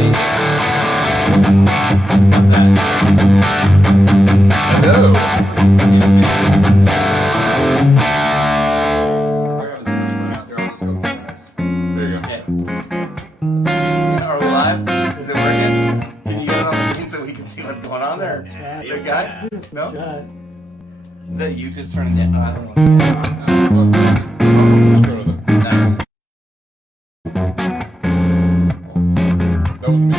everybody. What's that? Hello. There you go. Okay. Are we live? Is it working? Can you get it on the screen so we can see what's going on there? The guy? No? Is that you just turning it? I don't know what's going on. Let's go to the... Nice. That was me.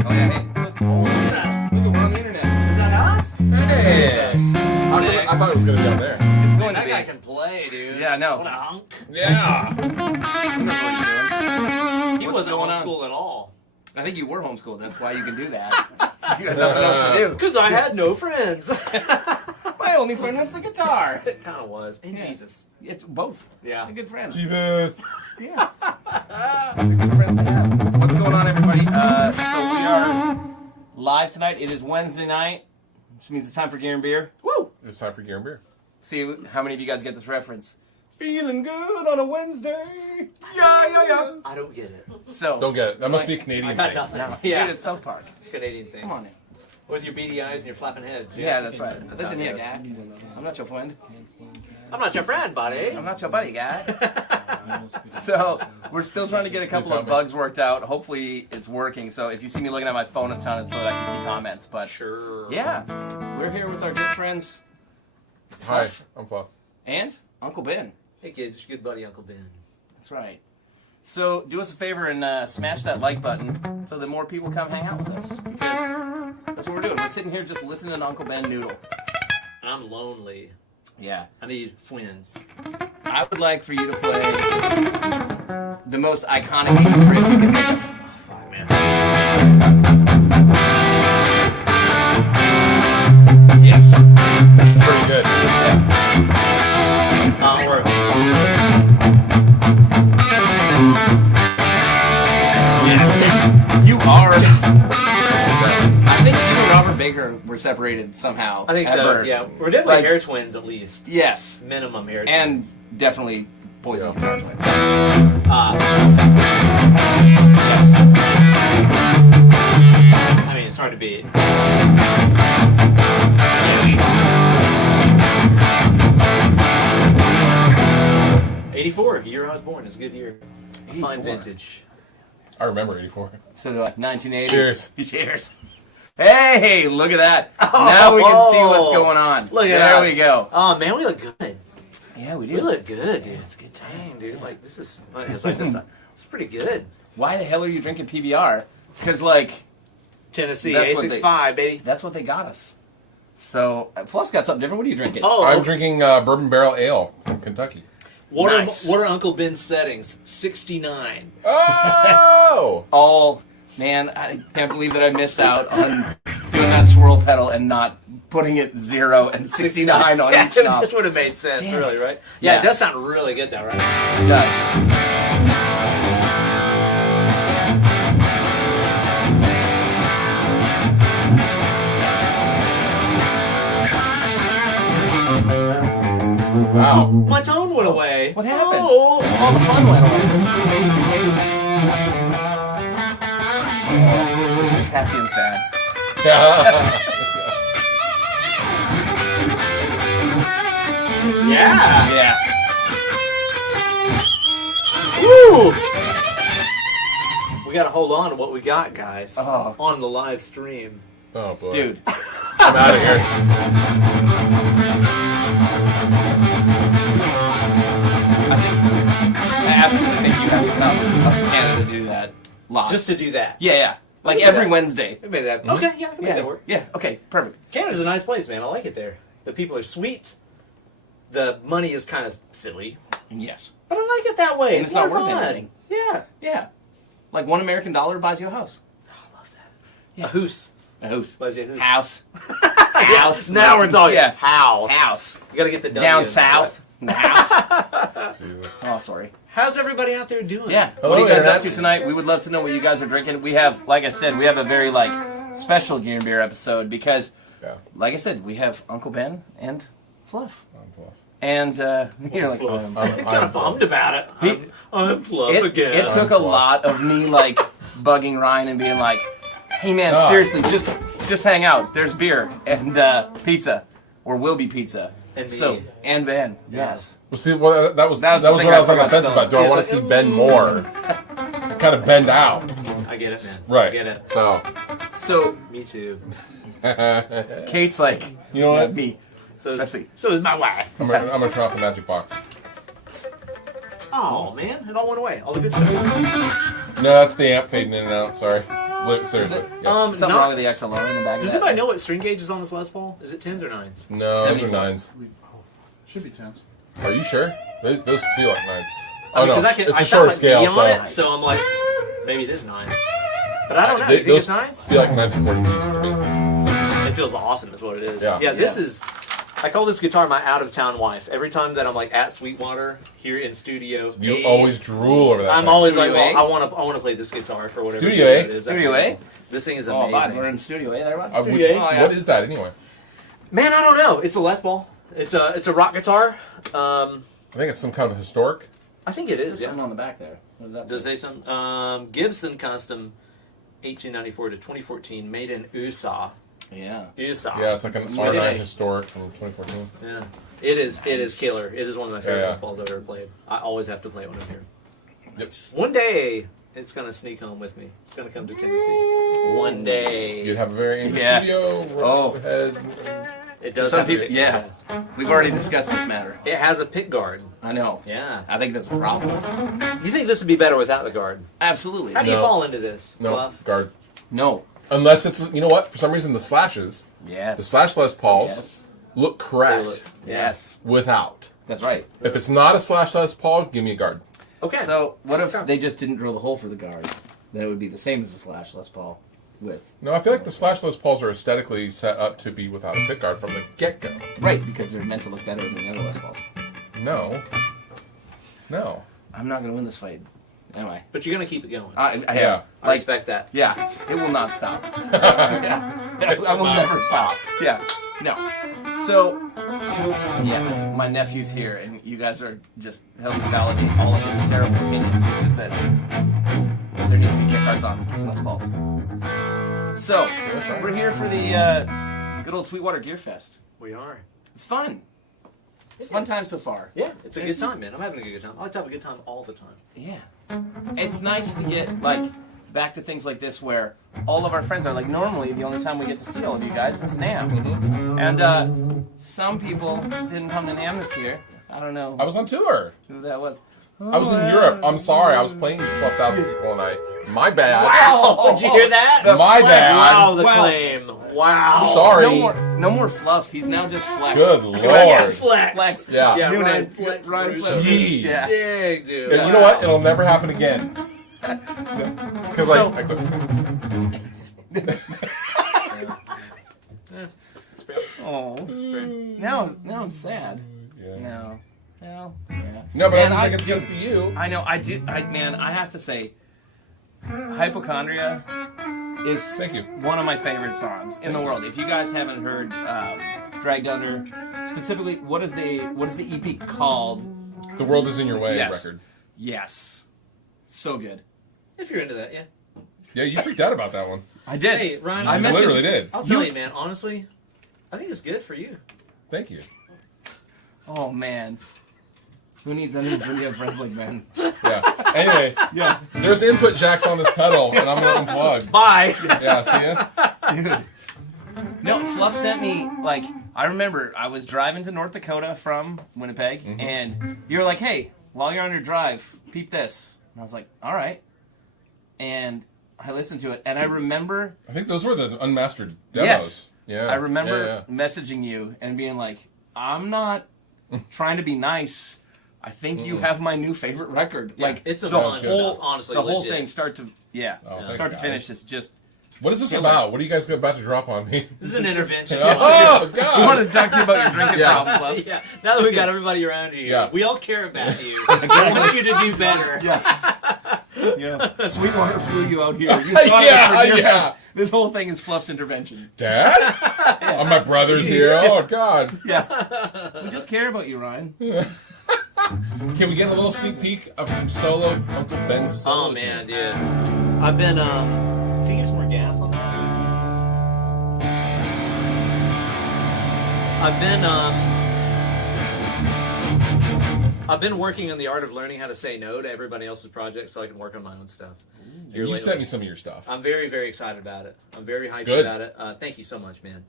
Oh yeah, hey, look. Oh, look at us. Look, we're on the internet. Is that us? Hey! I thought it was going to be down there. It's going to That be. guy can play, dude. Yeah, I know. What a hunk. Yeah. Who knows what you're doing? He What's wasn't going on? homeschooled at all. I think you were homeschooled. That's why you can do that. You had nothing else to do. Because I had no friends. My only friend was the guitar. It kind of was. And Yeah. Jesus. It's both. Yeah. They're good friends. Jesus. Yeah. They're good friends to have. What's going on, everybody? So we are live tonight. It is Wednesday night, which means it's time for Gear and Beer. Woo! It's time for Gear and Beer. See how many of you guys get this reference. Feeling good on a Wednesday. Yeah. I don't get it. So Don't get it. That must be a I Canadian got thing. nothing. Yeah. Yeah. It's South Park. It's a Canadian thing. Come on in. With your beady eyes and your flapping heads. Dude. Yeah, that's right. That's Listen how it here, goes. guy. I'm not your friend. I'm not your friend, buddy. I'm not your buddy, guy. So we're still trying to get a couple help of me. bugs worked out. Hopefully it's working. So if you see me looking at my phone a ton, it's so that I can see comments. But Sure. yeah, we're here with our good friends Hi, I'm Fluff. and Uncle Ben. Hey, kids. It's your good buddy, Uncle Ben. That's right. So do us a favor and smash that like button so that more people come hang out with us. Because that's what we're doing. We're sitting here just listening to Uncle Ben noodle. I'm lonely. Yeah. I need friends. I would like for you to play the most iconic 80s riff you can think of. Oh, fuck, man. Yes. It's pretty good. Or Yes. You are. I think you and Robert Baker were separated somehow. I think at so. birth. Yeah, we're definitely Like- hair twins at least. Yes. Minimum hair And twins. definitely poison guitar twins. Yes. I mean, it's hard to beat. 84, the year I was born, is a good year. A fine 84. vintage. I remember 84. So do I. 1980. Cheers. Cheers. Hey, look at that. Now we can see what's going on. Look at there us. we go. Oh man, we look good. Yeah, we do. We look good, dude. It's a good time. Dang, dude. Like this is it's pretty good. Why the hell are you drinking PBR? Because, like, Tennessee That's what A65, baby. that's what they got us. So, Fluff's got something different. What are you drinking? Oh, I'm drinking bourbon barrel ale from Kentucky. what nice. are Uncle Ben's settings? 69. Oh! All, man, I can't believe that I missed out on doing that swirl pedal and not putting it 0 and 69 on Yeah, each knob. this would have made sense, Damn really, it. right? Yeah, Yeah. it does sound really good, though, right? It does. Wow. My tone went away. What happened? Oh. All the fun went away. It's just happy and sad. Yeah. Yeah. Woo! We gotta hold on to what we got, guys. Oh. On the live stream. Oh, boy. Dude. I'm out of here. I absolutely think you have to come up to Canada to do that. Lots. Just to do that. Yeah. Like We can do every that. Wednesday. We made that. Okay, yeah, we can make that work. Yeah. Okay. Perfect. Canada's a nice place, man. I like it there. The people are sweet. The money is kind of silly. Yes. But I like it that way. And it's not more worth fun. anything. Yeah. Yeah. Like $1 American buys you a house. I love that. Yeah. A hoose. A house. Buys you a hoose. House. House. Now we're talking. Yeah. House. House. You gotta get the W Down in there, south. In the house. Jesus. Oh, sorry. How's everybody out there doing? Yeah. Hello, What are you guys up Internet. to tonight? We would love to know what you guys are drinking. We have, like I said, we have a very special Gear and Beer episode because, Yeah. like I said, we have Uncle Ben and Fluff. And you're like, I'm kind of bummed about it. I'm Fluff it again. took a lot of me like bugging Ryan and being like, hey man, seriously, just hang out. There's beer and pizza, or will be pizza. And so and Ben, yes. Well, see, well, that was what the thing I was on the forgot fence to about. Do I want to see Ben more? Kind of bend out. I get it, man. Right. I get it. So Me too. Kate's like, You know what? me. So Especially. so is my wife. I'm gonna turn off the magic box. Oh man, it all went away. All the good stuff. No, that's the amp fading in and out. Sorry. Seriously. Yeah. Something wrong with the XLR in the back. Does anybody know what string gauge is on this Les Paul? Is it 10s or 9s? No, those are 74. 9s. Should be 10s. Are you sure? Those feel like 9s. I mean, Oh no, 'cause I it's a sound short like scale, beyond so it, so I'm like, maybe it is 9s. But I don't know. You think those it's 9s? feel like 1942s to me. It feels awesome, is what it is. Yeah. This is. I call this guitar my out-of-town wife. Every time that I'm like at Sweetwater here in Studio You A, always drool over that. I'm thing. always Studio like, A? well, I want to play this guitar for whatever Studio year A? it is. Studio A? This thing is Oh, amazing. we're in Studio A there, bud? I would- Studio A? Oh, yeah. What is that anyway? Man, I don't know. It's a Les Paul. It's a rock guitar. I think it's some kind of historic. I think it There's is. Yeah. something on the back there. What does that Does say? it say something? Gibson Custom, 1894 to 2014, made in USA. Yeah. USA. Yeah, it's like an It's R9 amazing. historic from 2014. Yeah. It is. It is killer. It is one of my favorite Yeah. Les Pauls I've ever played. I always have to play it when I'm here. Yep. One day, it's gonna sneak home with me. It's gonna come to Tennessee. One day. You'd have a very interesting Yeah. studio. Oh. Head. It does. Some have a people- pick yeah. guard, yes. We've already discussed this matter. It has a pick guard. I know. Yeah. I think that's a problem. You think this would be better without the guard? Absolutely. How do you No. fall into this? No Fluff? guard. No. Unless it's, you know what? For some reason, the slashes, Yes. the slash Les Pauls, Yes. look correct They look- Yes. without. That's right. If it's not a slash Les Paul, give me a guard. Okay. So, what if they just didn't drill the hole for the guard? Then it would be the same as the slash Les Paul with... No, I feel like the slash Les Pauls are aesthetically set up to be without a pick guard from the get-go. Right, because they're meant to look better than the other Les Pauls. No. No. I'm not going to win this fight. Anyway. But you're gonna keep it going. I Yeah. I Like, respect that. yeah, it will not stop. I will never stop. Yeah, no. So, yeah, my nephew's here, and you guys are just helping validate all of his terrible opinions, which is that there needs to be pick guards on Les Pauls. So, we're here for the good old Sweetwater Gear Fest. We are. It's fun. It's a fun time so far. Yeah, it's a good It's- time, man. I'm having a good time. I like to have a good time all the time. Yeah. It's nice to get, like, back to things like this where all of our friends are, like, normally the only time we get to see all of you guys is NAMM. And, some people didn't come to NAMM this year. I don't know I was on tour. who that was. I was in Europe. I'm sorry. I was playing 12,000 people a night. My bad. Wow! Did you hear that? My bad. Wow, the Wow. claim. Wow. Sorry. No more fluff. He's now just Flex. Good lord. Flex. Flex. Yeah. Yeah, New Ryan name. Flex. Ryan Bruce. Flex. Jeez. Yes. Dig, dude. Yeah, you know what? It'll never happen again. Because So- Oh. Now I'm sad. yeah. No. Well, yeah. No, but Man, I I don't think do- it's good for you. I know. Man, I have to say, Hypochondria is Thank you. one of my favorite songs in the world. If you guys haven't heard Dragged Under, specifically, what is the EP called? The World Is in Your Way Yes. record. Yes. So good. If you're into that, yeah. Yeah, you freaked out about that one. I did. Hey, Ryan, I You messaged- literally did. I'll tell you, man. Honestly, I think it's good for you. Thank you. Oh, man. Who needs onions when you have friends like Ben? Yeah. Anyway, Yeah. there's input jacks on this pedal, and I'm going to unplug. Bye. Yeah, see ya? Dude. No, Fluff sent me, like, I remember I was driving to North Dakota from Winnipeg, and you were like, hey, while you're on your drive, peep this. And I was like, all right. And I listened to it, and I remember, I think those were the unmastered demos. Yes. Yeah. I remember Yeah, messaging you and being like, I'm not trying to be nice. I think you have my new favorite record. Like, It's a the fun whole, stuff, honestly. the whole legit. thing, start to thanks, start to guys. finish is just. What is this Killer. about? What are you guys about to drop on me? This is an intervention. Oh, I God. want to talk to you about your drinking Yeah. problem, Fluff. Yeah, now that we got everybody around you, Yeah. we all care about you. I want you to do better. Yeah. Sweetwater flew you out here. You thought it was Yeah, for Deer yeah. Fest. This whole thing is Fluff's intervention. Dad? my brother's here. Oh, God. Yeah. We just care about you, Ryan. Can we get a little sneak peek of some solo Uncle Ben's solo? Oh, man, dude. I've been, can you give some more gas on that? I've been working on the art of learning how to say no to everybody else's projects so I can work on my own stuff. You sent me some of your stuff. I'm very, very excited about it. I'm very hyped good. about it. Thank you so much, man.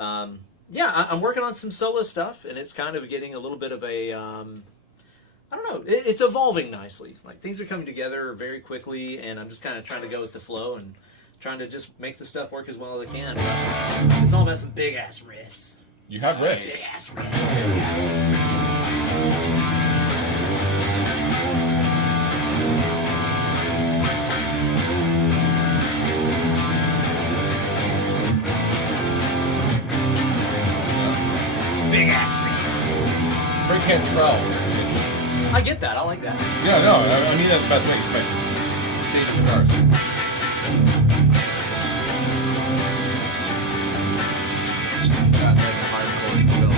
I'm working on some solo stuff, and it's kind of getting a little bit of a, I don't know, it's evolving nicely. Like, things are coming together very quickly, and I'm just kind of trying to go with the flow and trying to just make the stuff work as well as I can. But it's all about some big-ass riffs. You have riffs. Big-ass riffs. Big ass riffs. It's very Cantrell. I get that. I like that. Yeah, no, I mean that's the best way to expect big guitars. It's got like a hard chord still.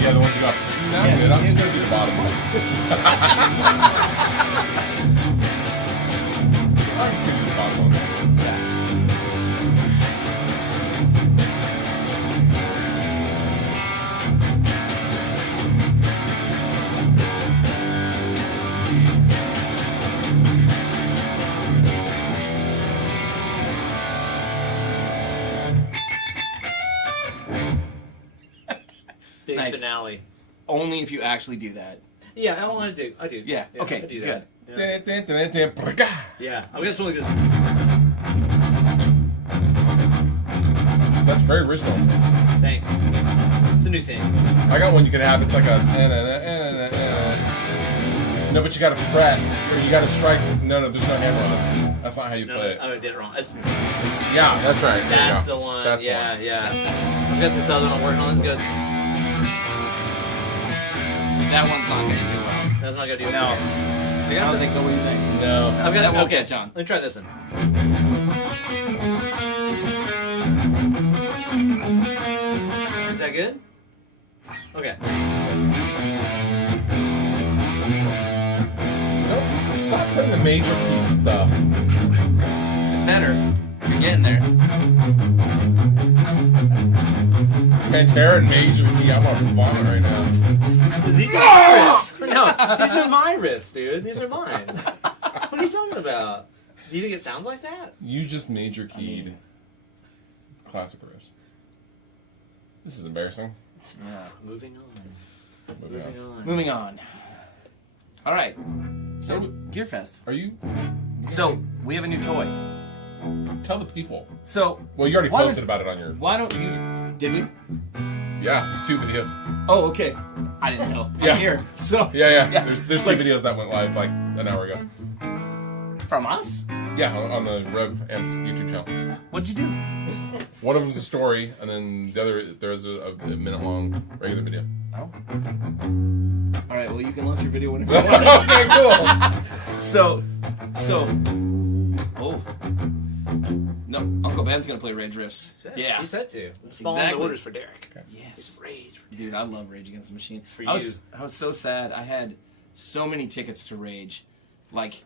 Yeah, the ones you got. No, dude, I'm just gonna be the bottom one. I'm just gonna be the bottom one. Big Nice. finale. Only if you actually do that. Yeah, I want to do. I do. Yeah. Okay. I do Good. that. Yeah. Yeah, I'm gonna totally just. That's very original. Thanks. It's a new thing. I got one you can have. It's like a. No, but you got to fret or you got to strike. No, there's no hammer on it. That's not how you No, play it. I did it wrong. Yeah, that's right. There you That's go. the one. That's the Yeah, one. yeah. I've got this other one I'm working on. It goes. That one's not going to do well. That's not gonna do it. No. I I got don't some. think so. What do you think? No. I've got. That won't Okay, catch on. Let me try this one. Is that good? Okay. Nope. Stop putting the major key stuff. It's better. You're getting there. Pantera and major key. I'm on vomit right now. These are my riffs. No, these are my riffs, dude. These are mine. What are you talking about? Do you think it sounds like that? You just major keyed classic riffs. This is embarrassing. Yeah. Moving on. Moving on. Moving on. All right. So, Gear Fest. Are you? So, we have a new toy. Tell the people. So, Well, you already Why posted about it on your. why don't you... Did we? Yeah, there's 2 videos. Oh, okay. I didn't know. Yeah. I'm here. So, Yeah. Yeah. There's 2 Like- videos that went live like an hour ago. from us? Yeah, on the Rev Amps YouTube channel. What'd you do? One of them's a story, and then the other there's a minute-long regular video. Oh. All right. Well, you can launch your video whenever you want. Okay, cool. So, oh. No, Uncle Ben's gonna play Rage Riffs. Yeah. He said to. Let's follow the Exactly. orders for Derek. Okay. Yes. Rage. Dude, I love Rage Against the Machine. For I was so sad. I had so many tickets to Rage. Like,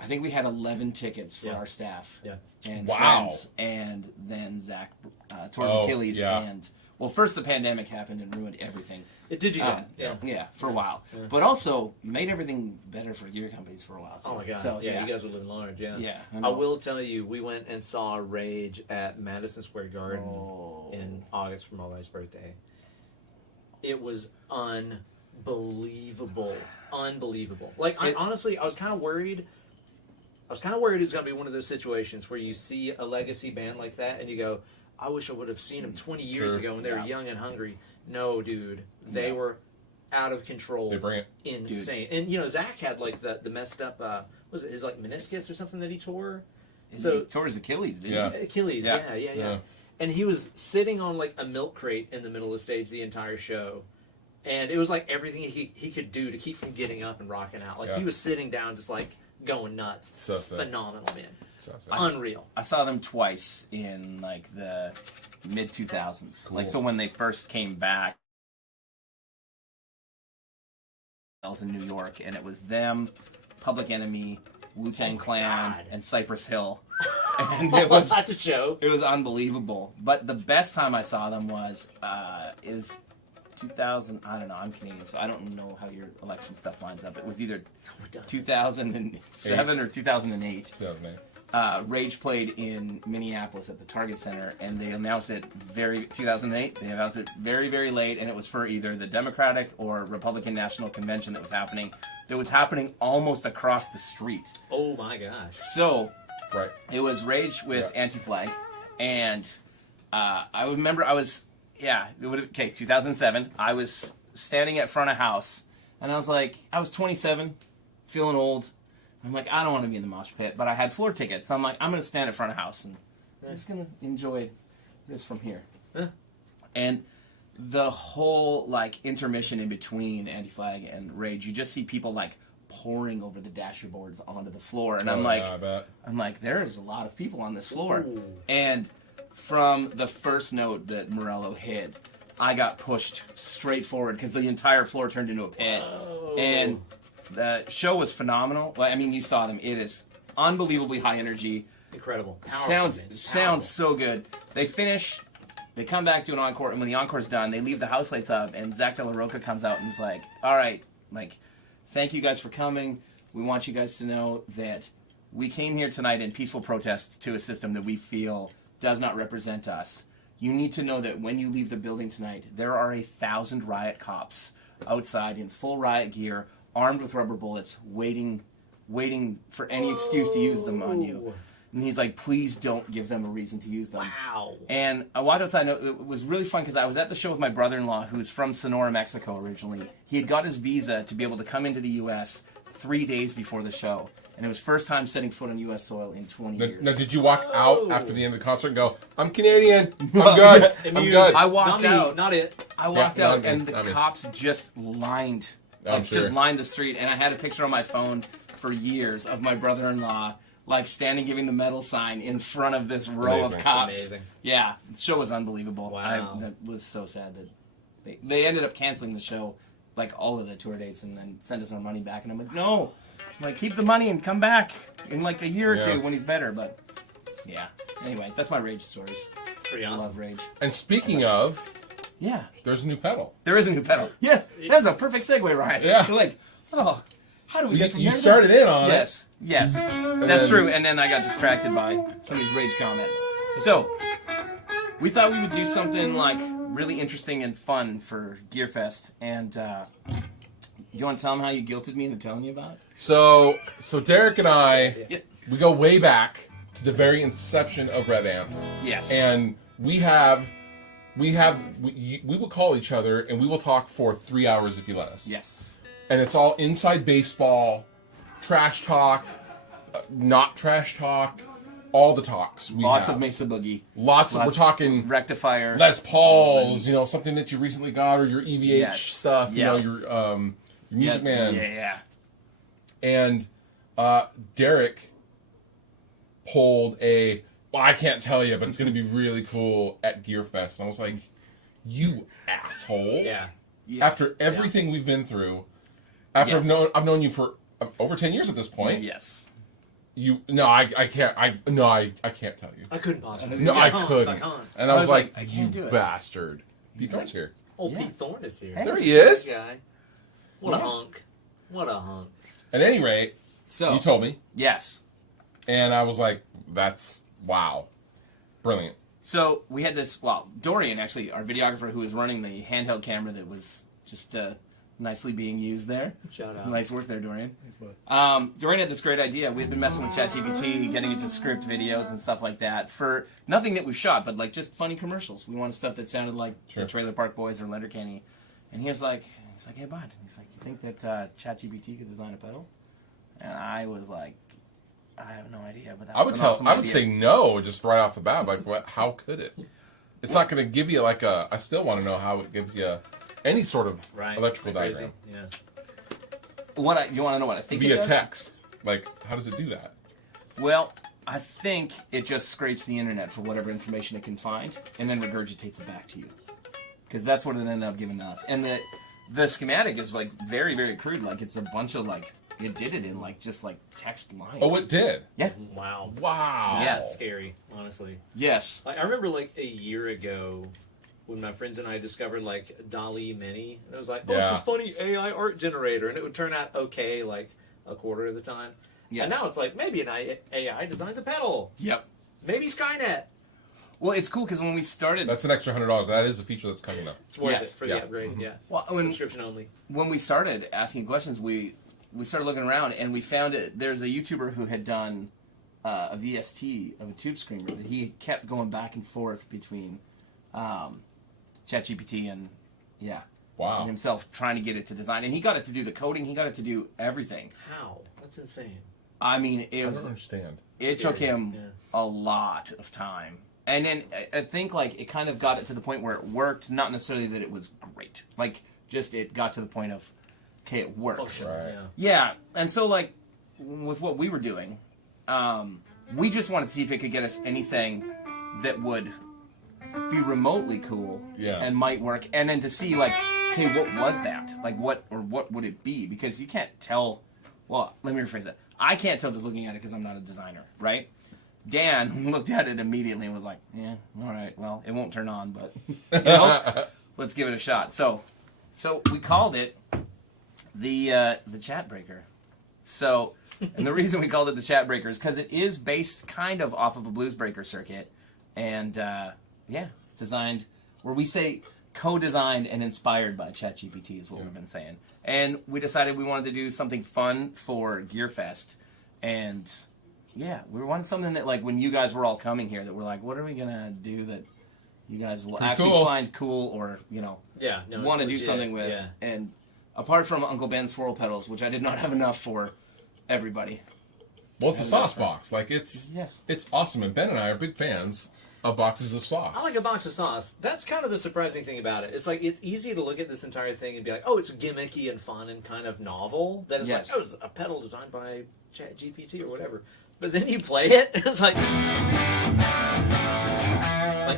I think we had 11 tickets for Yeah. our staff. Yeah. And Wow. friends. And then Zach tore his Oh, Achilles. yeah. And, well, first the pandemic happened and ruined everything. It did you good. Yeah, for a while. But also, made everything better for gear companies for a while, too. Oh my god. So, yeah, you guys were living large, yeah. Yeah, I I know. will tell you, we went and saw Rage at Madison Square Garden in August for my wife's birthday. It was unbelievable. Unbelievable. Like, honestly, I was kind of worried. It was going to be one of those situations where you see a legacy band like that and you go, I wish I would have seen them 20 years Sure. ago when they were young and hungry. No, dude. They were out of control. They bring it. Insane. And, Zach had, like, the messed up, was it his, like, meniscus or something that he tore? He So tore his Achilles, didn't Yeah. Achilles, Yeah. yeah. And he was sitting on, like, a milk crate in the middle of the stage the entire show. And it was, like, everything he could do to keep from getting up and rocking out. Like, Yeah. he was sitting down just, like, going nuts. So sick. Phenomenal, man. Unreal. I saw them twice in like the mid 2000s. Cool. Like so when they first came back, I was in New York, and it was them, Public Enemy, Wu-Tang Clan, God. and Cypress Hill. And it was That's a show. it was unbelievable. But the best time I saw them was 2000. I don't know. I'm Canadian, so I don't know how your election stuff lines up. It was either 2007 or 2008. 2008. Rage played in Minneapolis at the Target Center, and they announced it 2008. They announced it very, very late, and it was for either the Democratic or Republican National Convention that was happening almost across the street. Oh my gosh. So, Right. it was Rage with Anti-Flag, and I remember 2007. I was standing at front of house, and I was like, I was 27, feeling old. I'm like, I don't want to be in the mosh pit, but I had floor tickets, so I'm like, I'm going to stand at front of house, and I'm just going to enjoy this from here. And the whole, like, intermission in between Anti-Flag and Rage, you just see people, like, pouring over the dashboards onto the floor, and I'm I bet. like, there is a lot of people on this floor. Ooh. And from the first note that Morello hit, I got pushed straight forward because the entire floor turned into a pit. Whoa. And the show was phenomenal. Well, I mean, you saw them. It is unbelievably high energy. Incredible. Powerful, Sounds man. sounds so good. They finish. They come back to an encore, and when the encore's done, they leave the house lights up, and Zach De La Roca comes out and he's like, all right, like, thank you guys for coming. We want you guys to know that we came here tonight in peaceful protest to a system that we feel does not represent us. You need to know that when you leave the building tonight, there are 1,000 riot cops outside in full riot gear, armed with rubber bullets, waiting for any excuse to use them on you. And he's like, please don't give them a reason to use them. Wow. And I walked outside, and it was really fun because I was at the show with my brother-in-law, who's from Sonora, Mexico originally. He had got his visa to be able to come into the U.S. 3 days before the show. And it was first time setting foot on U.S. soil in 20 years. Now, did you walk out after the end of the concert and go, I'm Canadian, I'm good, I'm good? I walked out. Not it. I walked Yeah, out, not me, and the not me. cops just lined, I'm like, just sure. lined the street. And I had a picture on my phone for years of my brother-in-law, like, standing giving the medal sign in front of this row Amazing. of cops. Amazing. Yeah, the show was unbelievable. Wow. That was so sad that they ended up canceling the show, like, all of the tour dates, and then sent us our money back. And I'm like, no, like, keep the money and come back in like a year or Yeah. two when he's better. But yeah, anyway, that's my Rage stories. Pretty I awesome. love Rage. And speaking of, Yeah, there's a new pedal. there is a new pedal. Yes, that's a perfect segue, Ryan. Yeah. You're like, oh, how do we get from You there to started there? in on Yes, yes, that's then- true. And then I got distracted by somebody's Rage comment. So we thought we would do something like really interesting and fun for Gearfest. And do you want to tell them how you guilted me into telling you about it? So Derek and I, we go way back to the very inception of Rev Amps. Yes. And we will call each other and we will talk for 3 hours if you let us. Yes. And it's all inside baseball, trash talk, not trash talk, all the talks. Lots of Mesa Boogie. We're talking Rectifier. Les Pauls, something that you recently got, or your EVH Yes. stuff, Yeah. your Music Man. Yeah. And Derek pulled I can't tell you, but it's going to be really cool at Gearfest. And I was like, you asshole. Yeah. Yes. After everything we've been through, after Yes. I've known you for over 10 years at this point. Yes. I can't tell you. I couldn't possibly. No, I can't, couldn't. I can't. And I was like, I you can't do it. bastard. Pete Thorne's here. Oh, Yeah. Pete Thorne is here. Hey. There he is. That guy. What a Yeah. hunk. What a hunk. At any rate, So you told me, yes. and I was like, that's wow. Brilliant. So we had this. Well, Dorian actually, our videographer, who was running the handheld camera that was just nicely being used there. Shout out. Nice work there, Dorian. Dorian had this great idea. We had been messing with ChatGPT, getting it to script videos and stuff like that for nothing that we've shot, but like just funny commercials. We wanted stuff that sounded like Sure. the Trailer Park Boys or Letterkenny. And he was like, hey, bud. He's like, you think that ChatGPT could design a pedal? And I was like, I have no idea. But that's I would say no, just right off the bat. Like, what? How could it? It's not going to give you like a. I still want to know how it gives you any sort of electrical Crazy. diagram Yeah. You want to know what I think it via does? text. Like, how does it do that? Well, I think it just scrapes the internet for whatever information it can find, and then regurgitates it back to you. Because that's what it ended up giving us. And the schematic is like very, very crude. Like it's a bunch of like it did it in like just like text lines. Oh, it did. Yeah. Wow. Wow. Yeah. That's scary, honestly. Yes. I remember like a year ago when my friends and I discovered like DALL-E Mini, and it was like, oh, it's a Yeah. funny AI art generator, and it would turn out okay like a quarter of the time. Yeah. And now it's like maybe an AI designs a pedal, Yep. maybe Skynet. Well, it's cool because when we started, That's an extra $100. That is a feature that's coming up. It's worth Yes. it for Yeah. the upgrade. Yeah. well, Subscription only. when we started asking questions, we started looking around and we found it. There's a YouTuber who had done a VST of a tube screamer that he kept going back and forth between ChatGPT and and Wow. himself trying to get it to design, and he got it to do the coding. He got it to do everything. How? That's insane. I mean, it I don't was understand. it took Scary, him yeah. a lot of time. And then I think like it kind of got it to the point where it worked, not necessarily that it was great. Like just it got to the point of okay, it works. Function, Right. Yeah. Yeah, and so like with what we were doing, we just wanted to see if it could get us anything that would be remotely cool Yeah. and might work, and then to see like, okay, what was that? Like what would it be? Because you can't tell. Well, let me rephrase that. I can't tell just looking at it because I'm not a designer, right? Dan looked at it immediately and was like, yeah, all right, well, it won't turn on, but you know, let's give it a shot. So we called it the chat breaker. So, and the reason we called it the chat breaker is because it is based kind of off of a blues breaker circuit, and it's designed where we say co-designed and inspired by ChatGPT is what we've been saying. And we decided we wanted to do something fun for GearFest, and we wanted something that like when you guys were all coming here that we're like, what are we gonna do that you guys will actually cool. find cool or Yeah. No, it's want to do legit. something with. Yeah. And apart from Uncle Ben's swirl pedals, which I did not have enough for everybody. Well, it's a And sauce that's right. box. Like it's Yes. it's awesome, and Ben and I are big fans of boxes of sauce. I like a box of sauce. That's kind of the surprising thing about it. It's like it's easy to look at this entire thing and be like, oh, it's gimmicky and fun and kind of novel. That is Yes. like, oh, it's a pedal designed by ChatGPT or whatever. But then you play it, and it's like,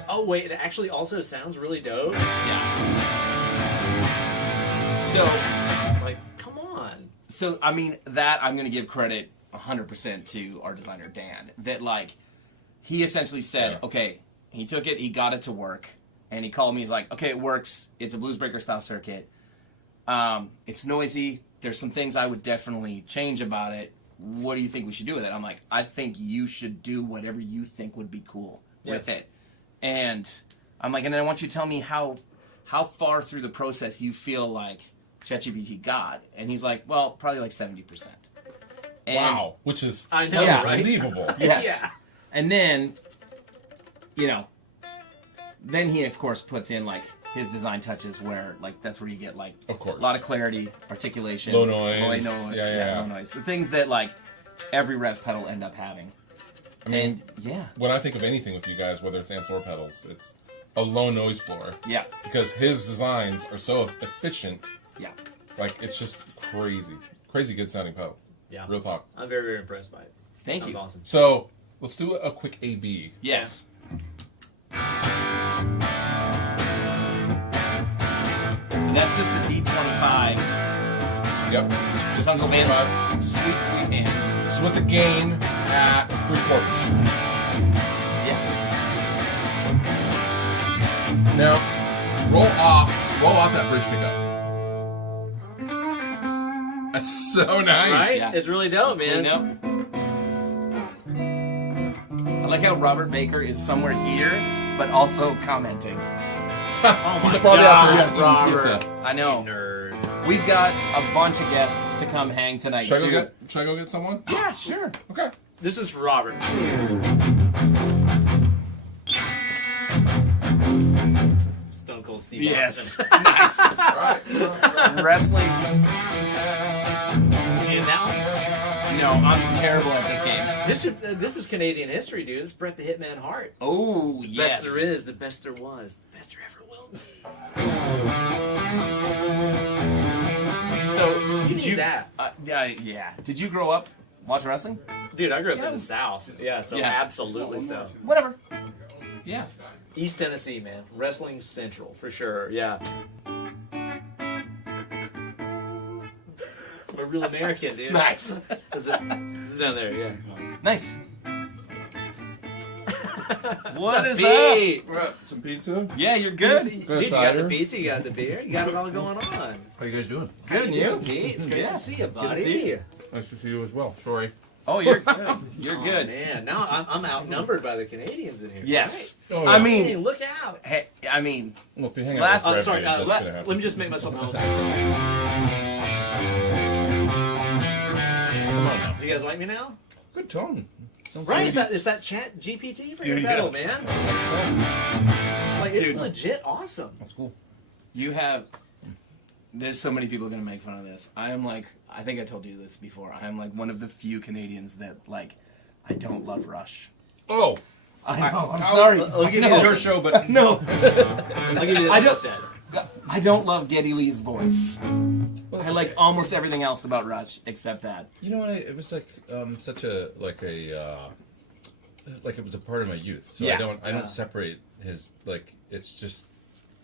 oh wait, it actually also sounds really dope. Yeah. So, Like, come on. so I mean that I'm going to give credit 100% to our designer Dan. That like he essentially said, Yeah. okay, he took it, he got it to work, and he called me. He's like, okay, it works. It's a blues breaker style circuit. It's noisy. There's some things I would definitely change about it. What do you think we should do with it? I'm like, I think you should do whatever you think would be cool with it. And I'm like, and then I want you to tell me how far through the process you feel like ChatGPT got. And he's like, well, probably like 70%. And Wow, which is I know, Yeah. right? unbelievable. Yes. Yeah. And then, then he of course puts in like his design touches where like that's where you get like Of course. a lot of clarity, articulation, Low noise. low noise, the things that like every rev pedal end up having. I mean, And when I think of anything with you guys, whether it's amps or pedals, it's a low noise floor. yeah, Because his designs are so efficient. yeah. Like, it's just crazy. Crazy good sounding pedal. Yeah. Real talk. I'm very, very impressed by it. Thank Sounds you. awesome. So, let's do a quick A-B. Yes. So that's just the D25. Yep. Just Uncle Ben's sweet, sweet hands. So with the gain at 3/4. Yeah. Now, roll off that bridge pickup. That's so nice. Right? Yeah. It's really dope, man. Clean up. I like how Robert Baker is somewhere here, but also commenting. Oh my He's probably out there God, eating Robert. pizza. I know. Nerd. We've got a bunch of guests to come hang tonight, Should too. I go get someone? Yeah, sure. Okay. This is for Robert. Stone Cold Steve Yes. Austin. Nice. All right. Wrestling. And now, No, I'm terrible at this game. this is Canadian history, dude. It's Bret the Hitman Hart. Oh, The yes. best there is, the best there was, the best there ever will be. So, Did you that? Yeah. Did you grow up watching wrestling? Dude, I grew up in the South. Yeah, so Yeah. absolutely so. Whatever. Yeah. East Tennessee, man. Wrestling Central, for sure. Yeah. I'm a real American, dude. Nice. Is it down there? Yeah. Nice. What is Pete? up? We're at some pizza. Yeah, you're good. Dude, you got cider. the pizza, you got the beer, you got it all going on. How are you guys doing? Good, and you? Pete, it's great Yeah. to see you, buddy. Good to see you. Nice to see you as well. Sorry. Oh, you're good. You're Oh, good. man, now I'm outnumbered by the Canadians in here. Yes. Oh, yeah. I Right? mean, Hey, look out. hey, I mean, Well, if you hang Last- out with Oh, sorry. Fred Hayes, that's Let gonna happen. me just make myself known. Come on now. Do you guys like me now? Good tone. Sounds Right? good. Is that ChatGPT for Dude, your pedal, yeah. man? Like, it's Dude. legit awesome. That's cool. you have. There's so many people gonna make fun of this. I am like, I think I told you this before. I am like one of the few Canadians that like, I don't love Rush. Oh, I know. I'm sorry. I'll give you No. this. your show, but No, I'll give you this I don't- instead. I don't love Geddy Lee's voice. I like almost everything else about Rush except that. you know what? It was like such a like it was a part of my youth. So Yeah. I don't separate his like. It's just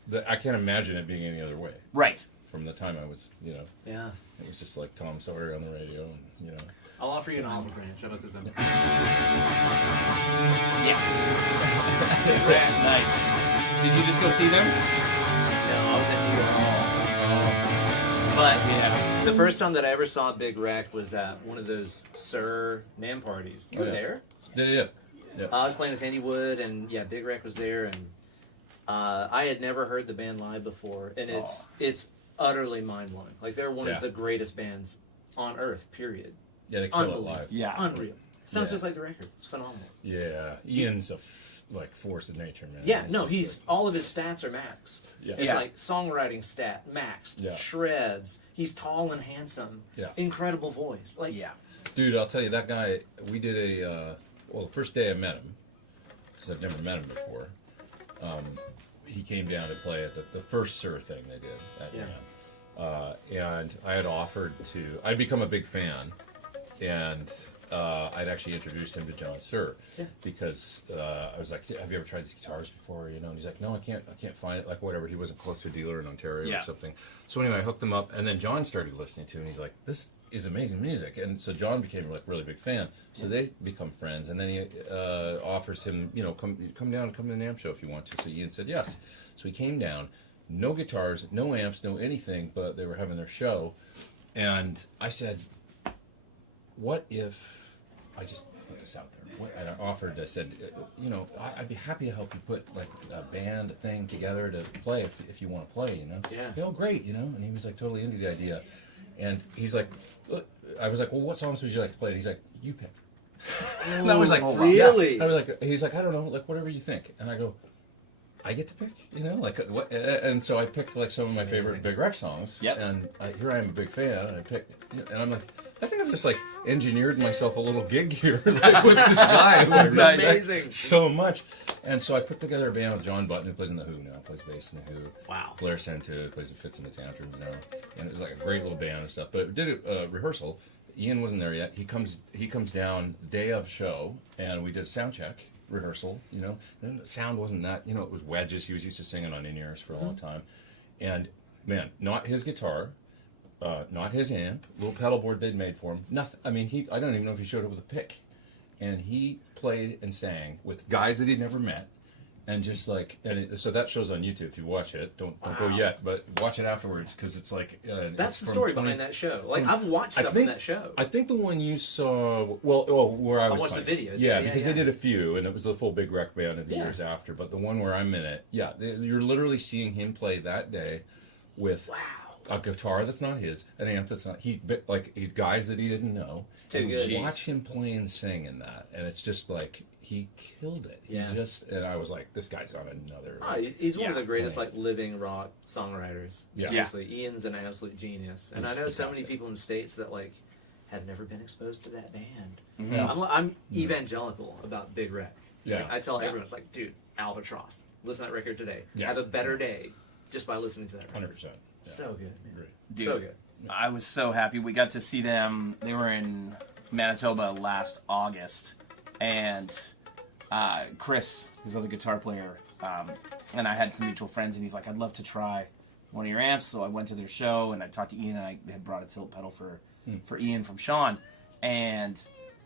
that I can't imagine it being any other way. Right. From the time I was, Yeah. it was just like Tom Sawyer on the radio, and I'll offer you an olive branch. How about this? Yes. Nice. Did you just go see them? No, I was in New York. But Yeah. the first time that I ever saw Big Wreck was at one of those Sir NAMM parties. You were yeah. there? Yeah. I was playing with Andy Wood, and yeah, Big Wreck was there, and I had never heard the band live before, and it's utterly mind blowing. Like they're one Yeah. of the greatest bands on earth. Period. Yeah, they kill it Unbelievable. live. Yeah. Unreal. Sounds Yeah. just like the record. It's phenomenal. Yeah, Ian's a force of nature, man. Yeah, It's no, just he's all of his stats are maxed. Yeah. It's Yeah. like songwriting stat maxed, Yeah. shreds. He's tall and handsome. Yeah. Incredible voice. Like Yeah. dude. I'll tell you, that guy. We did the first day I met him, because I've never met him before. He came down to play at the first Sir thing they did at Yeah. and I had offered to. I'd become a big fan, and I'd actually introduced him to John Sir, Yeah. because I was like, "Have you ever tried these guitars before?" And he's like, "No, I can't find it." Like whatever, he wasn't close to a dealer in Ontario Yeah. or something. So anyway, I hooked him up, and then John started listening to it, and he's like, "This is amazing music," and so John became like really big fan. So they become friends, and then he offers him, come down and come to the NAMM show if you want to. So Ian said yes. So he came down, no guitars, no amps, no anything, but they were having their show, and I said, "What if I just put this out there?" And I offered. I said, I'd be happy to help you put like a band thing together to play if you want to play. Yeah. Oh, great. And he was like totally into the idea. And he's like, I was like, "Well, what songs would you like to play?" And he's like, "You pick." And I was like, Oh, wow. really? I was like, he's like, "I don't know, like whatever you think." And I go, "I get to pick, like what?" And so I picked like some of my favorite Big Wreck songs. Yep. And here I am, a big fan, and I picked, and I'm like, I think I've just like engineered myself a little gig here, like with this guy who I That's respect amazing. so much. And so I put together a band with John Button, who plays in the Who now, plays bass in the Who. Wow. Blair Santa plays the Fits and the Tantrums now, and it was like a great little band and stuff. But it did a rehearsal. Ian wasn't there yet. He comes down the day of show, and we did a sound check rehearsal. And the sound wasn't that. It was wedges. He was used to singing on in-ears for a long time, and man, not his guitar. Not his amp, little pedal board they'd made for him. Nothing. I mean, I don't even know if he showed up with a pick. And he played and sang with guys that he'd never met, and just like, so that show's on YouTube if you watch it. Don't go yet, but watch it afterwards because it's like That's it's the from story 20 behind that show. Like from- I've watched stuff from that show. I think the one you saw, where I was watched the playing. videos. Yeah, Yeah, because yeah. they did a few, and it was the full Big Wreck band of the Yeah. years after. But the one where I'm in it, you're literally seeing him play that day with a guitar that's not his, an amp that's not he guys that he didn't know. It's too and good. watch him play and sing in that, and it's just like he killed it. Yeah. And I was like, this guy's on another. Oh, he's one of Yeah. the greatest like living rock songwriters. Yeah. Seriously, Ian's an absolute genius, and I know He's so many fantastic. people in the States that like have never been exposed to that band. Yeah. I'm evangelical about Big Wreck. Yeah. Like, I tell everyone, it's like, dude, Albatross, listen to that record today. Yeah. Have a better day just by listening to that record. 100%. So good, man. Great. Dude, So good. I was so happy we got to see them. They were in Manitoba last August, and Chris, his other guitar player, and I had some mutual friends, and he's like, I'd love to try one of your amps. So I went to their show, and I talked to Ian, and I had brought a tilt pedal for Ian from Sean, and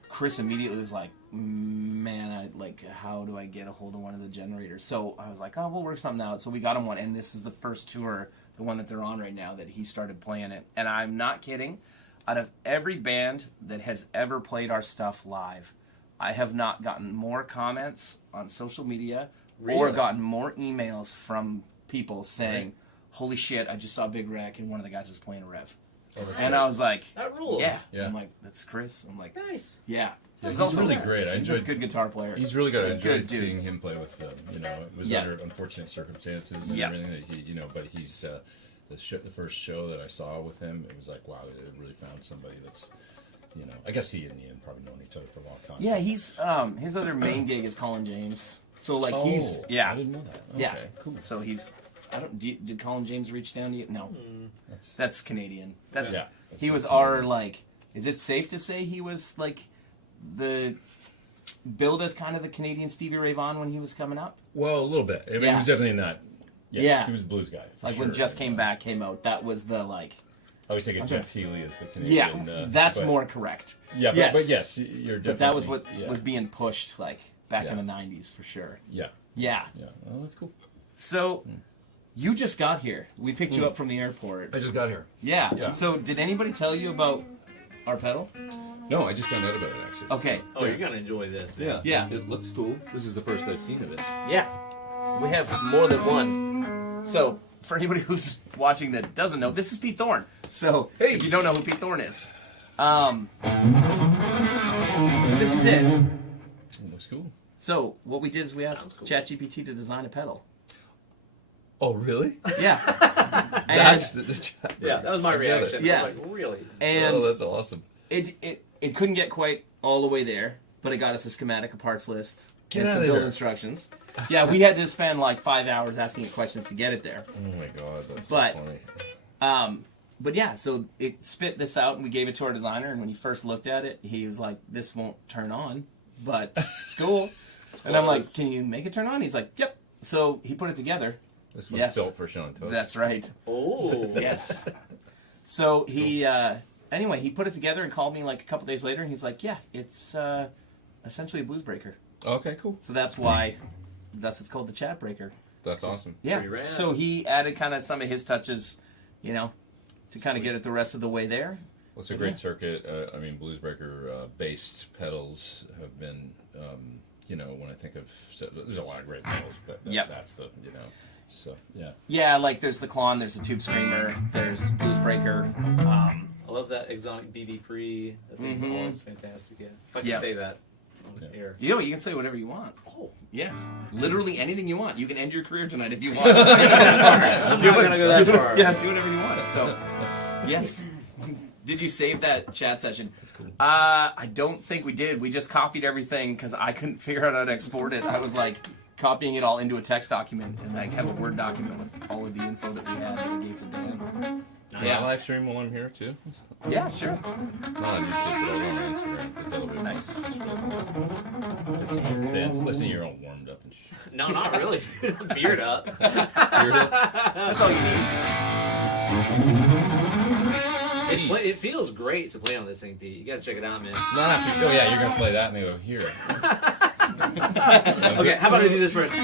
Chris immediately was like, man, how do I get a hold of one of the generators? So I was like, oh, we'll work something out. So we got him one, and this is the first tour, the one that they're on right now, that he started playing it. And I'm not kidding. Out of every band that has ever played our stuff live, I have not gotten more comments on social media or gotten more emails from people saying, holy shit, I just saw Big Wreck and one of the guys is playing a riff. And I was like, that rules. Yeah. I'm like, that's Chris. I'm like, nice. Yeah. He's also really great. He's a good guitar player. He's really good. I enjoyed seeing him play with them. It was under unfortunate circumstances and everything that he, but he's the first show that I saw with him, it was like, wow, it really found somebody that's, I guess he and Ian probably known each other for a long time. Yeah, he's his other main gig is Colin James. So like he's I didn't know that. Okay, yeah, cool. So he's did Colin James reach down to you? No, that's Canadian. That's he was our Is it safe to say he was like the billed as kind of the Canadian Stevie Ray Vaughan when he was coming up? Well, a little bit. I mean, he was definitely in that. Yeah, he was a blues guy. When Just Came Back came out, that was the I always think of Jeff Healey as the Canadian. Yeah, that's more correct. Yeah, but yes, you're definitely. But that was what was being pushed back in the '90s for sure. Yeah. Oh, that's cool. So, you just got here. We picked you up from the airport. I just got here. Yeah. So, did anybody tell you about our pedal? No, I just found out about it actually. Okay. Oh, you're gonna enjoy this, man. Yeah. It looks cool. This is the first I've seen of it. Yeah. We have more than one. So, for anybody who's watching that doesn't know, this is Pete Thorne. So, if you don't know who Pete Thorne is, so this is it. It looks cool. So, what we did is we asked ChatGPT to design a pedal. Oh, really? Yeah. That's the chat. Yeah, that was my reaction. Yeah. I was like, really? And that's awesome. It couldn't get quite all the way there, but it got us a schematic, a parts list, and some build instructions. Yeah, we had to spend 5 hours asking it questions to get it there. Oh my god, that's so funny. But yeah, so it spit this out, and we gave it to our designer, and when he first looked at it, he was like, this won't turn on, but it's cool. And I'm like, can you make it turn on? He's like, yep. So he put it together. This was built for Sean Todd. That's right. Oh. Yes. So he, anyway, he put it together and called me a couple days later, and he's like, yeah, it's essentially a blues breaker. Okay, cool. So that's why, it's called the Chat Breaker. That's awesome. Yeah. So he added kind of some of his touches, to kind of get it the rest of the way there. Well, it's a great circuit. I mean, blues breaker based pedals have been, when I think of, there's a lot of great pedals, but that's the, so yeah. Yeah, there's the Klon, there's the Tube Screamer, there's Blues Breaker. I love that exotic BB Pre. That thing's always fantastic. Yeah. If I can say that on air. You can say whatever you want. Oh. Yeah. Literally anything you want. You can end your career tonight if you want. I'm not going to go that far. Yeah, do whatever you want. So, yes. Did you save that chat session? That's cool. I don't think we did. We just copied everything because I couldn't figure out how to export it. I was copying it all into a text document and have a Word document with all of the info that we had that we gave to Dan. Can I live stream while I'm here too? Yeah, sure. No, I just put it on my Instagram because that'll be nice. Ben, listen, you're all warmed up and shit. No, not really. Beard up. That's all you need. It feels great to play on this thing, Pete. You gotta check it out, man. Not after. Oh yeah, you're gonna play that and they go here. Okay, how about I do this first?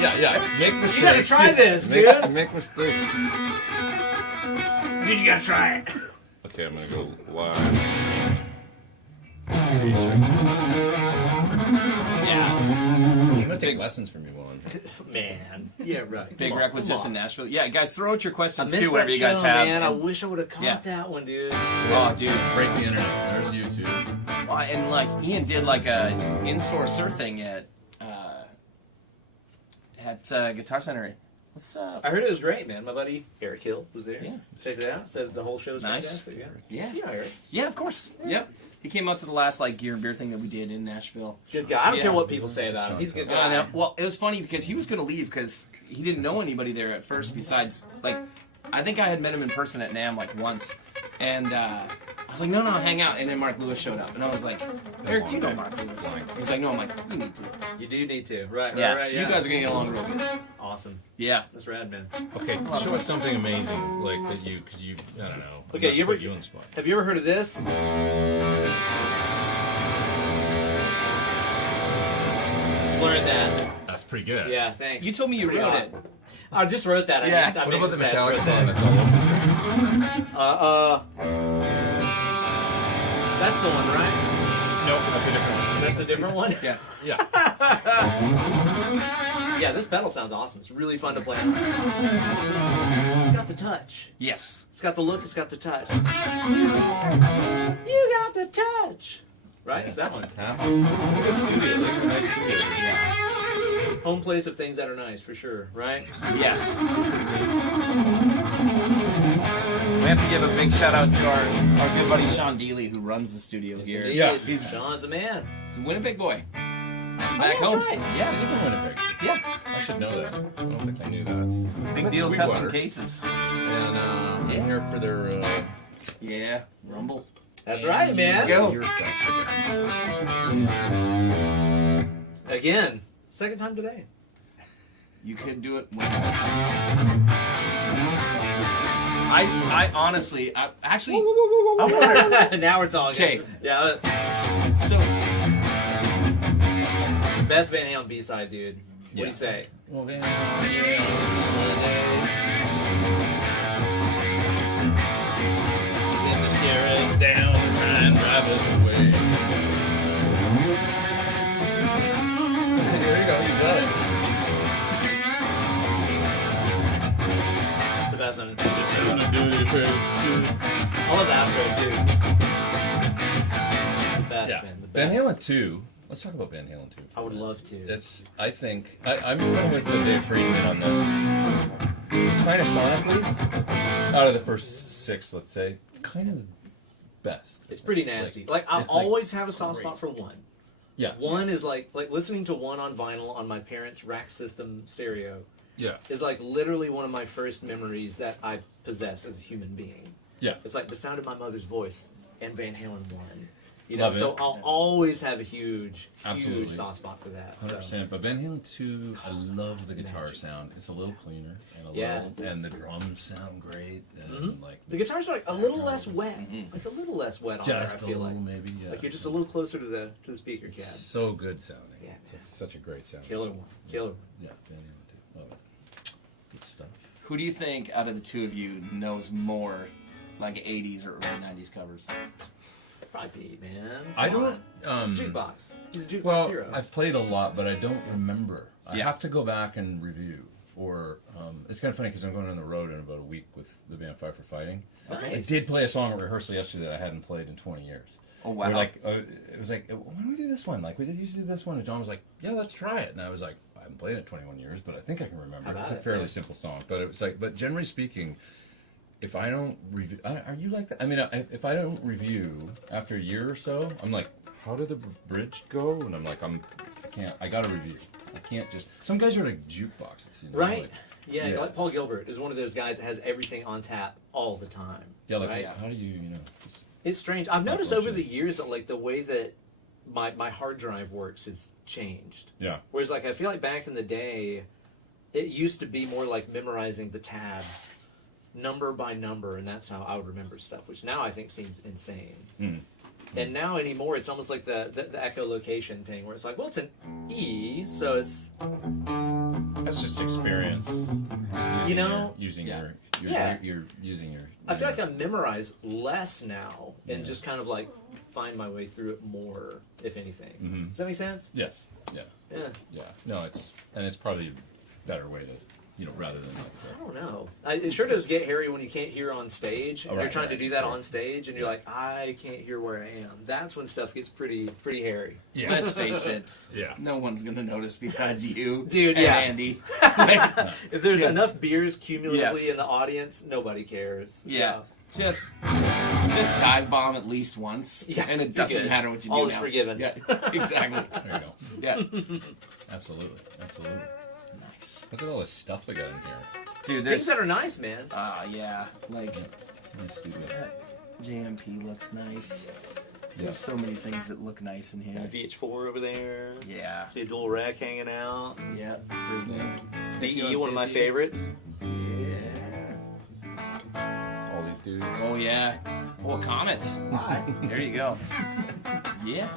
Yeah. Make mistakes. You gotta try this, dude. Make mistakes. Dude, you gotta try it. Okay, I'm gonna go live. Yeah. I'm gonna take lessons from you one. Man. Yeah, right. Big Wreck was just in Nashville. Yeah, guys, throw out your questions I too, whatever you guys have. Man, I wish I would have caught that one, dude. Oh, dude. Break the internet. There's YouTube. Well, and Ian did a in-store surfing at Guitar Center. What's up? I heard it was great, man. My buddy Eric Hill was there. Yeah. Checked it out. Said the whole show was nice. fantastic. Yeah. You know Eric. Yeah, of course. Yep. He came out to the last Gear and Beer thing that we did in Nashville. Good guy. I don't care what people say about him. He's a good guy. Well, it was funny because he was going to leave because he didn't know anybody there at first besides, I think I had met him in person at NAMM once. And I was like, no, hang out. And then Mark Lewis showed up, and I was like, Eric, do you know Mark Lewis? He's like, no. I'm like, you need to. You do need to. Right, Yeah, right, you guys are gonna get along real good. Awesome. Yeah. That's rad, man. Okay, show us something amazing, like that you, because you, I don't know. Okay, not you ever- put you on the spot. Have you ever heard of this? Slurring that. That's pretty good. Yeah, thanks. You told me you Pretty wrote hot. it. I just wrote that. Yeah. I What meant about to the say I Metallica wrote song that. that's all orchestra? That's the one, right? Nope, that's a different one. That's a different one? Yeah. Yeah. Yeah, this pedal sounds awesome. It's really fun to play on. It's got the touch. Yes. It's got the look, it's got the touch. You got the touch. Right? It's that one. Fantastic. Look at the studio. Look at a nice studio. Home place of things that are nice, for sure. Right? Yes. We have to give a big shout out to our good buddy Sean Dealey, who runs the studio here. Indeed. Yeah. He's Sean's a man. a Winnipeg boy. Back that's home. right. Yeah. Is he from Winnipeg? Yeah. I should know that. I don't think I knew that. Big That's deal Sweetwater. custom cases. And I'm here for their Yeah. Rumble. That's right, man. Let's go. Beer Fest again. Again. Second time today. You could do it one more. I honestly, I wonder. Now we're talking. Okay. Yeah. So, Best Van Halen B-side, dude. What do you say? Well, then, tear it down and drive us away. There you go, you got it. It's the best one. Gonna do it first. I love the outros, too. The best, Yeah. man. The best. Van Halen 2. Let's talk about Van Halen 2. I would love to. That's, I think, I'm going with Dave Friedman on this. Kind of sonically, out of the first 6, let's say, kind of the best. It's pretty nasty. Like I'll it's, like, always have a soft great. spot for one. Yeah. One is like listening to one on vinyl on my parents' rack system stereo Yeah. is like literally one of my first memories that I possess as a human being. Yeah. It's like the sound of my mother's voice and Van Halen 1. You know, Love it. so I'll always have a huge Absolutely. soft spot for that. 100%. So. But Van Halen 2, I love the guitar sound. It's a little cleaner and and the drums sound great. And like The guitars are like a little less wet, like a little less wet on there. I just a feel little, like. maybe. Yeah. Like you're just a little closer to the speaker cab. So good sounding. Yeah. It's such a great sound. Killer one. Killer one. Yeah, Van Halen 2. Love it. Good stuff. who do you think out of the two of you knows more, like 80s or early 90s covers? Probably Pete, man. I Come don't. on. He's a jukebox. He's a jukebox Well, hero. I've played a lot, but I don't remember. I Yeah. have to go back and review. Or it's kind of funny because I'm going on the road in about a week with the band Five for Fighting. Nice. I did play a song at rehearsal yesterday that I hadn't played in 20 years. Oh, wow. We're like, it was like, why don't we do this one? Like, we used to do this one. And John was like, yeah, let's try it. And I was like, I haven't played it in 21 years, but I think I can remember. How It's about a it? fairly simple song. But it was like, but generally speaking, if I don't review, are you like that? I mean, if I don't review after a year or so, I'm like, how did the bridge go? And I'm like, I got to review. I can't just, some guys are like jukeboxes, you know? Right? Like, Yeah, Yeah. like Paul Gilbert is one of those guys that has everything on tap all the time. yeah, like, right? how do you, just, It's strange. I've noticed over the Unfortunately. years that like the way that my hard drive works has changed. yeah. Whereas like I feel like back in the day, it used to be more like memorizing the tabs number by number, and that's how I would remember stuff. Which now I think seems insane. Mm. And now anymore, it's almost like the echolocation thing, where it's like, well, it's an E, so it's That's just experience. You know? Using Yeah. you're using your. I feel like I memorize less now and Yeah. just kind of like find my way through it more, if anything. Mhm. Does that make sense? Yes. Yeah. Yeah. Yeah. No, it's probably a better way to, rather than like. I don't know. It sure does get hairy when you can't hear on stage. Oh, You're right, trying to right, do that right. on stage, and you're like, I can't hear where I am. That's when stuff gets pretty hairy. Yeah. Let's face it. Yeah. No one's gonna notice besides you, Dude, and yeah. Andy. If there's Yeah. enough beers cumulatively Yes. in the audience, nobody cares. Yeah. Just dive bomb at least once, Yeah, and it you're doesn't good. matter what you do. All is now. forgiven. Yeah, exactly. There you go. Yeah, Absolutely. Absolutely. nice, Look at all this stuff they got in here. dude. Things There's that are nice, man. yeah, like Nice studio. JMP looks nice. Yeah. There's so many things that look nice in here. VH4 over there. Yeah. See a dual rack hanging out. Yep. Friggin'. BE, one of my favorites. All these dudes. Oh yeah. Oh, Comets. Hi. There you go. Yeah.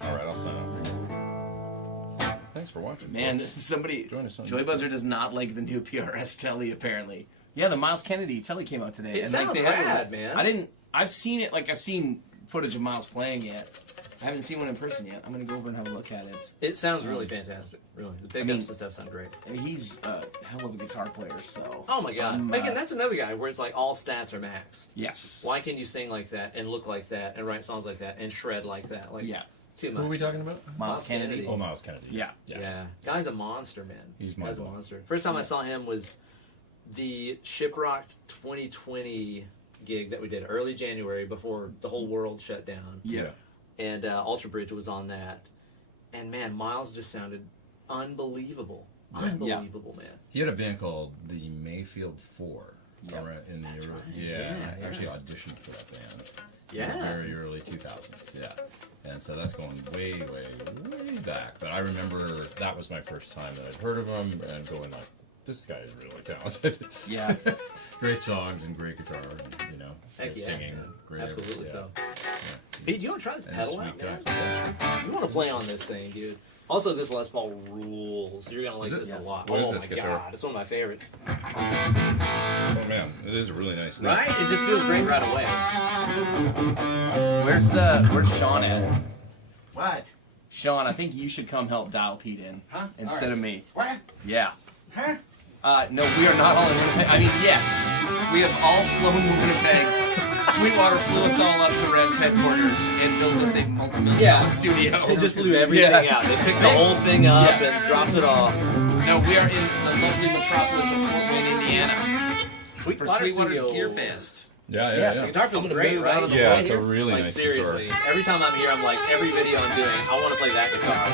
All right, I'll sign off. Thanks for watching. Man, somebody. Join us on Joy Buzzer does not like the new PRS telly. Apparently. Yeah, the Miles Kennedy telly came out today. It sounds rad, man. I didn't. I've seen it. Like I've seen footage of Miles playing it. I haven't seen one in person yet. I'm gonna go over and have a look at it. It sounds really fantastic. Really, the pickups and stuff sound great. And he's a hell of a guitar player. So. Oh my god! Again, that's another guy where it's like all stats are maxed. Yes. Why can you sing like that and look like that and write songs like that and shred like that? Like, Yeah. it's too much. Who are we talking about? Miles Kennedy. Oh, Miles Kennedy. Yeah. Yeah, guy's a monster, man. He's my Guy's a boy. monster. First time I saw him was the Shiprocked 2020 gig that we did early January before the whole world shut down. Yeah. And Ultra Bridge was on that, and man, Miles just sounded unbelievable. Unbelievable, man. He had a band called the Mayfield Four. Yep. Around in the That's right. yeah, Yeah, I actually auditioned for that band. Yeah. In the very early 2000s. Yeah. And so that's going way, way, way back. But I remember that was my first time that I'd heard of him and going like, this guy is really talented. Yeah. Great songs and great guitar, and, you know, Heck great yeah. singing, great Absolutely yeah. so. Yeah. Pete, do you want to try this And pedal sweet out, guy. man? Yeah. You want to play on this thing, dude. Also, this Les Paul rules. You're going to like Is it? this Yes. a lot. What oh is my this guitar? god, it's one of my favorites. Oh man, it is a really nice neck. Right? It just feels great right away. Where's Sean at? What? Sean, I think you should come help dial Pete in instead of me. What? Yeah. No, we are not all in Winnipeg. I mean, yes, we have all flown to Winnipeg. Sweetwater flew us all up to Rev's headquarters and built us a multi-million-dollar studio. They just blew everything out. They picked the whole thing up and dropped it off. No, we are in the lovely metropolis of Fort Wayne, Indiana, for Sweetwater's Studios. Gear Fest. Yeah. The guitar feels I'm gonna great, move right? out of the Yeah, way it's here. a really Like nice seriously, guitar. every time I'm here, I'm like, every video I'm doing, I want to play that guitar.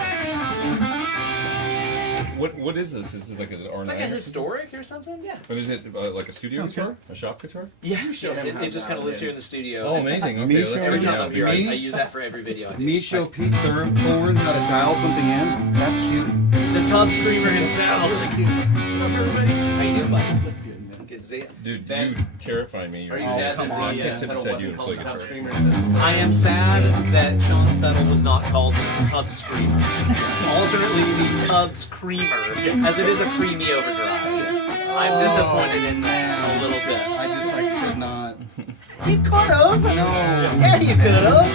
What is this? Is this like an It's ornament? like a historic or something. Yeah. But is it like a studio guitar? A shop guitar? Yeah, show him how It just kind of dial lives in. here in the studio. Oh, amazing. Okay, Me let's showing Every check it time out. I'm here, I Me? use that for every video I do. Me show Pete Thorne how to dial something in. That's cute. The Tub Screamer himself. Really cute. What's up, everybody? How you doing, buddy? Good to see you. Dude, Ben, you terrify me. Are you Oh, sad come that on. the Kids have pedal said wasn't you called play the Tub guitar. Screamer? I am sad that Sean's pedal was not called the Tub Screamer. Alternately, the Tub Screamer, as it is a Creamy Overdrive. I'm disappointed in that a little bit. I just could not. You could have. No. Yeah, you could have.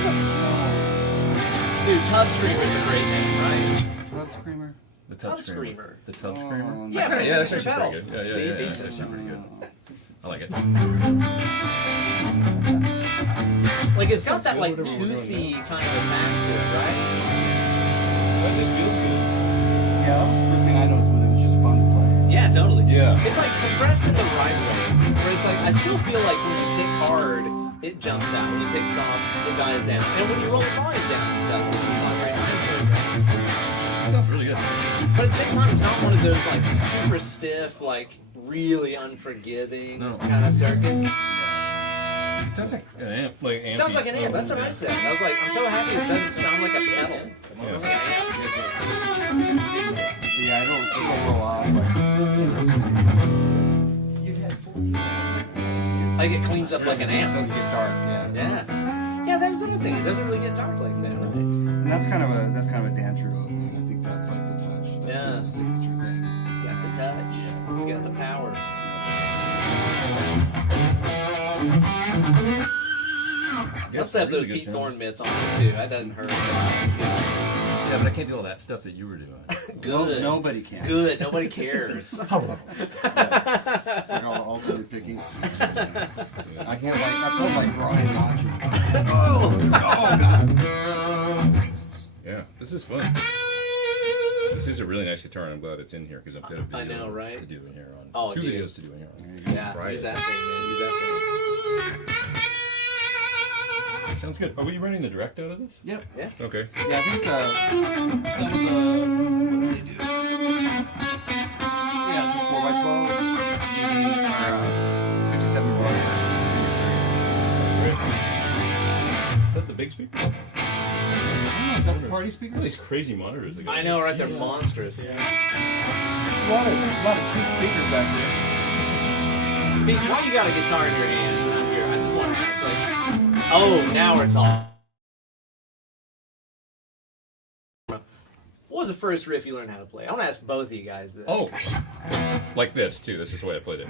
Dude, Tub Screamer is a great name, right? Tub Screamer. The Tub Screamer. The Tub Oh, Screamer? no. Yeah, Yeah, that's it's a actually pedal. pretty good. Yeah, See, that's decent. actually pretty good. I like it. Like, it's got that, like, toothy kind of attack to it, right? That just feels good. Yeah, that was the first thing I noticed when it was just fun to play. Yeah, totally. Yeah. It's like compressed in the right way, where it's like, I still feel like when you pick hard, it jumps out. When you pick soft, it dies down. And when you roll the volume down and stuff, which is not very nice. That sounds really good. But at the same time, it's not one of those, like, super stiff, like, really unforgiving No. kind of circuits. It sounds like an amp. Like It sounds like an amp. That's what I said. I was like, I'm so happy it doesn't sound like a pedal. It sounds like an amp. Yeah, it'll roll off. You've had 14. Like it cleans up like an It amp. doesn't get dark. Yeah. Yeah. Yeah, that's another thing. It doesn't really get dark like that, right? And that's kind of a Dan Trudeau thing. I think that's like the touch. That's Yeah. kind of a signature thing. He's got the touch. He's got the power. Let's have those Pete Thorne mitts on it too. That doesn't hurt. Yeah, but I can't do all that stuff that you were doing. Good. Nobody can. Good. Nobody cares. Like all the alternate pickings. I can't I pulled my groin watching. Oh God. Yeah, this is fun. This is a really nice guitar, and I'm glad it's in here because I've got a video I know, right? to do in here on. Oh, two dude. videos to do in here on. Yeah. Fridays. Use that thing, man. Use that thing. Sounds good. Are we running the direct out of this? Yep. Yeah. Okay. Yeah, I think it's that was what did they do? Yeah, it's a 4x12 DD or 57 bar. Sounds great. big speaker? Oh, is that the party All speakers? these crazy monitors. They got. I know, right? They're monstrous. There's a lot of cheap speakers back here. Pete, why you got a guitar in your hands and I'm here? I just want to ask, oh, now it's all. What was the first riff you learned how to play? I want to ask both of you guys this. Oh, like this too. This is the way I played it.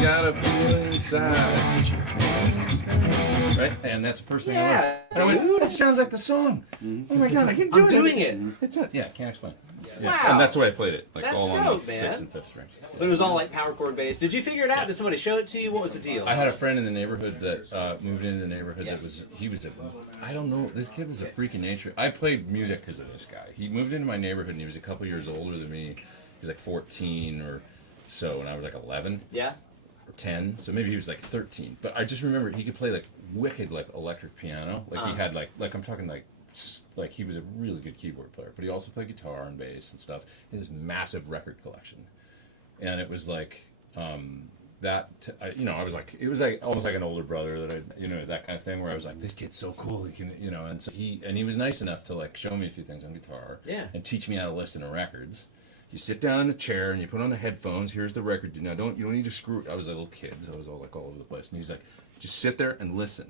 Got a feeling inside. Right? And that's the first thing I learned. And I went, that sounds like the song. Oh my god, I can do I'm doing it. It's a, yeah, can't explain. Yeah. Wow. And that's the way I played it. Like That's all on dope, the man. 6th and 5th string. But it was all like power chord based. Did you figure it out? Did somebody show it to you? What was the deal? I had a friend in the neighborhood that moved into the neighborhood that was, I don't know, this kid was a freak of nature. I played music because of this guy. He moved into my neighborhood and he was a couple years older than me. He was like 14 or so, and I was like 11 Yeah? or 10, so maybe he was like 13. But I just remember he could play like wicked like electric piano. Like he had like I'm talking like he was a really good keyboard player, but he also played guitar and bass and stuff. He had this massive record collection. And it was like I was like, it was like almost like an older brother that that kind of thing where I was like, this kid's so cool, he can, and so he was nice enough to like show me a few things on guitar, and teach me how to listen to records. You sit down in the chair and you put on the headphones. Here's the record. Now you don't need to screw. I was a little kid, so I was all over the place. And he's like, just sit there and listen,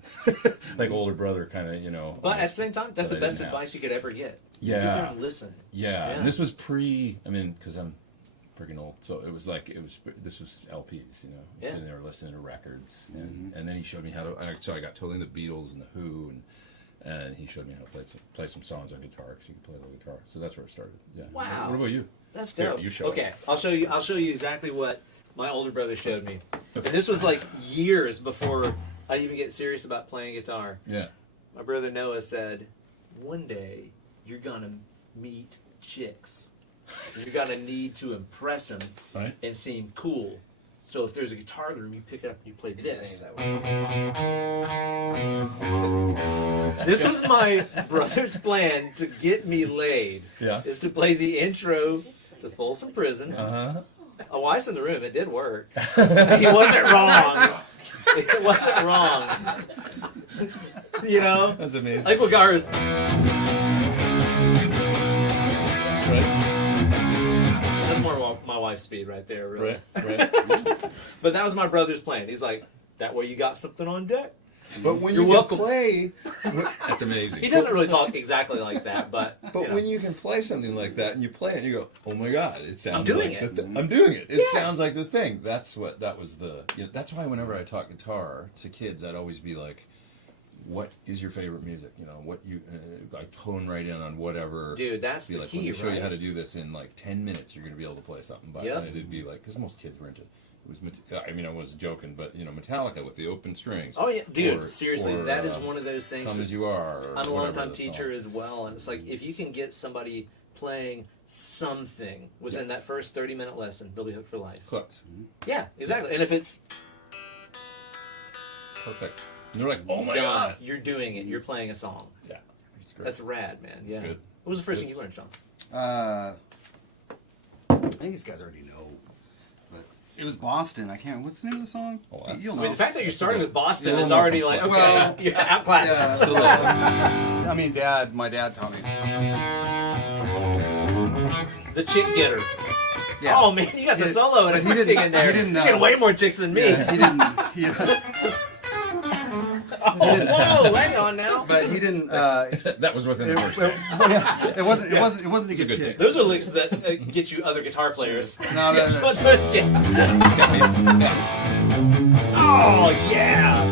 like older brother kind of, But at the same time, that's the best advice you could ever get. Yeah. Sit there and listen. Yeah. And this was because I'm freaking old, so this was LPs, sitting there listening to records, and then he showed me how to. So I got totally into the Beatles and the Who, and he showed me how to play some songs on guitar because he could play the guitar. So that's where it started. Yeah. Wow. What about you? That's dope. Yeah, you show okay, us. I'll show you exactly what my older brother showed me. And this was like years before I even get serious about playing guitar. Yeah. My brother Noah said, one day you're gonna meet chicks. You're gonna need to impress them and seem cool. So if there's a guitar in the room, you pick it up and you play this. This was my brother's plan to get me laid. Yeah. Is to play the intro to Folsom Prison. Uh-huh. My wife's in the room. It did work. He wasn't wrong. It wasn't wrong. That's amazing. Like what Gar's. Right. That's more my wife's speed right there, really. Right. But that was my brother's plan. He's like, that way you got something on deck. But when You're you welcome. can play, That's amazing. He doesn't really talk exactly like that, but when you can play something like that and you play it, and you go, "Oh my God, it sounds I'm doing like it. the I'm doing it. It sounds like the thing." That's that's why whenever I taught guitar to kids, I'd always be like, "What is your favorite music? What you?" I hone right in on whatever. dude, that's Be the like, key, when we show right? you how to do this in like 10 minutes, you're going to be able to play something. But Yep. it'd be like, because most kids were into. I was joking, but Metallica with the open strings. Oh yeah, dude. Or- seriously, or, that is one of those things. Come as you are. Or I'm a whatever longtime the teacher song. as well, and it's like if you can get somebody playing something within that first 30-minute lesson, they'll be hooked for life. Hooked. Yeah, exactly. And if it's Perfect. And they're like, "Oh my done, God." you're doing it. You're playing a song. Yeah, it's great. That's rad, man. Yeah. good. What was the first thing you learned, Sean? I think these guys already know, but it was Boston. I can't. What's the name of the song? Oh, that's- You'll I know. mean, the fact that you're starting with Boston You'll is know already like, okay, Well, you're outclassed. Yeah, Absolutely. I mean, my dad taught me. The chick getter. Yeah. Oh man, you got the solo and but he everything didn't- in there. he didn't, You're getting way more chicks than me. Yeah, he didn't. Whoa, hang on now. But he didn't. That was within the first. It wasn't. It wasn't to get good chicks. Those are licks that get you other guitar players. No, That's no. what those get. Oh yeah.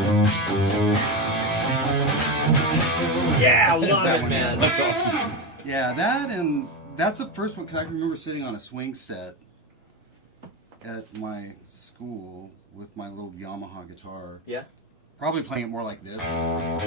Yeah, I love that it, one, man. That's awesome. Yeah, that and that's the first one because I can remember sitting on a swing set at my school with my little Yamaha guitar. Yeah. Probably playing it more like this. I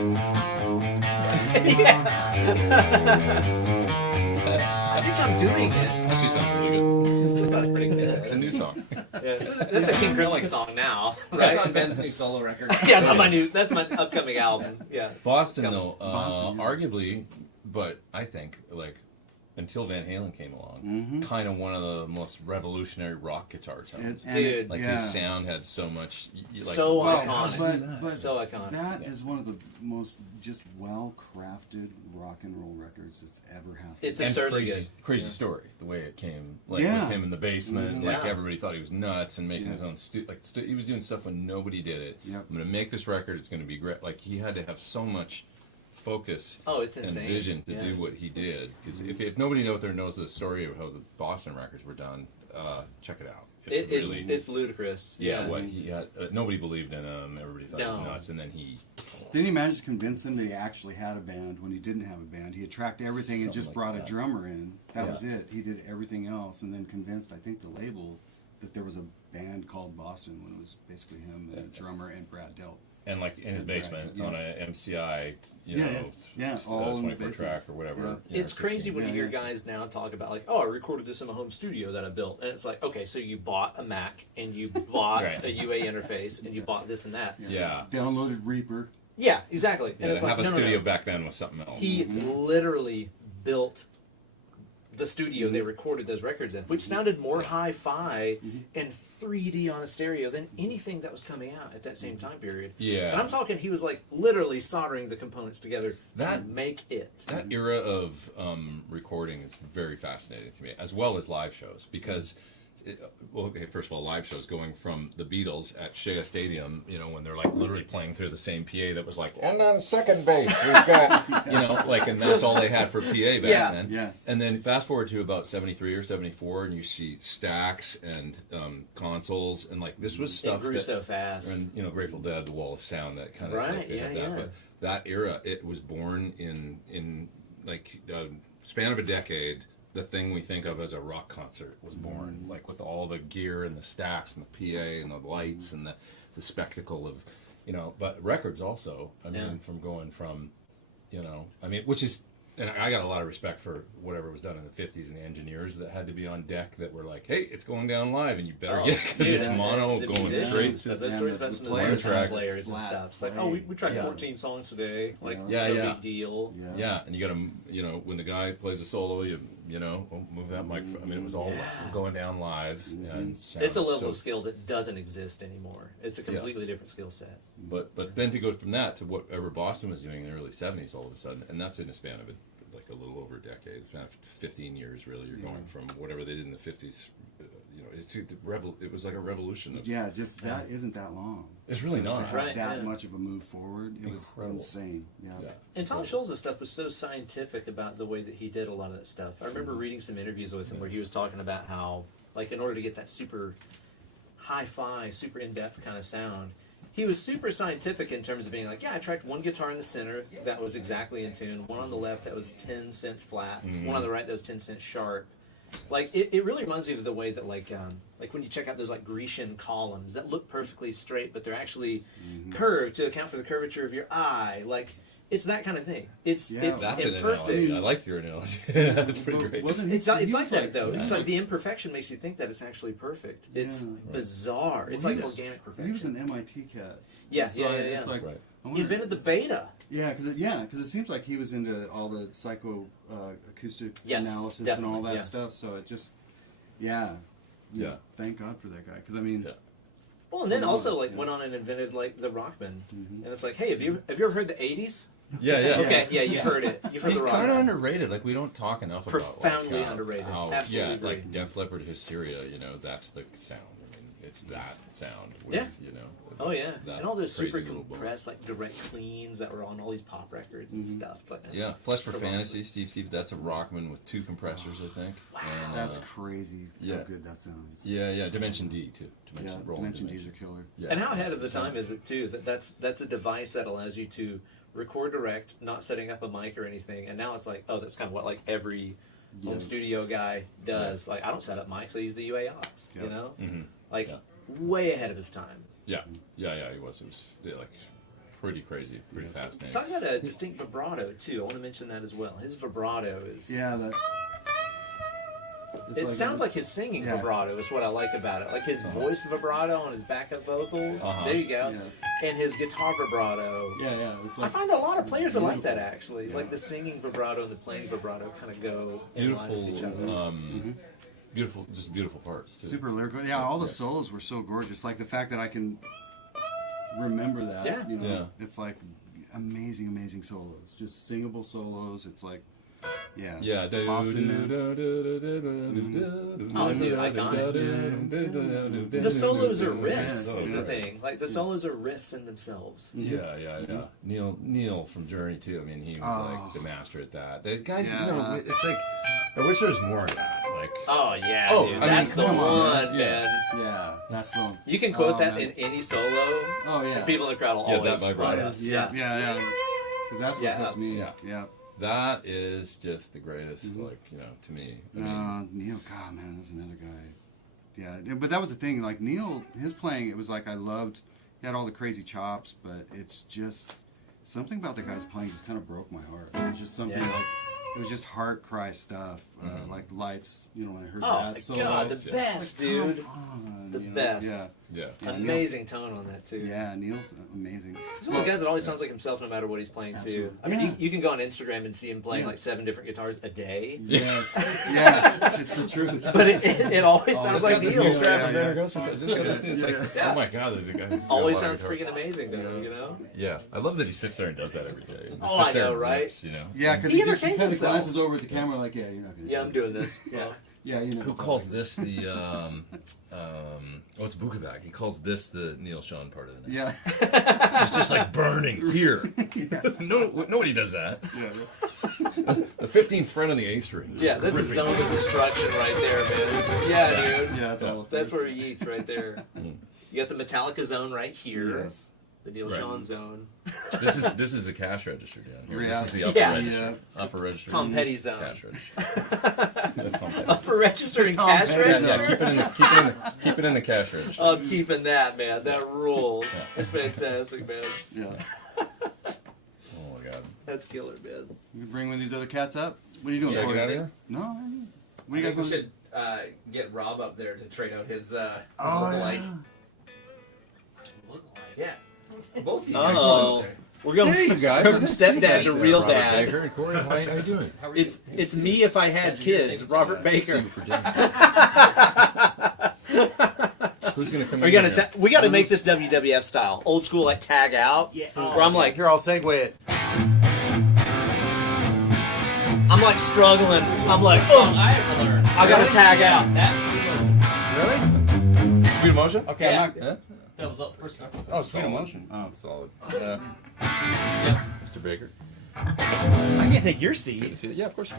think I'm doing it. Actually, sounds really good. This sounds pretty good. It's a new song. Yeah, that's a King Crimson song now, That's right? on Ben's new solo record. Yeah, that's on my new. That's my upcoming album. Yeah. Boston, Come though, Boston, yeah. arguably, but I think like until Van Halen came along, kind of one of the most revolutionary rock guitar tones. Dude. Like his sound had so much. So Well, iconic. but So iconic. That is one of the most just well-crafted rock and roll records that's ever happened. It's And absurdly crazy, good. crazy story. The way it came, like Yeah. with him in the basement, like Yeah. everybody thought he was nuts and making Yeah. his own. He was doing stuff when nobody did it. Yep. I'm going to make this record. It's going to be great. Like he had to have so much focus Oh, it's and insane. vision to Yeah. do what he did. Because if nobody out there knows the story of how the Boston records were done, check it out. It's ludicrous. Yeah, what he had. Nobody believed in him. Everybody thought he was No. nuts, and then he. Didn't he manage to convince them that he actually had a band when he didn't have a band? He had tracked everything and Something just like brought that. a drummer in. That Yeah. was it. He did everything else and then convinced, I think, the label that there was a band called Boston when it was basically him and a drummer and Brad Delp. And like in his basement Yeah. on a MCI, all in the 24 basement. track or whatever. Yeah. It's crazy when you hear Yeah. guys now talk about like, oh, I recorded this in my home studio that I built, and it's like, okay, so you bought a Mac and you bought Right. a UA interface and you bought this and that. Yeah. Downloaded Reaper. Yeah, exactly. Yeah, And it's to like, have a no, no, studio no. back then was something else. He literally built the studio they recorded those records in, which sounded more hi-fi and 3D on a stereo than anything that was coming out at that same time period. Yeah. And I'm talking, he was like literally soldering the components together to That- make it. That era of recording is very fascinating to me, as well as live shows, because, first of all, live shows going from the Beatles at Shea Stadium, when they're like literally playing through the same PA that was like, and on second base we've got, and that's all they had for PA back Yeah. then. Yeah. And then fast forward to about 73 or 74, and you see stacks and consoles, and like this was It stuff grew that, so fast. and Grateful Dead, the Wall of Sound, that kind of Right, like they had yeah, that, yeah. but that era, it was born in like a span of a decade. The thing we think of as a rock concert was born, like with all the gear and the stacks and the PA and the lights and the spectacle of, but records also. I mean, Yeah. from going from, which is, and I got a lot of respect for whatever was done in the 50s and the engineers that had to be on deck that were like, hey, it's going down live and you better get it because dude, it's mono the going musicians straight. and stuff. Those Yeah, stories the about some of player those track, players and flat stuff. It's like, play. oh, we tried Yeah. 14 songs today. Like, Yeah, no yeah. big deal. Yeah, and you got to, when the guy plays a solo, move that mic. I mean, it was all going down live, and It's a sounds level so- of skill that doesn't exist anymore. It's a completely different skill set. But then to go from that to whatever Boston was doing in the early '70s, all of a sudden, and that's in a span of like a little over a decade, 15 years really. You're going from whatever they did in the '50s. It was like a revolution. Yeah, just that isn't that long. It's really To not. have Right, that yeah. much of a move forward, it was Incredible. insane. Yeah. Yeah. And Tom Scholz' stuff was so scientific about the way that he did a lot of that stuff. I remember reading some interviews with him where he was talking about how, like, in order to get that super hi-fi, super in-depth kind of sound, he was super scientific in terms of being like, yeah, I tracked one guitar in the center that was exactly in tune, one on the left that was 10 cents flat, one on the right that was 10 cents sharp. Like, it really reminds me of the way that, like when you check out those, like, Grecian columns that look perfectly straight, but they're actually curved to account for the curvature of your eye. Like, it's that kind of thing. It's Yeah. That's an imperfect. analogy. I like your analogy. That's pretty But great. wasn't he? It's like he was that though. It's yeah. like the imperfection makes you think that it's actually perfect. It's Yeah. bizarre. Well, It's he like was- organic He was perfection. an MIT cat. Yeah, So yeah, it's yeah. like, Right. I He wonder- invented the beta. Yeah, because it seems like he was into all the psycho acoustic Yes, analysis and all definitely, that yeah. stuff. So it just, yeah. Yeah. Thank God for that guy. Because I mean, Yeah. Well, and then also like Yeah. went on and invented like the Rockman, and it's like, hey, have you ever heard the '80s? Yeah, yeah. Okay, yeah, you've heard it. You've heard He's the kind of Rockman. underrated. Like we don't talk enough about Profoundly like, underrated. How, Absolutely yeah, agree. like Def Leppard, Hysteria. That's the sound. I mean, it's that sound. With, Yeah. with Oh yeah, that and all those crazy super little boom. compressed like direct cleans that were on all these pop records and stuff. It's like Yeah, Flesh for it's Fantasy, Steve. That's a Rockman with 2 compressors, I think. Wow. And, that's crazy yeah. how good that sounds. yeah. Dimension D too. Yeah, Rolling Dimension D's are killer. Yeah. And how ahead of the time is it too? That's a device that allows you to record direct, not setting up a mic or anything. And now it's like, oh, that's kind of what like every home Yeah. studio guy does. Like I don't set up mics, I use the UA aux. Yeah. You know, Mhm. like Yeah. way ahead of his time. Yeah. It was like pretty crazy, pretty fascinating. Talk about a distinct vibrato too. I want to mention that as well. His vibrato is Yeah, that. It's It sounds like his singing Yeah. vibrato is what I like about it. Like his voice vibrato on his backup vocals. There you go. Yeah. And his guitar vibrato. Yeah. It's I like find a lot of players are like that actually. Like the singing vibrato and the playing vibrato kind of go in line with each other. Beautiful, just beautiful parts. Too. super lyrical. Yeah, all the solos were so gorgeous. Like the fact that I can remember that. Yeah. You know, Yeah. it's like amazing solos. Just singable solos. It's like, yeah. Yeah. Boston Man. Oh, dude, iconic. The solos are riffs, Yeah. is the thing. Like the solos are riffs in themselves. Yeah. Neil from Journey too. I mean, he was like the master at that. The guys, Yeah. you know, it's like I wish there was more of that. Like, Oh yeah, Oh, dude. I mean, That's the come on, one, man. man. Yeah, that's the. You can quote Oh, that man. in any solo. Oh yeah. And people in the crowd will Yeah, always that vibrato. run. Yeah. Because that's what Yeah. hooked me. Yeah. Yeah. that is just the greatest. Like, you know, to me. I mean, Neil, God, man, that's another guy. Yeah, but that was the thing. Like Neil, his playing, it was like I loved. He had all the crazy chops, but it's just something about the guy's playing just kind of broke my heart. It was just something like it was just heart cry stuff, like Lights. You know, when I heard Oh that my solo, god, the best, dude. The best. Yeah, yeah. yeah, Amazing tone on that too. Yeah, Neil's amazing. He's one of the guys that always sounds like himself no matter what he's playing too. I mean, you can go on Instagram and see him playing like 7 different guitars a day. Yes, yeah, it's the truth. But it always sounds like this Neil. new strap yeah, of yeah. Banner Ghost. Just go listen. It's like, oh my god, there's a guy. who's got a Always lot of sounds guitar. freaking amazing though, you know? Yeah, I love that he sits there and does that every day. Just Oh, sits I there know, and right? rips, you know. Yeah, because He he just entertains kind of himself. glances over at the camera like, yeah, you're not gonna. Yeah, I'm doing this. Yeah. Yeah, you know. Who calls this the it's Bukovac. He calls this the Neil Sean part of the night. Yeah. It's just like burning here. Nobody does that. Yeah. The 15th fret on the A string. just Yeah, that's a ripping. zone of destruction right there, man. Yeah, dude. Yeah, that's all. That's where he eats right there. You got the Metallica zone right here. Yes. The Neil Right. Sean zone. This is the cash register down here. Yeah. This is the upper Yeah. register. Upper register. Tom Petty zone. Cash register. That's Tom Petty. Upper register and Tom cash Petty. Yeah, register? keep it in the cash register. I'm keeping that, man. That rules. That's fantastic, man. Yeah. Oh my god. That's killer, man. You bring one of these other cats up. What are you doing? Should I Corey? get out of here? No. What I are you think guys we want? should get Rob up there to trade out his Oh, look-alike. Yeah. Both of you guys Oh. up there. We're going guys. from stepdad to real Robert dad. Baker and Corey, how you doing? It's me if I had kids, Robert Baker. Who's gonna come Are in you gonna here? we got to make this WWF style, old school, like tag out. Yeah. Where I'm like, Here, I'll segue it. I'm like struggling. I'm like, oh, I have to learn. I gotta tag out. That's Really? Sweet emotion? Okay. Yeah. I'm not, that was up first. oh, sweet emotion. Oh, solid. Mr. Baker. I can't take your Good to seat. see you. Yeah, of course you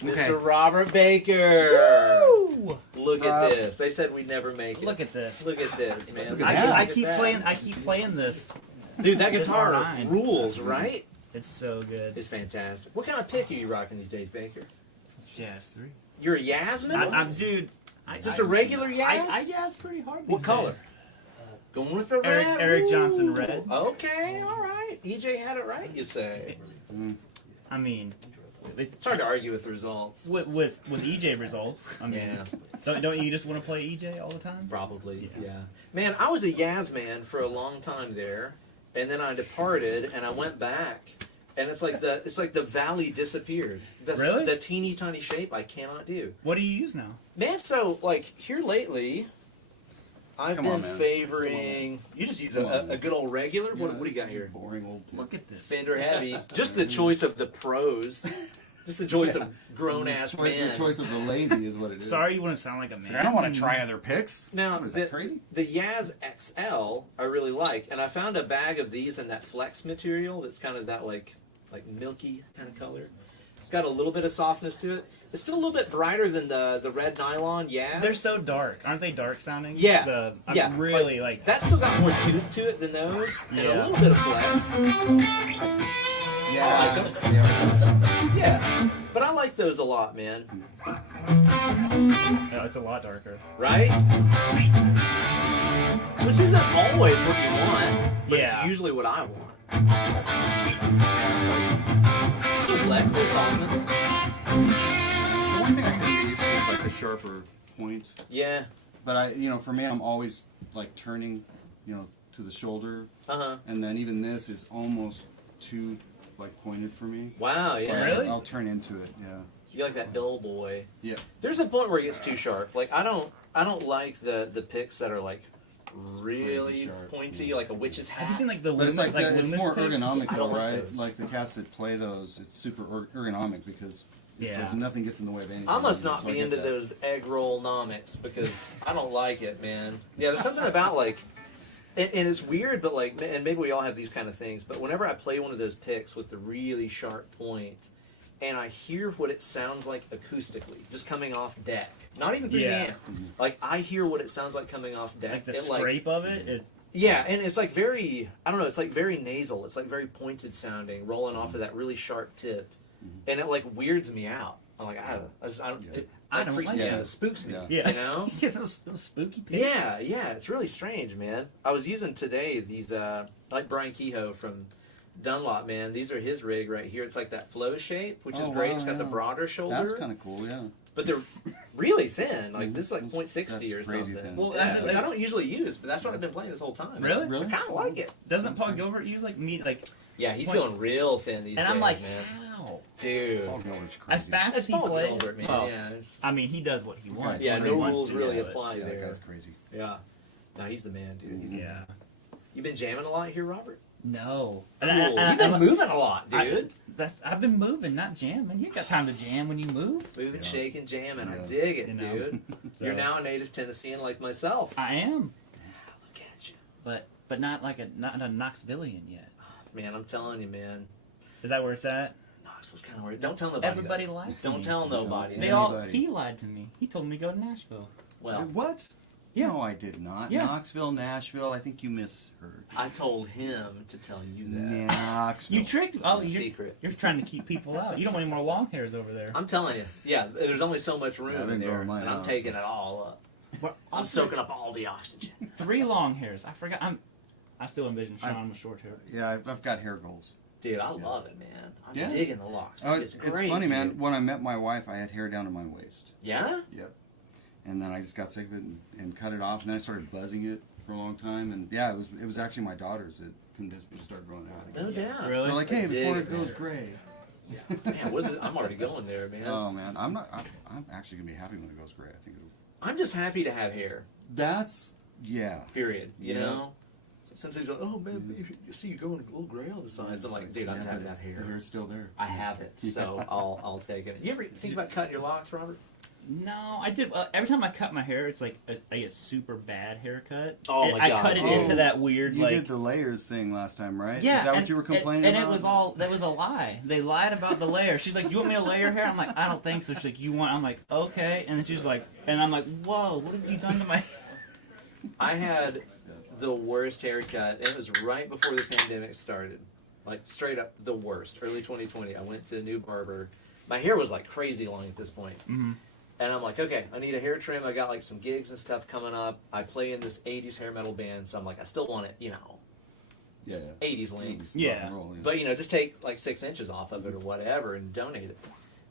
can. Mr. Robert Baker. Look at this. They said we'd never make it. Look at this. Look at this, man. Look at I, that. I Look at keep that. playing. I keep playing this. Dude, that This guitar R9. rules, right? It's so good. It's fantastic. What kind of pick are you rocking these days, Baker? Jazz 3. You're a Yasmin? I'm dude. Just a regular Yaz? I jazz pretty hard. What these color? days. Going with the Eric- red. Eric Johnson Ooh. red. Okay, all right. EJ had it right, you say. I mean, It's hard to argue with the results. with EJ results. I mean, Yeah, don't you just want to play EJ all the time? probably. Yeah. Man, I was a Yaz man for a long time there, and then I departed, and I went back, and it's like the valley disappeared. Really? The teeny tiny shape I cannot do. What do you use now? Man, so like here lately, I've Come been on, man. favoring. You just use Come on, a man. good old regular. What do you got here? Boring old. Look at this. Fender Heavy. Just the choice of the pros. Just the choice of grown ass men. The choice of the lazy is what it is. Sorry, you want to sound like a man. See, I don't want to try other picks. Now What is that, crazy? the Yaz XL I really like, and I found a bag of these in that flex material that's kind of that like milky kind of color. It's got a little bit of softness to it. It's still a little bit brighter than the red nylon Yaz. They're so dark, aren't they? Dark sounding. Yeah. I'm Yeah, really like. That's still got more tooth to it than those, and a Yeah. little bit of flex. Yeah. I like that's the other Yeah, but I like those a lot, man. No, it's a lot darker. Right? Which isn't always what you want, but Yeah. it's usually what I want. Little flex, little softness. So one thing I couldn't get used to is like like the sharper point. Yeah. But for me, I'm always like turning, to the shoulder, Uh-huh. and then even this is almost too like pointed for me. Wow, So yeah. Really? I'll turn into it. Yeah. You like that dull boy. Yeah. There's a point where it gets too sharp. Like I don't like the picks that are like really Crazy sharp, pointy, yeah. like a witch's hat. Have you seen like the But it's like, it's Loomis more picks? ergonomic I though, don't like right? those. Like the cats that play those, it's super ergonomic because it's Yeah. like nothing gets in the way of anything. I must not So I be get into that. those egg roll nomics because I don't like it, man. Yeah, there's something about like, and it's weird, but like, and maybe we all have these kind of things. But whenever I play one of those picks with the really sharp point, and I hear what it sounds like acoustically, just coming off deck, not even through the Yeah. amp. Like I hear what it sounds like coming off deck. Like the It, scrape of it. It's yeah, and it's like very, I don't know, it's like very nasal. It's like very pointed sounding, rolling off of that really sharp tip, and it like weirds me out. I'm like, I don't, Yeah. it I don't freaks like me it. out. It spooks me. Yeah. yeah. You know? Yeah, those spooky picks. Yeah, it's really strange, man. I was using today these, like Brian Kehoe from Dunlop, man. These are his rig right here. It's like that flow shape, which is Oh, great. wow, It's got the yeah. broader shoulder, That's kind of cool, yeah. but they're really thin. Like Mhm. this is like That's- .60 or that's crazy something. thin. Well, Yeah, that's- which I don't usually use, but that's what I've been playing this whole time. Really? Really? I kind of like it. Doesn't Paul Gilbert use like meat like? Yeah, he's Points. going real thin these And days, I'm like, man. how? Dude. Paul Gilbert's As crazy. fast as It's he Paul plays. Gilbert, man. Oh, Yeah, it's- I mean, he does what he wants. Yeah, when no he wants rules to, really but- apply Yeah, that there. guy's crazy. Yeah. No, he's the man, dude. He's Yeah. You been jamming a lot here, Robert? No. Cool. And You've been moving a lot, dude. I've been moving, not jamming. You got time to jam when you move. Moving, Yeah. shaking, jamming. I Yeah. dig it, You know. dude. So, You're now a native Tennessean like myself. I am, Look at you. but not a Knoxvillian yet. Man, I'm telling you, man. Is that where it's at? Knox was kind of weird. Don't tell nobody. Everybody though. likes Don't me. tell nobody. They Anybody. He lied to me. He told me to go to Nashville. Well, What? Yeah. No, I did not. Yeah. Knoxville, Nashville. I think you misheard. I told him to tell you that. Knoxville. You tricked. Oh, The you're, secret. you're trying to keep people out. You don't want any more long hairs over there. I'm telling you. Yeah, there's only so much I've room been in there, growing mine and I'm out, taking so- it all up. Well, I'm soaking up all the oxygen. 3 long hairs. I forgot. I still envision Sean with short hair. Yeah, I've got hair goals. Dude, I love it, man. I'm Yeah. digging the locks. Oh, It's it's great. funny, man. dude. When I met my wife, I had hair down to my waist. Yeah? Yep. And then I just got sick of it and cut it off. And then I started buzzing it for a long time. And yeah, it was actually my daughters that convinced me to start growing it out again. No doubt. Really? They're like, I hey, before dig it goes that. gray. Man, what is it? I'm already going there, man. Oh man, I'm actually gonna be happy when it goes gray. I think it'll. I'm just happy to have hair. That's yeah. Period. You Yeah. know? Some things go, oh man, you see you going a little gray on the sides. I'm like, dude, I'm Yeah, happy but to have it's- The hair. hair's still there. I have it, so I'll take it. You ever think about cutting your locks, Robert? No, I did. Every time I cut my hair, it's like I get a super bad haircut. Oh, And my I God. cut it Oh. into that weird You like. did the layers thing last time, right? Yeah, Is that and, what you were complaining and about? it was all that was a lie. They lied about the layer. She's like, "You want me to layer hair?" I'm like, "I don't think so." She's like, "You want?" I'm like, "Okay." And then she's like, and I'm like, "Whoa, what have you done to my?" I had the worst haircut. It was right before the pandemic started. Like, straight up the worst. Early 2020. I went to a new barber. My hair was, like, crazy long at this point. Mhm. And I'm like, okay, I need a hair trim. I got, like, some gigs and stuff coming up. I play in this 80s hair metal band, so I'm like, I still want it, you know, Yeah. 80s length. Yeah. Rock and roll, But, you know, just take, like, 6 inches off of it or whatever and donate it.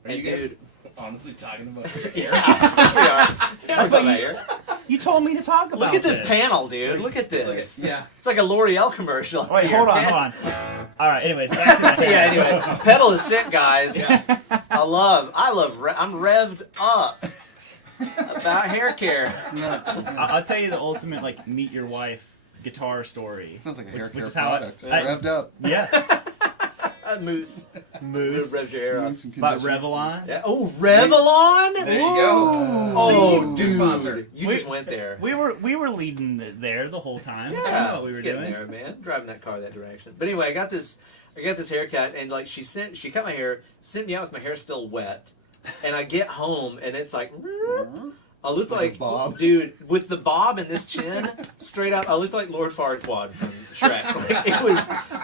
Are And, you guys dude, honestly talking about yeah, yes, we are. Yeah, we're talking about hair. You told me to talk about. Look at this panel, dude. Look at this. yeah. It's like a L'Oreal commercial. Wait, here, hold on, man. hold on. All right. Anyways, back to my Yeah, hair. anyway, pedal is sick, guys. I'm revved up about hair care. I'll tell you the ultimate like meet your wife guitar story. Sounds like a Which- hair which care is how product. I- Revved up. Yeah, Moose. Moose. Revs your hair up. Loose and About conditioned. Revlon. Yeah. Oh, Revlon? There you go. Oh, See? New sponsor. You We- just went there. We were leading there the whole time. I know Yeah, what we were it's getting doing. there, man. Driving that car that direction. But anyway, I got this haircut, and like she cut my hair, sent me out with my hair still wet, and I get home, and it's like. I looked like, bob. dude, with the bob and this chin, straight up, I looked like Lord Farquaad from Shrek. Like,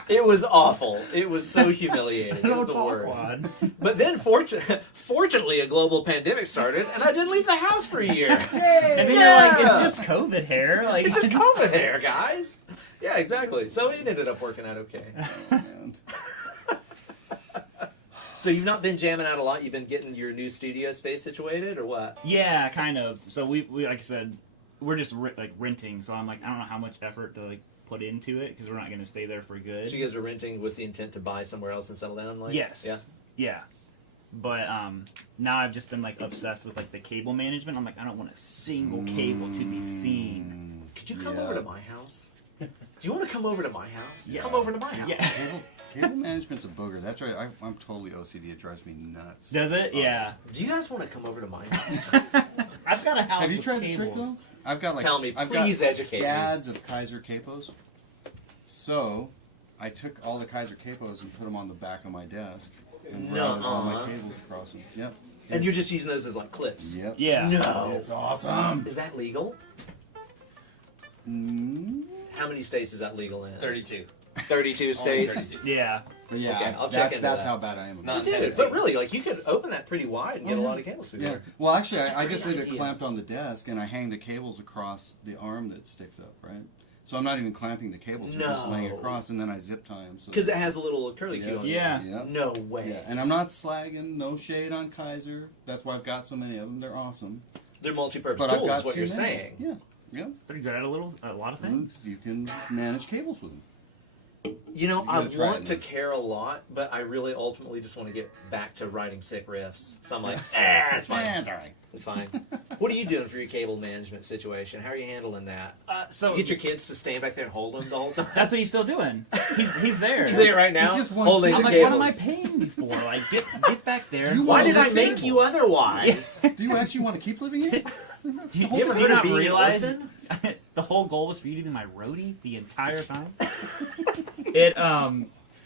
it was awful. It was so humiliating. It was the worst. Farquaad. But then, fortunately, a global pandemic started, and I didn't leave the house for a year. And then Yeah. you're like, it's just COVID hair. Like, It's just COVID hair, guys. Yeah, exactly. So it ended up working out okay. Man. So you've not been jamming out a lot. You've been getting your new studio space situated, or what? Yeah, kind of. So we like I said, we're just renting. So I'm like, I don't know how much effort to like put into it because we're not going to stay there for good. So you guys are renting with the intent to buy somewhere else and settle down, like? Yes. Yeah. Yeah. But now I've just been like obsessed with like the cable management. I'm like, I don't want a single cable to be seen. Could you come over to my house? Do you want to come over to my house? Yeah. Come over to my house. Yeah. Cable management's a booger. That's right. I'm totally OCD. It drives me nuts. Does it? Yeah. Do you guys want to come over to my house? I've got a house. Have you with tried the trick cables. though? I've got like Tell me, I've please got educate me. scads of Kaiser capos. So I took all the Kaiser capos and put them on the back of my desk and routed all my cables across them. Yep. And you're just using those as like clips? Yep. Yeah. No. It's awesome. Is that legal? Mm, How many states is that legal in? 32. 32 states? Yeah. but yeah, Okay, I'll check into that's that. how bad I am. Not about it. Dude, but really, like you could open that pretty wide and get a lot of cables through Yeah. there. Well, actually, That's a I just great leave it idea. clamped on the desk, and I hang the cables across the arm that sticks up, right? So I'm not even clamping the cables; I'm just laying it No. across, and then I zip tie them. So Because it has a little curly Yeah. cue on Yeah. yeah. it. No way. Yeah, and I'm not slagging, no shade on Kaiser. That's why I've got so many of them. They're awesome. They're multi-purpose But I've tools, got is what too you're many. saying. Yeah, yeah. They're good at a lot of things. You can manage cables with them. You know, You I gotta try want it, to man. care a lot, but I really ultimately just want to get back to writing sick riffs. So I'm like, it's fine. Yeah, it's all right. It's fine. What are you doing for your cable management situation? How are you handling that? So You get your kids to stand back there and hold them the whole time? that's what he's still doing. He's there. He's there right now, He's just one- holding I'm the like, cables. what am I paying you for? Like, get back there. You Why wanna did I lift make the you otherwise? Do you actually want to keep living in it? Do you ever ever hear not of vegan realize lifting? the whole goal was for you to be my roadie the entire time? It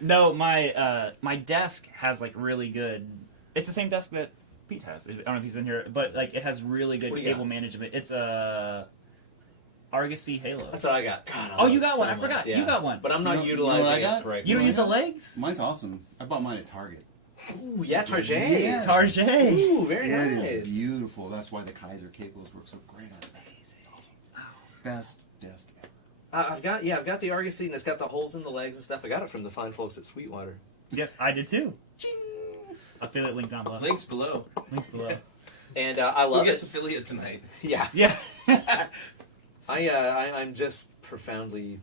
no, my desk has like really good. It's the same desk that Pete has. I don't know if he's in here, but like it has really good What do you cable got? management. It's a Argosy Halo. That's what I got. God, I Oh, love you it got so one. I much, forgot. yeah. You got one. But I'm You not know what utilizing I it got? correctly. You don't know use the what I got? legs? Mine's awesome. I bought mine at Target. Ooh, yeah, Target. Yes. Target. Ooh, very It nice. is beautiful. That's why the Kaiser cables work so great on it. It's awesome. Best desk ever. I've got the Argosy and it's got the holes in the legs and stuff. I got it from the fine folks at Sweetwater. Yes, I did too. Affiliate link down below. Links below. Links below. And I Who love gets it. affiliate tonight? Yeah. Yeah. I'm just profoundly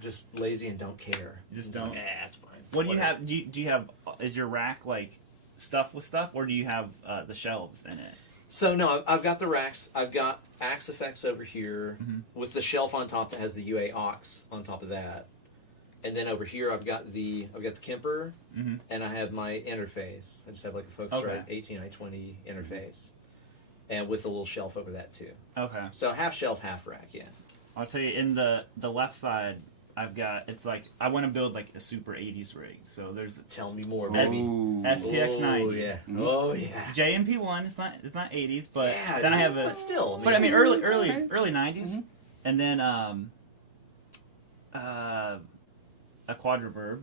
just lazy and don't care. You just I'm don't? Like, it's fine. What do you Whatever. have? Do you have? Is your rack like stuff with stuff, or do you have the shelves in it? So no, I've got the racks. I've got Axe Effects over here Mhm. with the shelf on top that has the UA aux on top of that. And then over here I've got the Kemper Mm-hmm. and I have my interface. I just have like a Focusrite 18i20 interface. And with a little shelf over that too. Okay. So half shelf, half rack, yeah. I'll tell you, in the left side, I've got, it's like, I want to build like a super 80s rig. So there's Tell me more, Ooh. baby. SPX 90. Oh yeah. Mhm. Oh yeah. JMP1. It's not 80s, but yeah, then I have a, but still, but I mean early okay. 90s, Mhm. and then a quadriverb,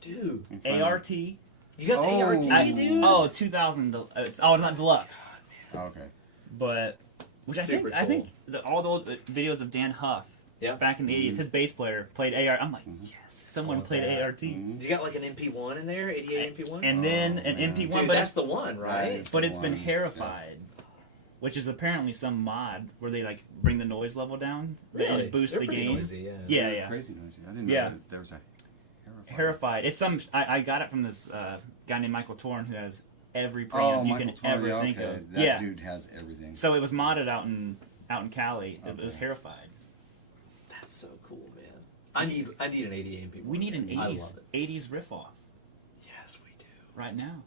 dude, You find- ART. you got the Oh. ART, dude. Oh, 2000. Not deluxe, Okay. but which Super I think cool. all the old videos of Dan Huff. Yeah. Back in the 80s, his bass player played AR. I'm like, yes, someone love played that. ART. Mhm. You got like an MP1 in there, 88 MP1. And then Oh, an man. MP1, dude, but that's it's, the one, right? is- but it's been one, hairified, which is apparently some mod where they like bring the noise level down and Really? it boosts They're the pretty gain. noisy, yeah. Yeah, They're yeah. Crazy noisy. I didn't Yeah. know that there was a Hairified. It's some. I got it from this guy named Michael Torn who has every Oh, preamp you Michael can Torn, ever yeah, think okay. of. That Yeah. dude has everything. So it was modded out in Cali. It was Okay. hairified. That's so cool, man. I need an 88 MP1. We need an I 80s love it. 80s riff off Yes, we do. right now.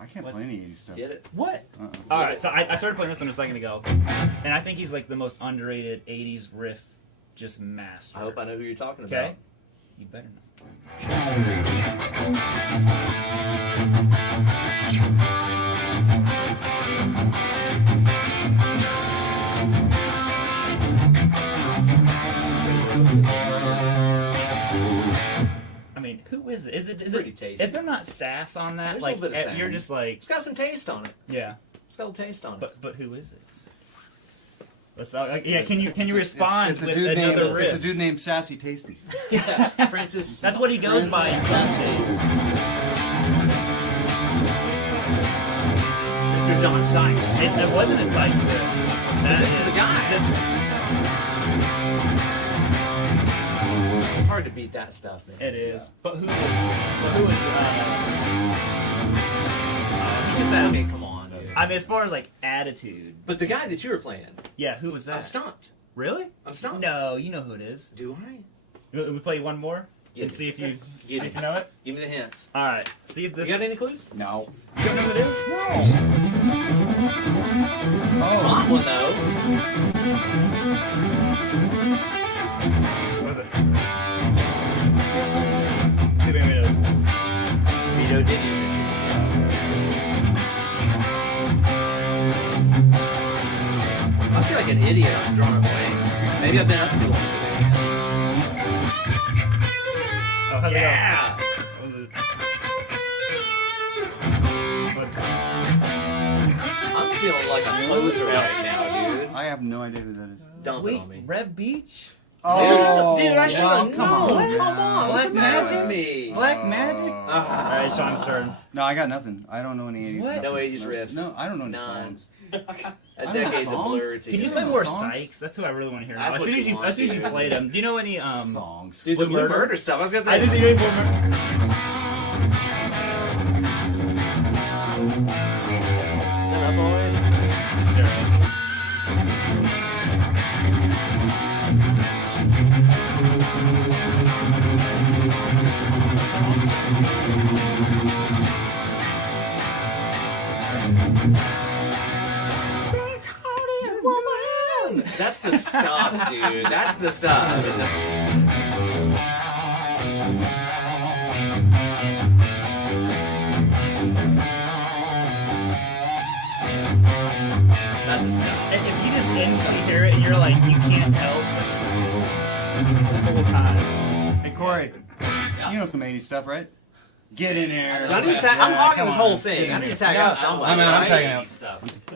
I can't What's- play any 80s stuff. Get it? What? Uh-uh. All right, so I started playing this one a second ago, and I think he's like the most underrated 80s riff just master. I hope I know who you're talking Okay? about. You better know. I mean, who is it? Is Pretty it? tasty. Is there not sass on that? There's a like little bit of you're sass. just like, It's got some taste on it. yeah. It's got a little taste on it. But who is it? Let's yeah. Can you respond It's a with dude another named, riff? It's a dude named Sassy Tasty. yeah, Francis. That's what he goes by in some states. Mr. John Sykes. It wasn't a Sykes riff. This is the guy. It's hard to beat that stuff, man. It is. But who was he just has, Okay, come on, dude. I mean, as far as like attitude. But the guy that you were playing, Yeah, who was that? I'm stumped. Really? I'm stumped. No, you know who it is. Do I? We play one more Get and it. see if you Get it. know it. Give me the hints. All right. See if You this. got any clues? No. You don't know who it is? Come on, one though. What is it? See if anybody knows. Vito Ditty's name. I feel like an idiot. I'm drawing a blank. Maybe I've been up too long today. Oh, how's Yeah. it go? What was it? What? I'm feeling like a poser right now, dude. I have no idea who that is. Dump it on me. Red Beach? Dude, dude, I should have known. come on. Come on. What's the Black matter with Magic? me? Black Magic? All right, Sean's turn. No, I got nothing. I don't know any 80s stuff. No 80s riffs. No, I don't know any None. songs. A decade's a songs. blur to Can you you. play more songs? Sykes? That's who I really want to hear. That's Now. As what soon you as you, want, as soon as you dude. played them, do you know any Songs. Dude, the Blue Blue Murder? Murder stuff. I was gonna say. I didn't think you knew any Blue Murder. Is that up already? That's the stuff, dude. That's the stuff. That's the stuff. And if you just instantly hear it and you're like, you can't help the whole time. Hey, Corey. You know some 80s stuff, right? Get in there. I need to I'm Yeah, hogging come this on. whole thing. I need to tag out somebody. I'm right? tagging out.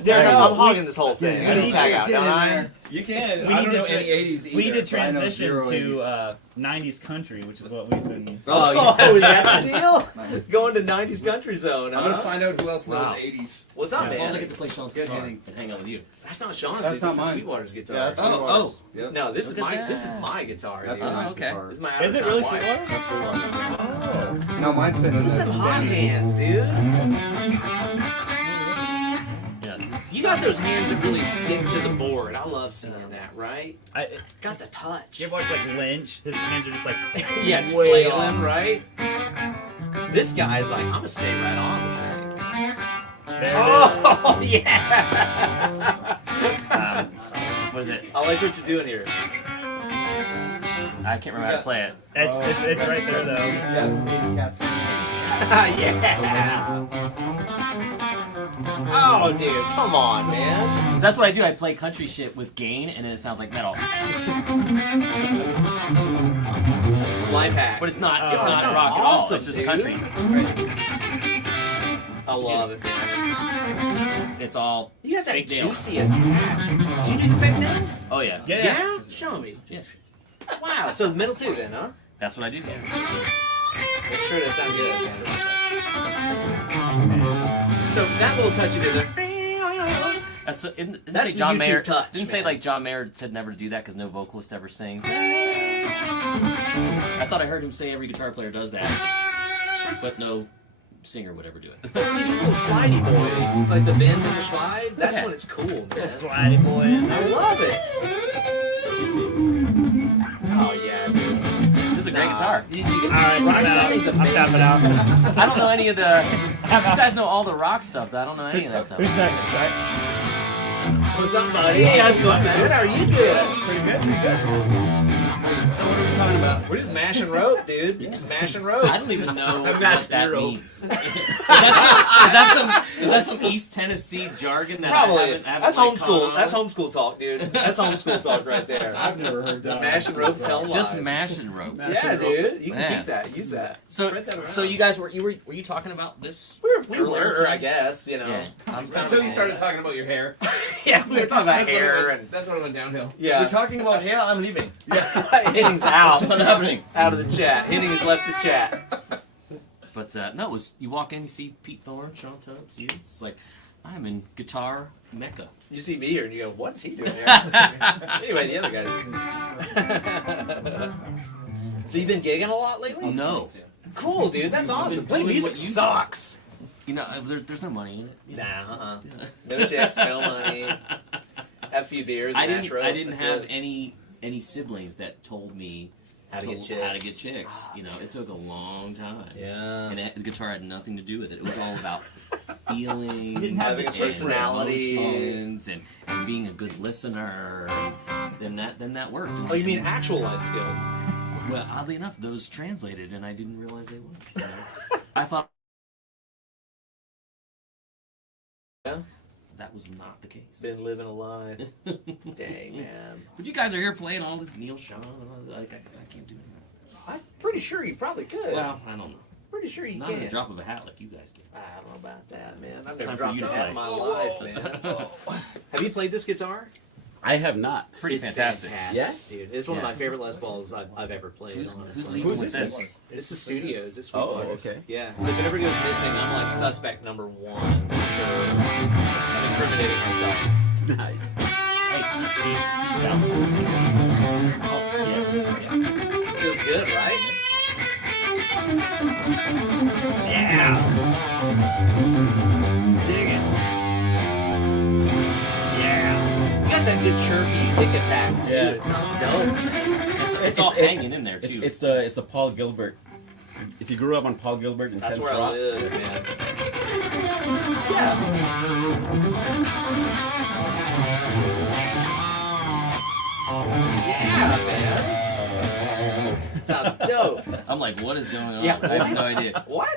Derek, Yeah. I'm hogging this whole thing. I need to tag out, Get in don't I? there. You can. We I need don't to know tra- any 80s either. We need to but I know transition zero to 80s. 90s country, which is what we've been. Oh, is that the deal? It's going to 90s country zone, I'm gonna huh? find out who else knows Wow. 80s. What's up, As long as I man? get to play Sean's Good guitar hitting. and hang out with you. That's not Sean's, That's dude. not This is mine. Sweetwater's guitar. Yeah, that's Oh, Sweetwater's. Yep. No, this is Look at this is that. my guitar, That's dude. a nice okay. guitar. This is my Is it out-of-town really wife. Sweetwater? That's Sweetwater's. Oh. No, mine's sitting in You the have hot standing. hands, dude. Yeah. You got those hands that really stick to the board. I love seeing that, right? Got the touch. You ever watch like Lynch? His hands are just like Yeah, it's way flailing, off. right? This guy's like, I'm gonna stay right on the thing. There it Oh yeah! What is it? I like what you're doing here. I can't remember how to play it. is. It's right there though. Yeah. Oh, dude, come on, man. 'Cause that's what I do. I play country shit with gain, and then it sounds like metal. Life hack. But it's not. It's Oh, not that sounds rock at awesome, all. It's just dude. country. I love it, man. It's all. You got that fake nail. juicy attack. Do you do the fake nails? Oh yeah. Yeah. Show me. Yeah. Wow. So it's middle too, then, huh? That's what I do. Yeah. Make sure to sound good. Man. So that little touch you did there. That's didn't That's say the John YouTube Mayer. touch, Didn't say man. like John Mayer said never to do that because no vocalist ever sings. I thought I heard him say every guitar player does that, but no singer would ever do it. You do a little slidey boy. It's like the bend and the slide. That's Yeah. when it's cool, Little man. slidey boy. I love it. Oh yeah, dude. This is a great guitar. All right, Right, I'm that out. thing's I'm tapping amazing. out. I don't know any of the. You guys know all the rock stuff. Though. I don't know any of that stuff. Who's next? What's up, buddy? Hey, how's it going, man? How are you doing? Pretty good, pretty good. So what are we talking about? We're just mashing rope, dude. Just mashing rope. I don't even know I'm what not that hero. means. is that some East Tennessee jargon that Probably. I haven't That's like, homeschool. caught on? That's homeschool talk, dude. That's homeschool talk right there. I've never heard Just that. mashing rope, tell lies. Just mash and rope. Yeah, dude. You can Man. keep that. Use that. So, Spread that around. so you guys were you talking about this? We earlier were, I today? guess. You know. Yeah. Until you started talking about your hair. Yeah, we were talking about hair and That's when it went downhill. yeah. We're talking about hair, I'm leaving. Henning's out. What's happening? Out of the chat. Henning has left the chat. But no, it was you walk in, you see Pete Thorne, Sean Tubbs, you. It's like I'm in guitar mecca. You see me here and you go, what's he doing here? Anyway, the other guys. So you've been gigging a lot lately? No. Cool, dude. That's awesome. Playing doing music what you- sucks. You know, there's no money in it. Nah, no chicks, no money. Have a few beers. I match didn't. rope, I didn't that's have it. any siblings that told me How to get how to chicks. get chicks. You know, it took a long time. Yeah. And the guitar had nothing to do with it. It was all about feeling, didn't have the and personality. emotions, and being a good listener. And then that worked. Oh, you mean actual life skills? Well, oddly enough, those translated, and I didn't realize they would. You know? I thought Yeah. that was not the case. Been living a lie. Dang, man. But you guys are here playing all this Neil Sean, and all that. I can't do that. I'm pretty sure you probably could. Well, I don't know. pretty sure you Not can. in a drop of a hat like you guys can. I don't know about that, man. I've It's never time for dropped you to a hat in play. my life, man. Have you played this guitar? I have not. Pretty It's fantastic. Yeah? dude. It's one of Yeah. my favorite Les Pauls I've ever played. Who's honestly. leading Who's with this this? It's the studios. It's Oh, Sweetwater's. okay. Yeah. If it ever goes missing, I'm like suspect number one for sure. I'm incriminating myself. Nice. Hey, Steve's out. Oh, yeah. Feels good, right? Yeah. Dig it. Yeah. You got that good chirpy pick attack too. Yeah. It sounds dope. It's all hanging in there, too. It's the Paul Gilbert. If you grew up on Paul Gilbert and That's Chance where I Rock, live, man. Yeah. Yeah, man. Sounds dope. I'm like, what is going on? Yeah, I have no what? idea. What?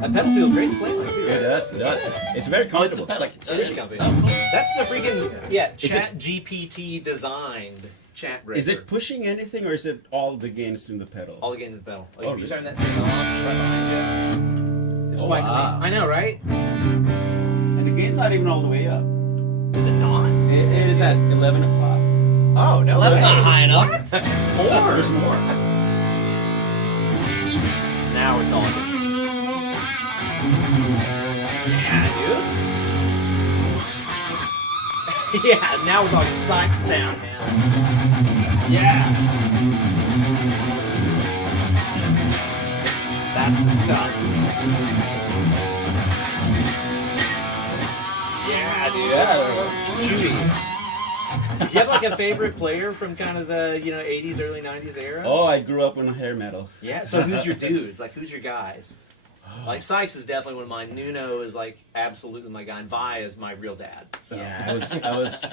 That pedal feels great to play on too. it Right? does. It does. It's very Oh, it's a comfortable. pedal. It's It is It's- comfy. oh, cool. That's the freaking Is it- ChatGPT designed chat breaker. is it pushing anything or is it all the gains in the pedal? all the gains of the pedal? Like, Oh, if you really? turn that thing off right behind you. It's Oh, quite wow. clean. I know, right? And the gain's not even all the way up. Is it on? It is at 11 o'clock. Oh no, Well, that's way. not high enough. More. There's more. Now it's on. Yeah, dude. Yeah, now we're talking Sykes Town, man. Yeah. That's the stuff. Yeah, dude. Yeah. Judy. Do you have like a favorite player from kind of the 80s, early 90s era? Oh, I grew up on hair metal. Yeah, so who's your dudes? Like, who's your guys? Like, Sykes is definitely one of mine. Nuno is, like, absolutely my guy. And Vi is my real dad. So. Yeah, I was.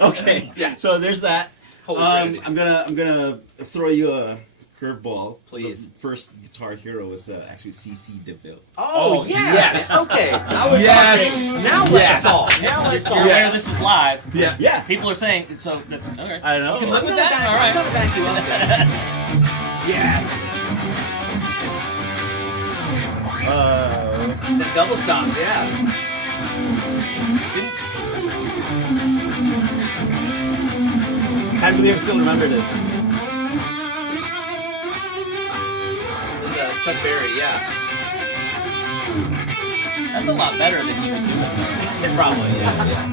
Okay. Yeah. So there's that. Holy Trinity. I'm gonna throw you a curveball. Please. The first Guitar Hero was actually CC DeVille. Oh, yeah. yes. Okay. Now we're Yes. talking. Now let's Yes. talk. Now let's talk. You're aware this is live. Yeah. Yeah. People are saying, so that's okay. I know. You can live I'm with gonna that? back, All I'm right. gonna back you up there. Yes. The double stops, yeah. Can't believe I still remember this. With Chuck Berry, yeah. That's a lot better than he would do it. Probably, yeah.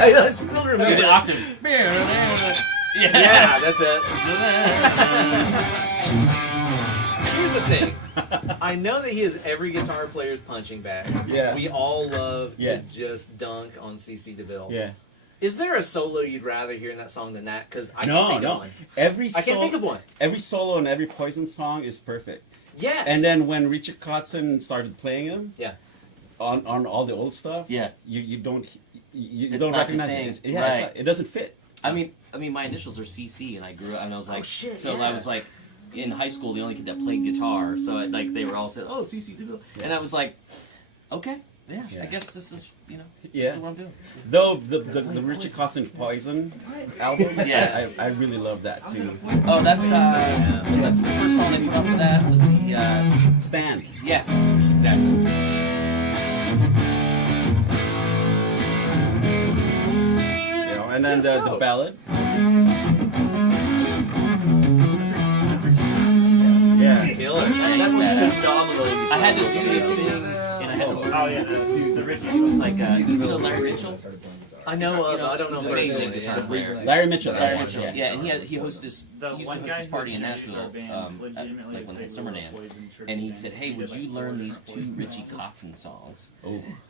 I still You remember. did octave. Yeah, that's it. Here's the thing. I know that he has every guitar player's punching bag. Yeah. We all love to Yeah. just dunk on CC DeVille. Yeah. Is there a solo you'd rather hear in that song than that? Because I can't No, think of no. one. I I can't think of one. Every solo and every Poison song is perfect. Yes. And then when Richard Kotzen started playing them Yeah. on all the old stuff, Yeah. you don't It's don't not the recognize thing. it. It's Right. not- it doesn't fit. I mean, my initials are CC, and I grew up, and I was like, shit, so yeah. I was like, in high school, the only kid that played guitar, so like they were all saying, oh, CC DeVille, and I was like, okay, yeah, I Yeah. guess this is, this Yeah. is what I'm doing. Though the Richard Kotzen Poison album, Yeah. I really love that too. Oh, that's was the first song they put up for that was the Stan. yes, exactly. You know, and then That's the dope. ballad. That's badass. phenomenal. I had to do this thing, and I had to learn. Oh yeah, the Richie. It was like, Larry Mitchell? I know. I don't know. He's what amazing it is. guitar player. Larry Mitchell. Larry Mitchell, yeah, and he hosts this. The He used to one host guy this who party in introduced our Nashville, band legitimately like would when say it's Summer we were Jam. Poison Church And he band. said, "Hey, would Like you learn 4 these different two voices. Richie Kotzen songs?"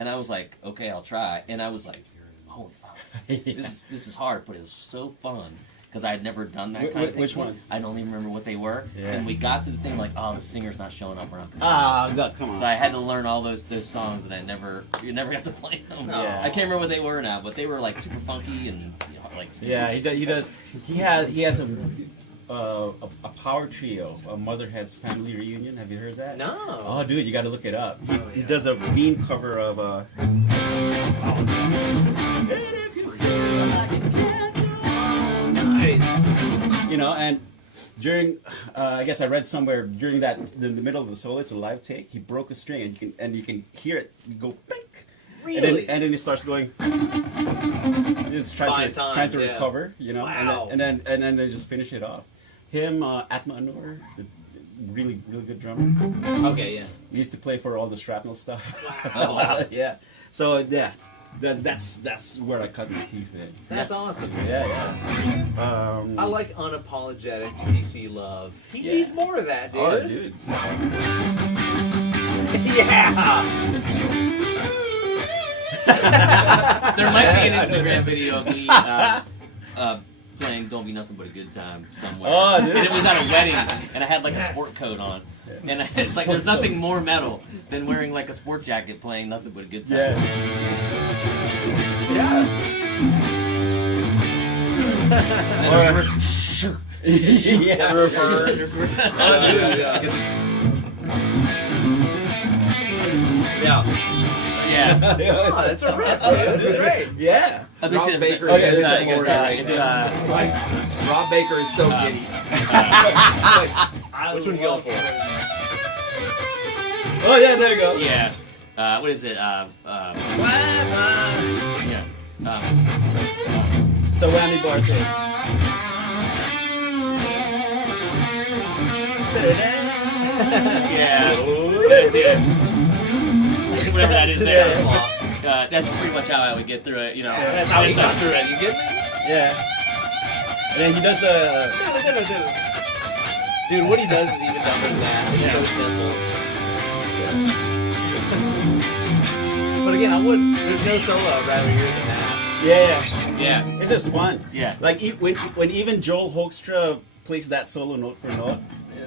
And I was like, "Okay, I'll try." And I was like, "Holy fuck, this is hard, but it was so fun." Because I had never done that kind of thing. Which ones? I don't even remember what they were. Yeah. And we got to the thing like, oh, the singer's not showing up. We're not gonna. Ah, God, come on. So I had to learn all those songs that you never got to play them. Yeah. I can't remember what they were now, but they were like super funky and like. Yeah, he does. He has a power trio, a Motherhead's Family Reunion. Have you heard that? No. Oh, dude, you got to look it up. He does a mean cover of Nice. you know, and during, I guess I read somewhere during the middle of the solo, it's a live take. He broke a string, and you can hear it go pink. Really? And then he starts going. He's trying to yeah. recover, you know, Wow. and then they just finish it off. Him, Atma Anwar, the really good drummer. Okay, yeah. He used to play for all the shrapnel stuff. Oh, wow. Yeah. So yeah, that's where I cut my teeth in. That's awesome. Yeah. I like unapologetic CC love. He Yeah. needs more of that, dude. Oh, dude. Yeah. There might be an Instagram video of me playing "Don't Be Nothing But a Good Time" somewhere, Oh, dude. and it was at a wedding, and I had like a sport coat on, and it's like there's nothing more metal than wearing like a sport jacket playing "Nothing But a Good Time." Yeah. Yeah. Reverse. Oh, dude, yeah. Yeah. Oh, that's a riff, dude. That's great. Yeah. At least Rob it- Baker it's, is uh, more it's, right it's, Rob Baker is so giddy. Which one you going for? Oh yeah, there you go. yeah. What is it? Yeah. So whammy bar thing. Yeah. That's it. Whatever that is there. That's pretty much how I would get through it, you know. That's how he got through it. You get me? Yeah. And then he does the. Dude, what he does is even dumber than that. It's so simple. But again, there's no solo I'd rather hear than that. Yeah. Yeah. It's just fun. Yeah. Like when even Joel Hoekstra plays that solo note for note,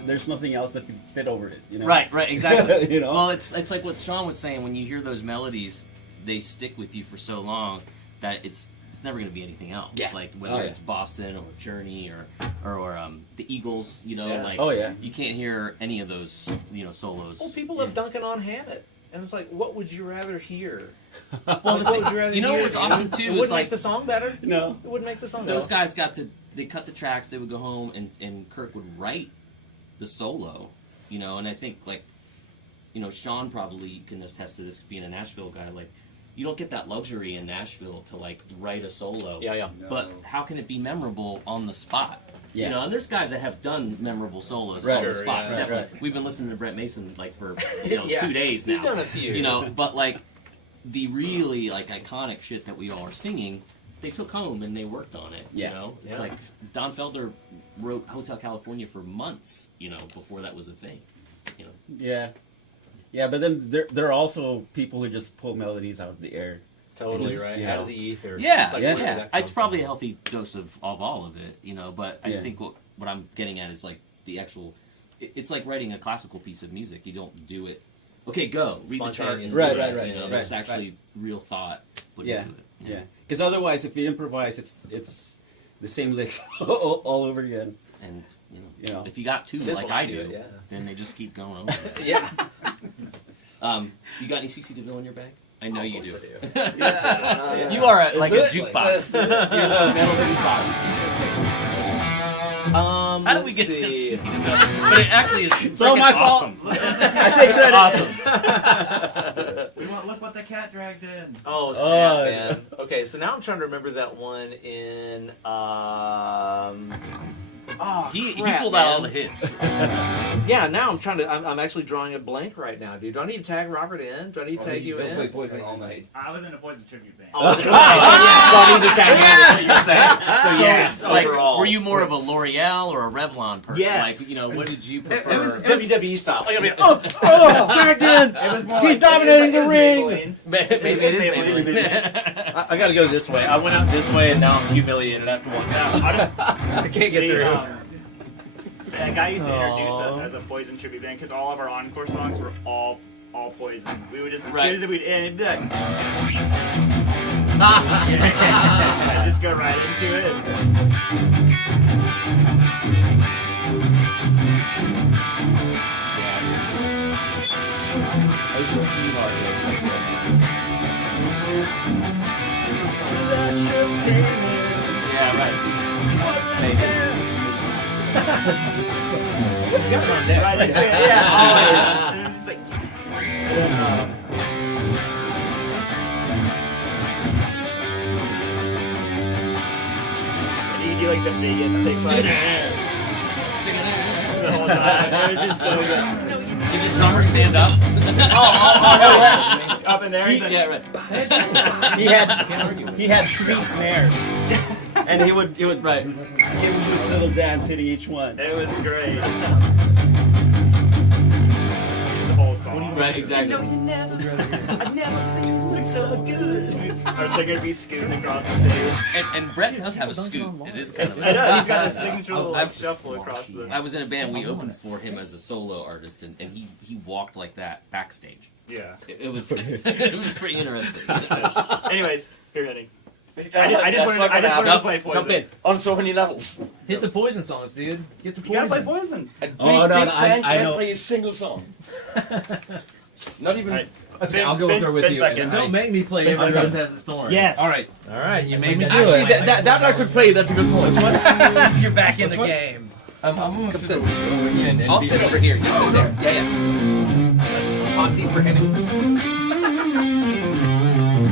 there's nothing else that can fit over it. You know. Right, exactly. You know? Well, it's like what Sean was saying. When you hear those melodies, they stick with you for so long that it's never going to be anything else. Yeah. Like whether it's Boston or Journey or the Eagles, you know, like Oh, yeah. you can't hear any of those, you know, solos. Well, people love dunking on Hammett. And it's like, what would you rather hear? Well, What would you rather you know hear? what's awesome too It is wouldn't like make the song better. No. It wouldn't make the song those better. guys they cut the tracks, they would go home and Kirk would write the solo, you know, and I think like, you know, Sean probably can attest to this being a Nashville guy, like you don't get that luxury in Nashville to like write a solo. Yeah. But how can it be memorable on the spot? Yeah. You know, and there's guys that have done memorable solos Right. on the Sure, spot. yeah. Definitely. Right. We've been listening to Brett Mason like for 2 days now. He's done a few. You know, but like the really like iconic shit that we all are singing, they took home and they worked on it. Yeah. You know, it's Yeah. like Don Felder wrote Hotel California for months. You know, before that was a thing. You know. Yeah. Yeah, but then there are also people who just pull melodies out of the air. Totally Just, right. you Out know. of the ether. Yeah, It's like, yeah. where did that It's come probably a from? healthy dose of all of it, you know. But I Yeah. think what I'm getting at is like the actual. It's like writing a classical piece of music. You don't do it. Okay, go read the chart. Spontaneous. Right, You right, know, right, there's right, actually real thought put Yeah. into it. Yeah. Because otherwise, if you improvise, it's the same licks all over again. And You know. if you got two This like one I I do do, it, yeah. then they just keep going on. Yeah. You got any CC DeVille in your bag? I know you do. Yeah. You are like a Let's jukebox. do it. You're the metal jukebox. How did we get to see. CC DeVille? But it actually is. It's all my fault. awesome. I take It's credit. awesome. Look what the cat dragged in. Oh, snap, Oh. man. Okay, so now I'm trying to remember that one in Oh, He crap, pulled out all man. the hits. Yeah, now I'm trying to. I'm actually drawing a blank right now, dude. Do I need to tag Robert in? Do I need to tag you in? Play Poison all night. I was in a Poison tribute band. Oh, okay, so I need to tag you in. Is what you're saying. So yes, Like, overall. were you more of a L'Oreal or a Revlon person? Yes. Like, you know, what did you It was prefer? WWE style. Like, I mean, Tagged in. It was more He's like, dominating the it was ring. Maybelline. Maybe it is Maybelline. I gotta go this way. I went out this way, and now I'm humiliated. I have to walk out. I can't get through. That guy used to introduce us as a Poison tribute band because all of our encore songs were all Poison. We would just as soon as we'd end, be like, and just go right into it. Yeah, right. What's got on there? Right, yeah, always. And I'm just like, and you do like the biggest pick slide the whole time. It was just so good. Did the drummer stand up? Up in there. Yeah, right. He had 3 snares, and he would Right. give him this little dance hitting each one. It was great. The whole song. Right, exactly. Our singer would be scooting across the stage. And Brett does have a scoot. It is kind of I know, he's got a signature little I- like, shuffle across the... I was in a band. We opened for him as a solo artist, and he walked like that backstage. Yeah. It was it was pretty interesting. Anyways, here, Henning. I just wanted to play Poison. Jump in. On so many levels. Hit the Poison songs, dude. Get the You gotta Poison. play Poison. Oh, no, I know. play a single song. Not even. Alright. Okay, I'll go there with Ben's you. back in. Don't make me play Every Rose Has Its Thorns. Yes. All right. All right, you made me do Actually, it. that I could play. That's a good point. You're back in the one? game. I'm gonna sit over here and I'll be sit like- over here. You sit there. Yeah, yeah. Hot seat for Henning.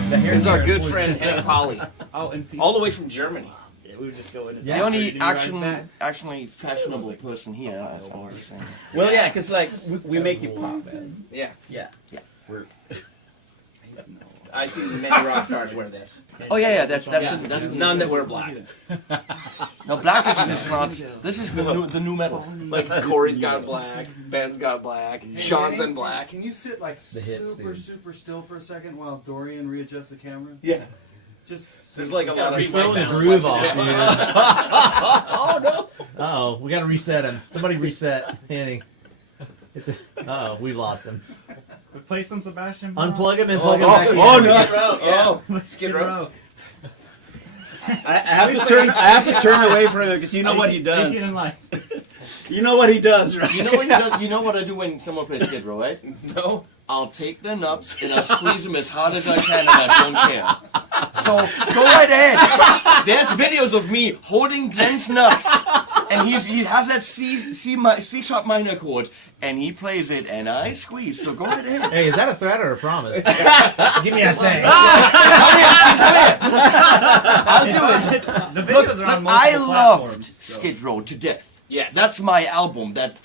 This is our good friend Henning Polly, Oh, and all the way from Germany. yeah, we would just go in and The only actually fashionable person here, as I was saying. Well, yeah, because like we make you pop, man. Yeah. Yeah. I see many rock stars wear this. Oh yeah, that's none that wear black. No, black is not. This is the new metal. Like Corey's got black, Ben's got black, Sean's in black. Can you sit like super still for a second while Dorian readjusts the camera? Yeah, Just there's like a lot of Throwing the balance. groove off. Oh no! Oh, we gotta reset him. Somebody reset Henning. Oh, we lost him. We play some Sebastian Bach. Unplug him and plug him back in. Oh, Skid Row. I have to turn. I have to turn away from him because you know what he does. You know what he does, right? You know what he does? You know what I do when someone plays Skid Row, right? No. I'll take the nuts and I'll squeeze them as hard as I can and I don't care. So go right ahead. There's videos of me holding Glenn's nuts and he has that C sharp minor chord and he plays it and I squeeze. So go right ahead. Hey, is that a threat or a promise? Give me a thing. I'll do it. The videos are on multiple I loved platforms. Skid Row to death. Yes. That's my album. That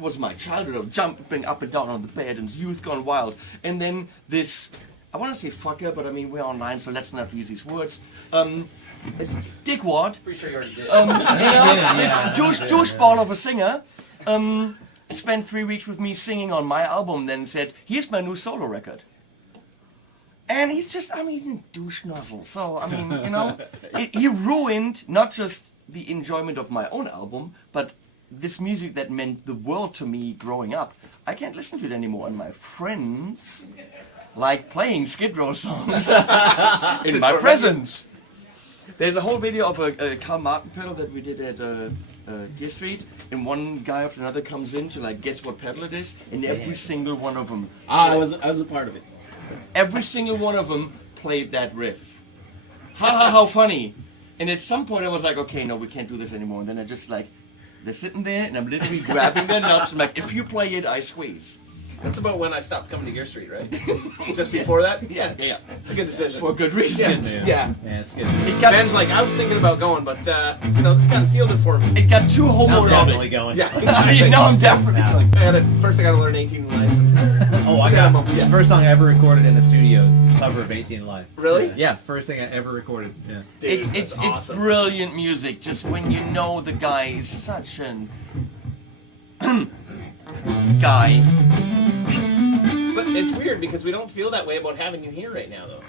was my childhood, jumping up and down on the bed and youth gone wild. And then this, I want to say fucker, but I mean we're online, so let's not use these words. It's dickwad. Pretty sure you already did. This doucheball of a singer. Spent 3 weeks with me singing on my album, then said, "Here's my new solo record." And he's just, I mean, douche nozzle. So I mean, you know, he ruined not just the enjoyment of my own album, but this music that meant the world to me growing up. I can't listen to it anymore, and my friends like playing Skid Row songs in my presence. There's a whole video of a Carl Martin pedal that we did at Gear Street, and one guy after another comes in to like guess what pedal it is, and every single one of them, I was a part of it. every single one of them played that riff. How funny! And at some point I was like, okay, no, we can't do this anymore. And then I just like, they're sitting there, and I'm literally grabbing their nuts. I'm like, if you play it, I squeeze. That's about when I stopped coming to Gear Street, right? Just before that? Yeah. It's a good decision. For good reason. Yeah. Yeah, it's good. It got, Ben's like, I was thinking about going, but, this kind of sealed it for me. it got too I'm homework on definitely it. going. Yeah. You know I'm definitely going. First I gotta learn 18 in Life. Oh, I got Yeah. the first song I ever recorded in the studios, cover of 18 Live. Really? Yeah, first thing I ever recorded. Yeah. Dude, It's that's awesome. brilliant music. Just when you know the guy is such an guy. But it's weird because we don't feel that way about having you here right now, though.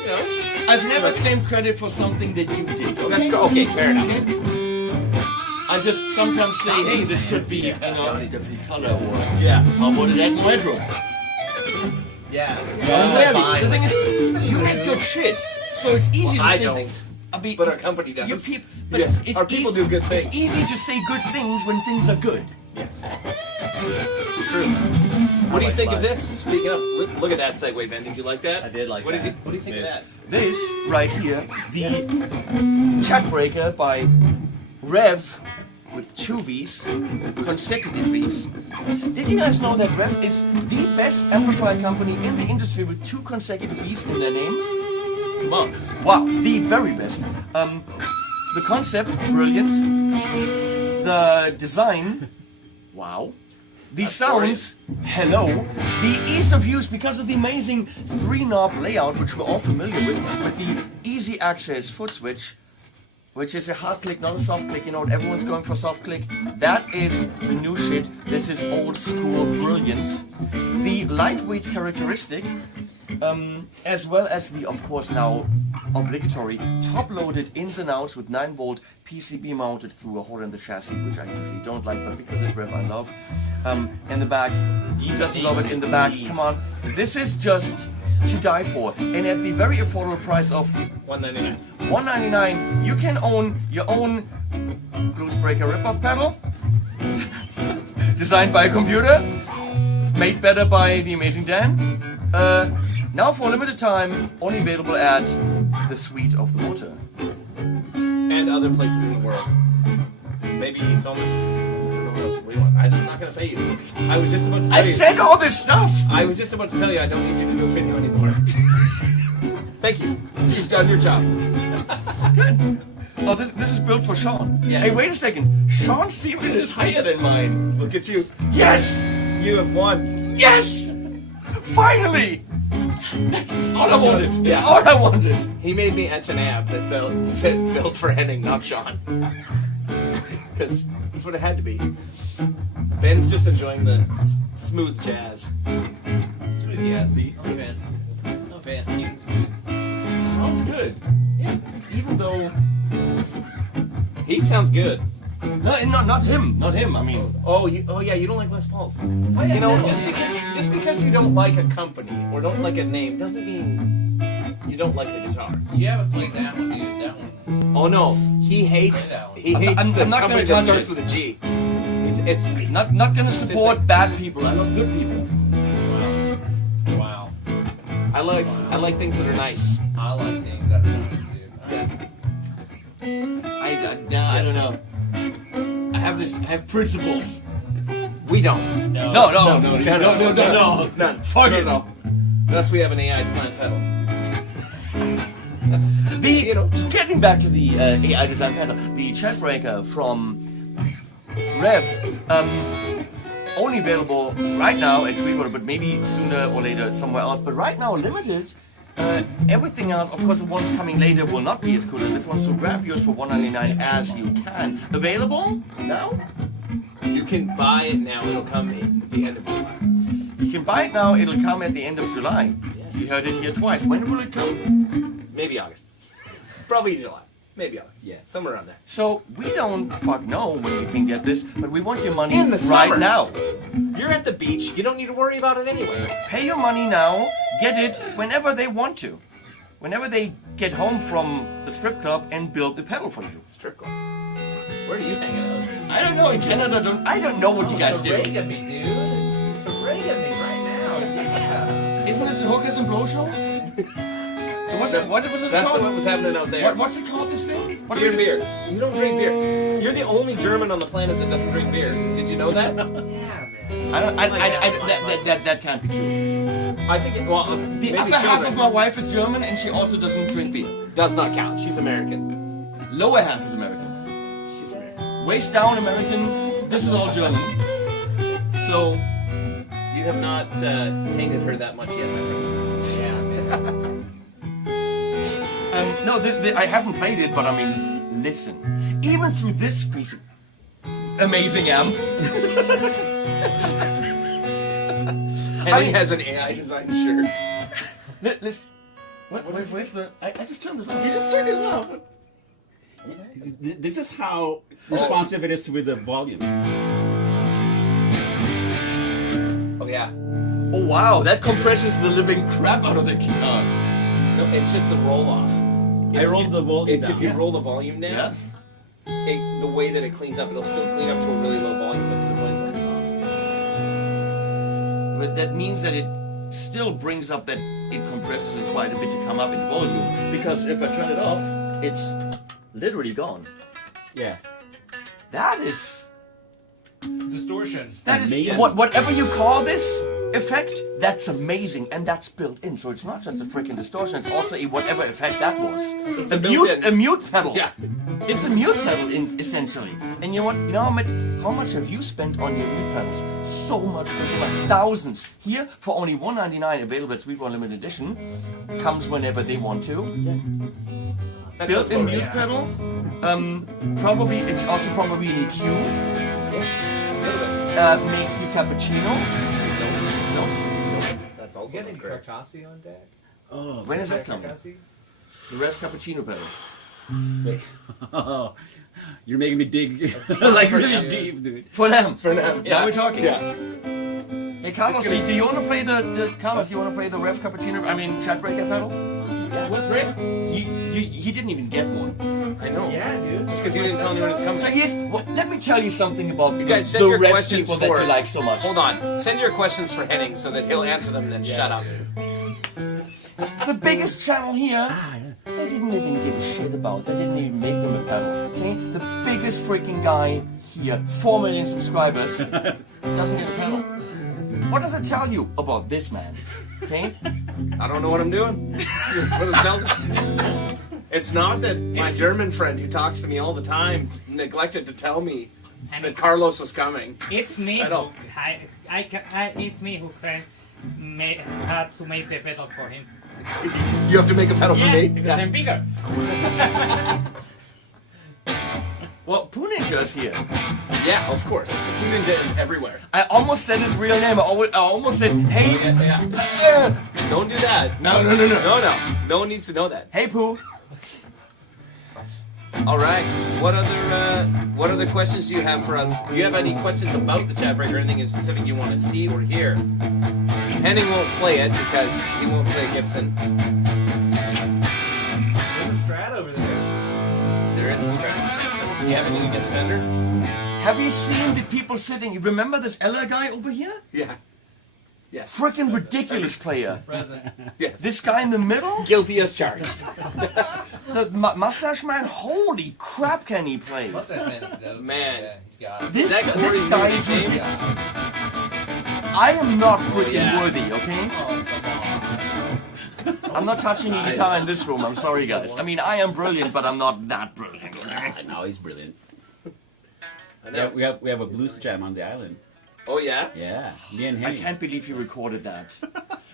You know? I've never claimed credit for something that you did. That's okay, fair enough. I just sometimes say, hey, this could be a different color, or Yeah. how about it at Moedro? Yeah. The thing is, you make good shit, so it's easy to I say. don't. I mean, But our company does. your but Yes, it's our people easy, do good things. It's easy to say good things when things are good. Yes. It's true. What do you like think of live. this? Speaking of, look at that segue, Ben. Did you like that? I did like What that. What do you think of that? This right here, the Chat Breaker by Rev with 2 V's, consecutive V's. Did you guys know that Rev is the best amplifier company in the industry with 2 consecutive V's in their name? Come on. Wow, the very best. The concept, brilliant. The design, wow. The sounds, hello. The ease of use because of the amazing 3-knob layout, which we're all familiar with the easy access foot switch, which is a hard click, not a soft click. You know what? Everyone's going for soft click. That is the new shit. This is old school brilliance. The lightweight characteristic, as well as the, of course, now obligatory top-loaded ins and outs with 9-volt PCB mounted through a hole in the chassis, which I usually don't like, but because it's Rev, I love. In the back, he doesn't love it in the back. Come on, this is just to die for, and at the very affordable price of $199. $199, you can own your own Blues Breaker ripoff pedal, designed by a computer, made better by the amazing Dan. Now for a limited time, only available at the Suite of the Water. And other places in the world. Maybe it's only. I don't know what else. What do you want? I'm not going to pay you. I was just about to tell I you. said all this stuff! I was just about to tell you I don't need you to do a video anymore. Thank you. You've done your job. Good. Oh, this is built for Sean. Yes. Hey, wait a second. Sean's ceiling is higher than mine. Look at you. Yes! You have won. Yes! Finally! That's all I wanted. Yeah. That's all I wanted. He made me etch an app that said built for Henning, not Sean. Because that's what it had to be. Ben's just enjoying the smooth jazz. Smooth, yeah. See? I'm a fan. I'm a fan. Even smooth. Sounds good. Yeah. Even though... He sounds good. No, not him. Not him. I mean... Oh yeah, you don't like Les Pauls. You know, just because you don't like a company or don't like a name doesn't mean you don't like the guitar. You haven't played that one, dude. That one. Oh no, he hates I'm the not gonna company that touch starts it. with a G. It's Not gonna support bad people. I love good people. Wow. I like things that are nice. I like things that are nice, dude. Yes. I don't know. I have principles. We don't. No. No. None. Fuck it. No. Unless we have an AI design pedal. Getting back to the AI design panel, the Chat Breaker from Rev, only available right now at Sweetwater, but maybe sooner or later somewhere else. But right now, limited. Everything else, of course, the ones coming later will not be as good as this one. So grab yours for $199 as you can. Available now? You can buy it now. It'll come at the end of July. You can buy it now. It'll come at the end of July. Yes. You heard it here twice. When will it come? Maybe August. Probably July. Maybe August. Yeah. Somewhere around there. So we don't know when you can get this, but we want your money In the right summer. now. You're at the beach. You don't need to worry about it anyway. Pay your money now. Get it whenever they want to. Whenever they get home from the strip club and build the pedal for you. Strip club. Where do you hang out? I don't know in Canada. I don't know what you guys do. me, dude. To me right now. Yeah. Isn't this a hookers and blow show? What's it That's called? what was happening out there. What's it called, this thing? What Beer and beer. You don't drink beer. You're the only German on the planet that doesn't drink beer. Did you know that? That can't be true. I think it, well, The maybe upper half children of my wife is German and she also doesn't drink beer. does not count. She's American. Lower half is American. She's American. Waist down American. This is all German. So, You have not tainted her that much yet, my friend. no, I haven't played it, but I mean, listen. Even through this piece of amazing amp. Henning has an AI designed shirt. Listen. Where's the... I just turned this on. You just turned it off. This is how responsive it is with the volume. Oh yeah. Oh wow, that compresses the living crap out of the guitar. No, it's just the roll off. I rolled the volume It's down. if you roll the volume down. The way that it cleans up, it'll still clean up to a really low volume, but to the point it's always off. But that means that it still brings up that it compresses it quite a bit to come up in volume. Because if I turn it off, it's literally gone. Yeah. That is... Distortion. That is Amazing. whatever you call this effect, that's amazing, and that's built in. So it's not just a freaking distortion; it's also a whatever effect that was. It's a built-in. mute pedal. Yeah. It's a mute pedal essentially. And you know what? You know how much have you spent on your mute pedals? So much, freaking like thousands. Here for only $199, available at Sweet One Limited Edition. Comes whenever they want to. That sounds Built-in about mute right. pedal. Probably it's also probably an EQ. Yes. A little bit. Makes you cappuccino. No. That's also Getting not correct. Croctossi on deck? Oh, When is that coming? Croctossi? The Rev Cappuccino pedal. you're making me dig like really deep, dude. For them. now. Now we're talking. Yeah. Hey Carlos, do you want to play the Carlos? Do you want to play the Rev Cappuccino? I mean, chat breaker pedal? What riff? He didn't even get one. I know. Yeah, dude. It's because you didn't tell me when it's coming. So let me tell you something about You guys send the your Rev questions people for. that you like so much. Hold on. Send your questions for Henning so that he'll answer them and then shut up. The biggest channel here, they didn't even give a shit about. They didn't even make them a pedal. Okay, the biggest freaking guy here, 4 million subscribers, doesn't get a pedal. What does it tell you about this man? Okay. I don't know what I'm doing. That's what it tells me. It's not that my German friend who talks to me all the time neglected to tell me that Carlos was coming. It's me I who don't. it's me who had to make the pedal for him. You have to make a pedal for Yeah, me? because I'm bigger. Well, Poo Ninja's here. Yeah, of course. The Poo Ninja is everywhere. I almost said his real name. I almost said, hey, Yeah. Don't do that. No. No. No one needs to know that. Hey, Pooh. All right. What other questions do you have for us? Do you have any questions about the chat break or anything in specific you want to see or hear? Henning won't play it because he won't play Gibson. There's a Strat over there. There is a Strat. Do you have anything against Fender? Have you seen the people sitting? Remember this Ella guy over here? Yeah. Freaking ridiculous player. Present. Yes. This guy in the middle? Guilty as charged. The mustache man? Holy crap, can he play? Mustache Man is dope. Man. Yeah, he's got it. This That Corey's guy new is name? ridiculous. I am not freaking Yeah. worthy, okay? Oh, come on. I'm not touching a Nice. guitar in this room. I'm sorry, guys. I mean, I am brilliant, but I'm not that brilliant. Okay? No, he's brilliant. I know. Yeah, we have a blues jam on the island. Oh, yeah? Yeah, me and I Henry. can't believe you recorded that.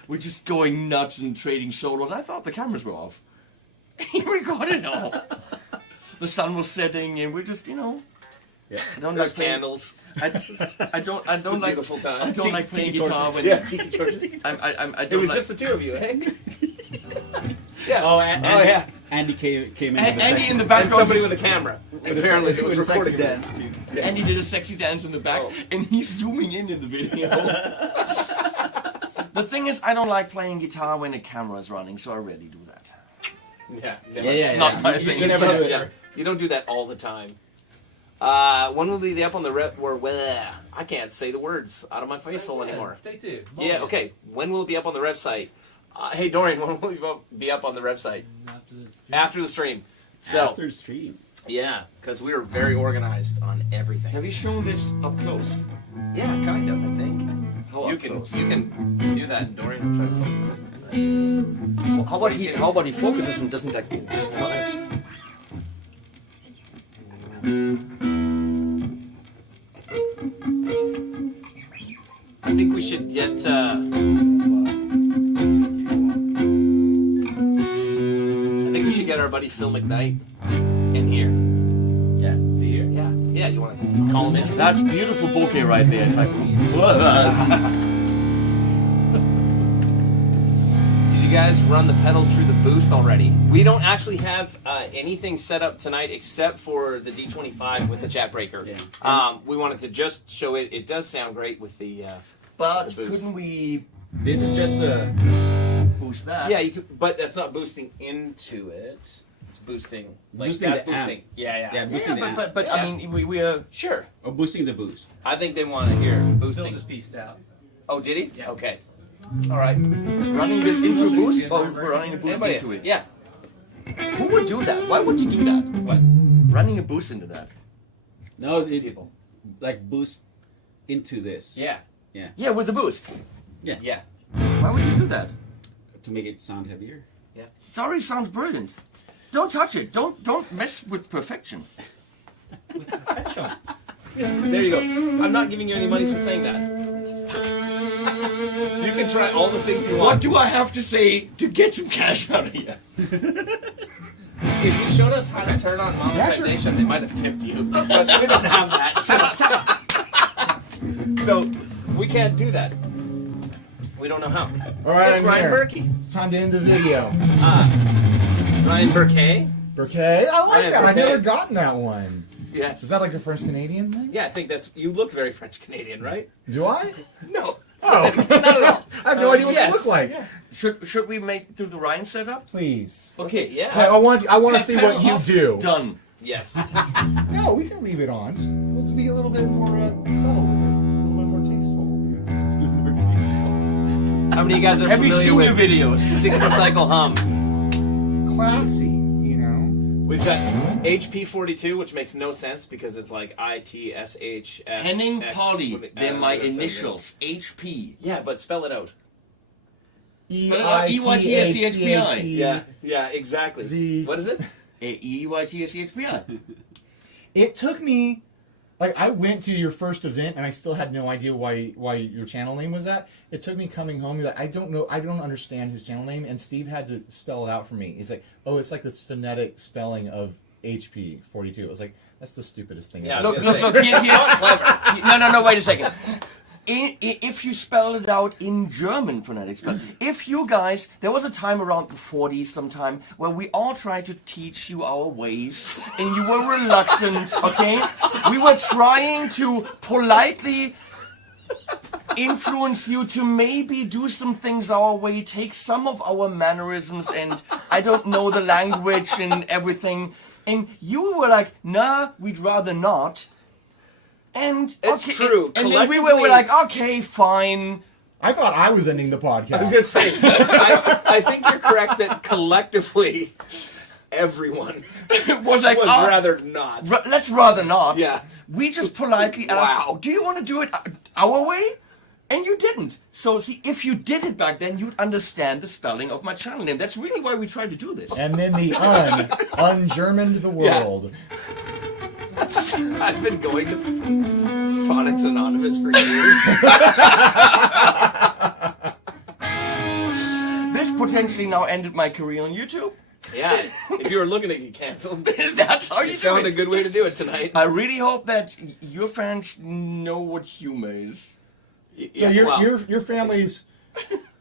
We're just going nuts and trading solos. I thought the cameras were off. He recorded it all. The sun was setting, and we're just, Yeah. I don't There's like playing. candles. I don't like. Beautiful time. I don't like playing guitar when. Yeah, tiki torches. I It don't was like, just the two of you, eh? Yeah. Oh, and, Oh, yeah. Andy came in. And with a Andy sexy- in the And background. somebody just- with a camera. Apparently, it was recording him. dance too. Andy did a sexy dance in the back, Oh. and he's zooming in the video. The thing is, I don't like playing guitar when the camera is running, so I rarely do that. Yeah. Yeah, not my You- thing. You, You never never do it. yeah. You don't do that all the time. When will be the up on the rep? I can't say the words out of my face hole anymore. Take two. Yeah, okay. When will it be up on the rev site? Hey, Dorian, when will you be up on the website? After the stream. So, After the stream. yeah, because we are very organized on everything. Have you shown this up close? Yeah, kind of, I think. How You up can close? you can do that, and Dorian will try to focus it. Well, how about he focuses and doesn't like just tries? I think we should get. I think we should get our buddy Phil McKnight in here. Yeah. Is he here? Yeah. Yeah. You want to call him in? That's beautiful bokeh right there. It's like, Did you guys run the pedal through the boost already? We don't actually have anything set up tonight except for the D25 with the chat breaker. Yeah. We wanted to just show it. It does sound great with the. but The boost. couldn't we This is just the. boost that? Yeah, you could, but that's not boosting into it. It's boosting. Like Boosting that's the amp. boosting. Yeah. Yeah, boosting the amp. but Yeah. I mean, we are. Sure. Or boosting the boost. I think they want to hear boosting. Phil just pieced out. Oh, did he? Yeah. Okay. All right. Running this into a boost, or we're running a boost Anybody? into it? Yeah. Who would do that? Why would you do that? What? Running a boost into that? No, it's People. like boost into this. Yeah. Yeah, with the boost. Yeah. Why would you do that? To make it sound heavier. It already sounds brilliant. Don't touch it. Don't mess with perfection. Yes, there you go. I'm not giving you any money for saying that. You can try all the things you What want. do I have to say to get some cash out of here? If you showed us how to turn on monetization, they might have tipped you. But we don't have that. So we can't do that. We don't know how. All right, It's I'm Ryan here. Berkey. It's time to end the video. Ryan Berkey? Bouquet? I like Ryan that. I've Bouquet. never gotten that one. Yes. Is that like a French Canadian thing? Yeah, I think that's. You look very French Canadian, right? Do I? No. Oh, Not at all. I have no idea what yes. they look like. Should we make do the Ryan setup? Please. Okay, yeah. I want to see Pedal what you off. do. Done. Yes. No, we can leave it on. Just we'll be a little bit more subtle with it, a little bit more tasteful. How many of you guys are Have you familiar seen with the videos? 6-per-cycle hum? Classy, you know. We've got HP42, which makes no sense because it's like ITSH. Henning Polly. They're my initials. HP. Yeah, but spell it out. Spell it out. EYTSCHPI. Yeah, exactly. Z. What is it? EYTSCHPI. It took me, like, I went to your first event and I still had no idea why your channel name was that. It took me coming home. Like, I don't understand his channel name, and Steve had to spell it out for me. He's like, oh, it's like this phonetic spelling of HP 42. It was like, that's the stupidest thing. Yeah, ever. I was Look, gonna look, say, look. it's not clever. No, wait a second. If you spell it out in German phonetic spell, if you guys, there was a time around the 40s sometime where we all tried to teach you our ways and you were reluctant, okay? We were trying to politely influence you to maybe do some things our way, take some of our mannerisms and I don't know the language and everything. And you were like, nah, we'd rather not. And It's okay, true. And then we were Collectively- like, okay, fine. I thought I was ending the podcast. I was gonna say, I think you're correct that collectively, everyone was like, was "Oh, rather not. let's rather not. Yeah. We just politely asked, Wow. do you want to do it our way? And you didn't. So see, if you did it back then, you'd understand the spelling of my channel name. That's really why we tried to do this. And then the un-Germaned the world. I've been going to Phonics Anonymous for years. This potentially now ended my career on YouTube. Yeah, if you were looking to get canceled, That's how you you do found a it. good way to do it tonight. I really hope that your fans know what humor is. So your family's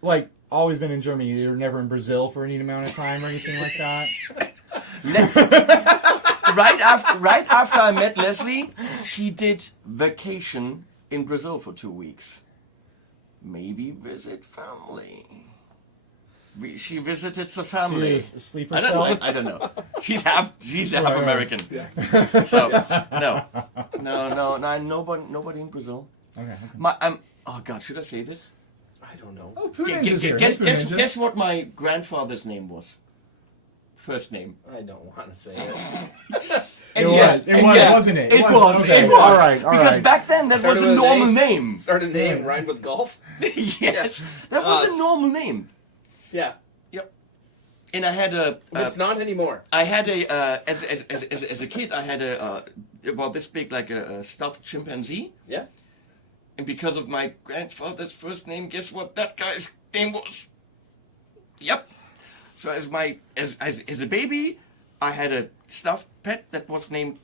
like always been in Germany. You were never in Brazil for any amount of time or anything like that. Right after I met Leslie, she did vacation in Brazil for 2 weeks. Maybe visit family. She visited the She family. is asleep I herself. don't know. She's half Right. American. Yeah. So no, nobody in Brazil. Okay. Oh God, should I say this? I don't know. Oh, Pooh Ninja's here. Hey, Pooh Ninja. Guess what my grandfather's name was? First name. I don't want to say it. It was, wasn't it? It was. Okay. It was. All right. Because back then that was Started a with a normal name. name. Start a name, rhymed with golf. Yes, that was a it's- normal name. Yeah. Yep. And I had a. But it's not anymore. I had a as a kid. I had a about this big, like a stuffed chimpanzee. Yeah. And because of my grandfather's first name, guess what that guy's name was? Yep. So as a baby, I had a stuffed pet that was named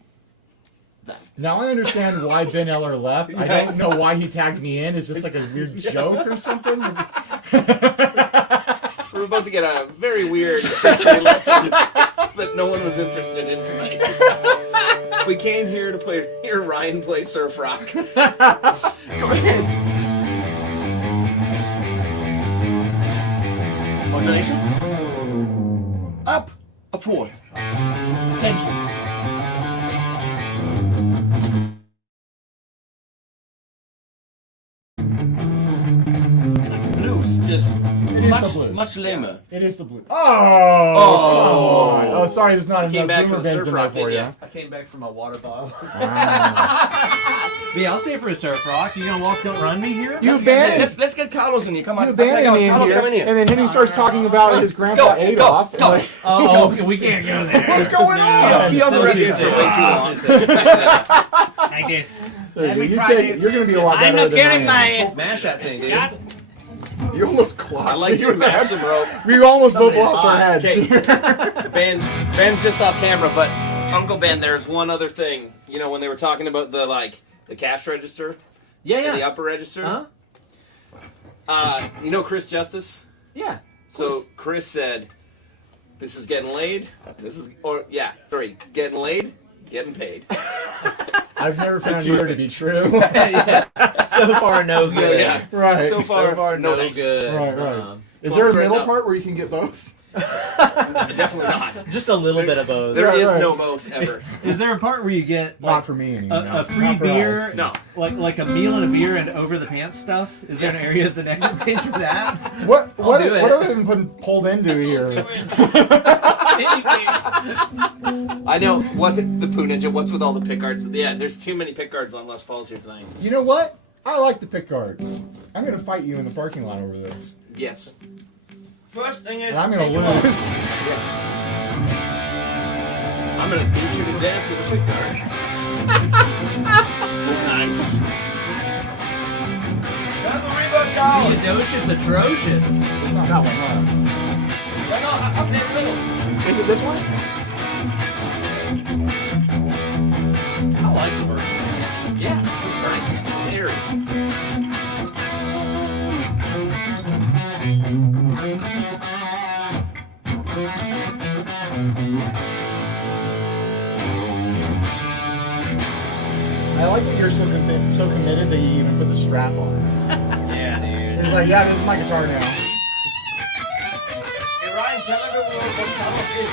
that. Now I understand why Ben Eller left. I don't know why he tagged me in. Is this like a weird joke or something? We're about to get a very weird history lesson that no one was interested in tonight. We came here to hear Ryan play surf rock. Go ahead. Modulation. Up a fourth. Thank you. It's like the blues, just is the blues. much lamer. It is the blue. Oh! Oh, sorry, there's not Came enough back boomer for the bins surf in there rock, for didn't you. I came back from a water bottle. Yeah, I'll stay for a surf rock. You gonna walk, don't run me here? You banned Let's get Carlos in here. Come on. you I'll tell banned you me what, in Carlos, here, come in here. and then he starts talking about his grandpa Adolf. Go. Like, Oh, we can't go there. what's going on? Be on the record for way too long. Like this. There Let you me go. try You're this. going to be a lot better I'm not than I getting am. my Mash that thing, dude. shot. You almost clocked I like me to with mash that. some rope. We almost both Somebody lost our hot. heads. Ben's just off camera, but Uncle Ben, there's one other thing. You know, when they were talking about the cash register, Yeah, the yeah. upper register. Huh? You know Chris Justice? Yeah. So Chris said, "This is getting laid. Getting laid, getting paid." I've never found either to be true. Yeah. So far, no good. Yeah. Right. So far, no thanks. good. Right. Um, Is there a Well, middle fair part where you can get both? Definitely not. just a little bit of both. There is Right. no both ever. Is there a part where you get Not for me anymore. a free Not for beer? us. No. Like a meal and a beer and over the pants stuff? Is there an area of the next page for that? What I'll do it. have we been pulled into here? I know. What the Pooh Ninja? What's with all the pick arts? Yeah, there's too many pick arts on Les Paul's here tonight. You know what? I like the pick guards. I'm going to fight you in the parking lot over this. Yes. First thing is, And I'm going to lose. I'm gonna beat you to death with a pick guard. Nice. have the reverb down. Theodosius atrocious. It's not that one, huh? No, up there in the middle. Is it this one? I like the version. Yeah, it's nice. It's airy. I like that you're so committed that you even put the strap on. Yeah, dude. It's like, yeah, this is my guitar now. Hey, Ryan, tell everyone what Carlos is.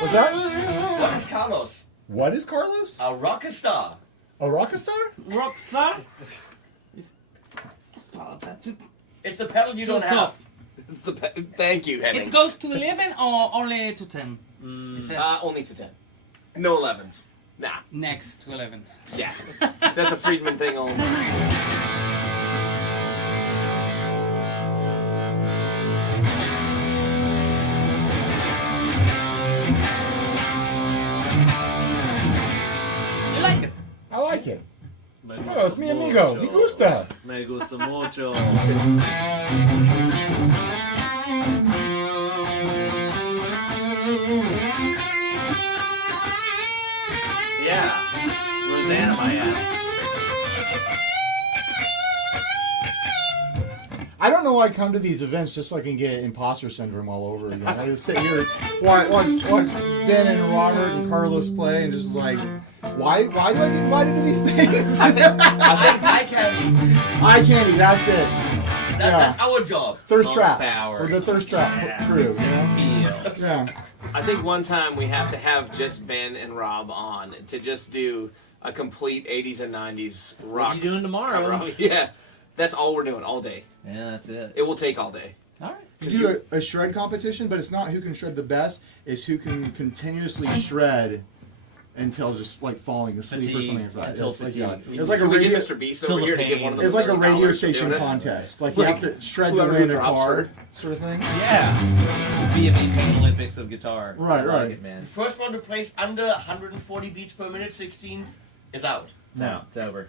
What's that? What is Carlos? What is Carlos? A rock star. A rock star? Rockstar? It's the pedal you don't have. tough. It's the thank you, Henning. It goes to 11 or only to 10? Only to 10. No 11s. Nah. Next to 11. Yeah. That's a Friedman thing only. You like it? I like it. Oh, it's mi amigo. Me gusta. Me gusta mucho. Yeah. Rosanna, my ass. I don't know why I come to these events just so I can get imposter syndrome all over again. I just sit here, watch Ben and Robert and Carlos play, and just like, why do I get invited to these things? I think eye candy. Eye candy, that's it. That's our job. Thirst Monk traps. power. Or the thirst trap crew, you know? Yeah. I think one time we have to have just Ben and Rob on to just do a complete 80s and 90s rock. What are you doing tomorrow? rock. Yeah. That's all we're doing all day. Yeah, that's it. It will take all day. All right. You do a shred competition, but it's not who can shred the best. It's who can continuously shred until just like falling asleep or something like that. Until It's like, fatigue. it's like a Can we radio. get Mr. Beast over here to give one of them? It's like a radio $30 for station doing it? contest. Like you Like, have to shred to whoever win a drops car, first. sort of thing. Yeah. Could be a main Olympics of guitar. Right, I like right. it, man. The first one to place under 140 beats per minute, 16, is out. It's out. It's over.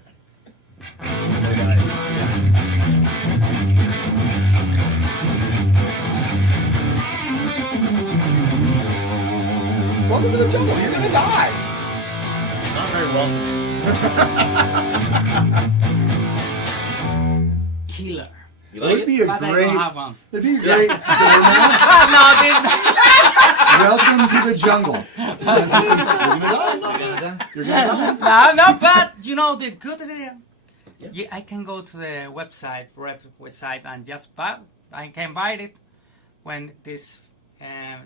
Welcome to the jungle. You're gonna die. Not very welcoming. Killer. You It like would it? be a But I great. don't have one. It'd be a great. Welcome to the jungle. You're gonna die. No, but you know the good idea. Yeah, I can go to the website, rep website, and just buy. I can buy it when this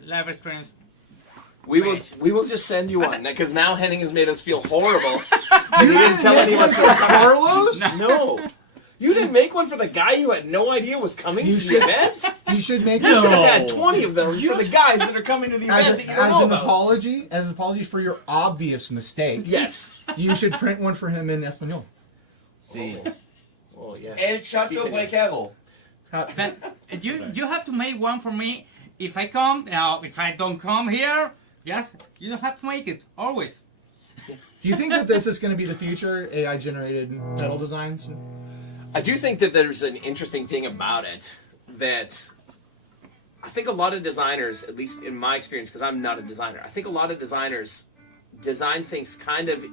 live streams. We will just send you one because now Henning has made us feel horrible. You didn't tell any of us for Carlos? No. You didn't make one for the guy you had no idea was coming to the event? You should make You should have had 20 of them for the guys that are coming to the as, event that you don't know an about. apology, as an apology for your obvious mistake. Yes. You should print one for him in Espanol. See. Oh, yeah. El Chato Brequero. But you have to make one for me if I come. Now, if I don't come here, yes, you don't have to make it always. Do you think that this is going to be the future, AI generated pedal designs? I do think that there's an interesting thing about it that I think a lot of designers, at least in my experience, because I'm not a designer, I think a lot of designers design things kind of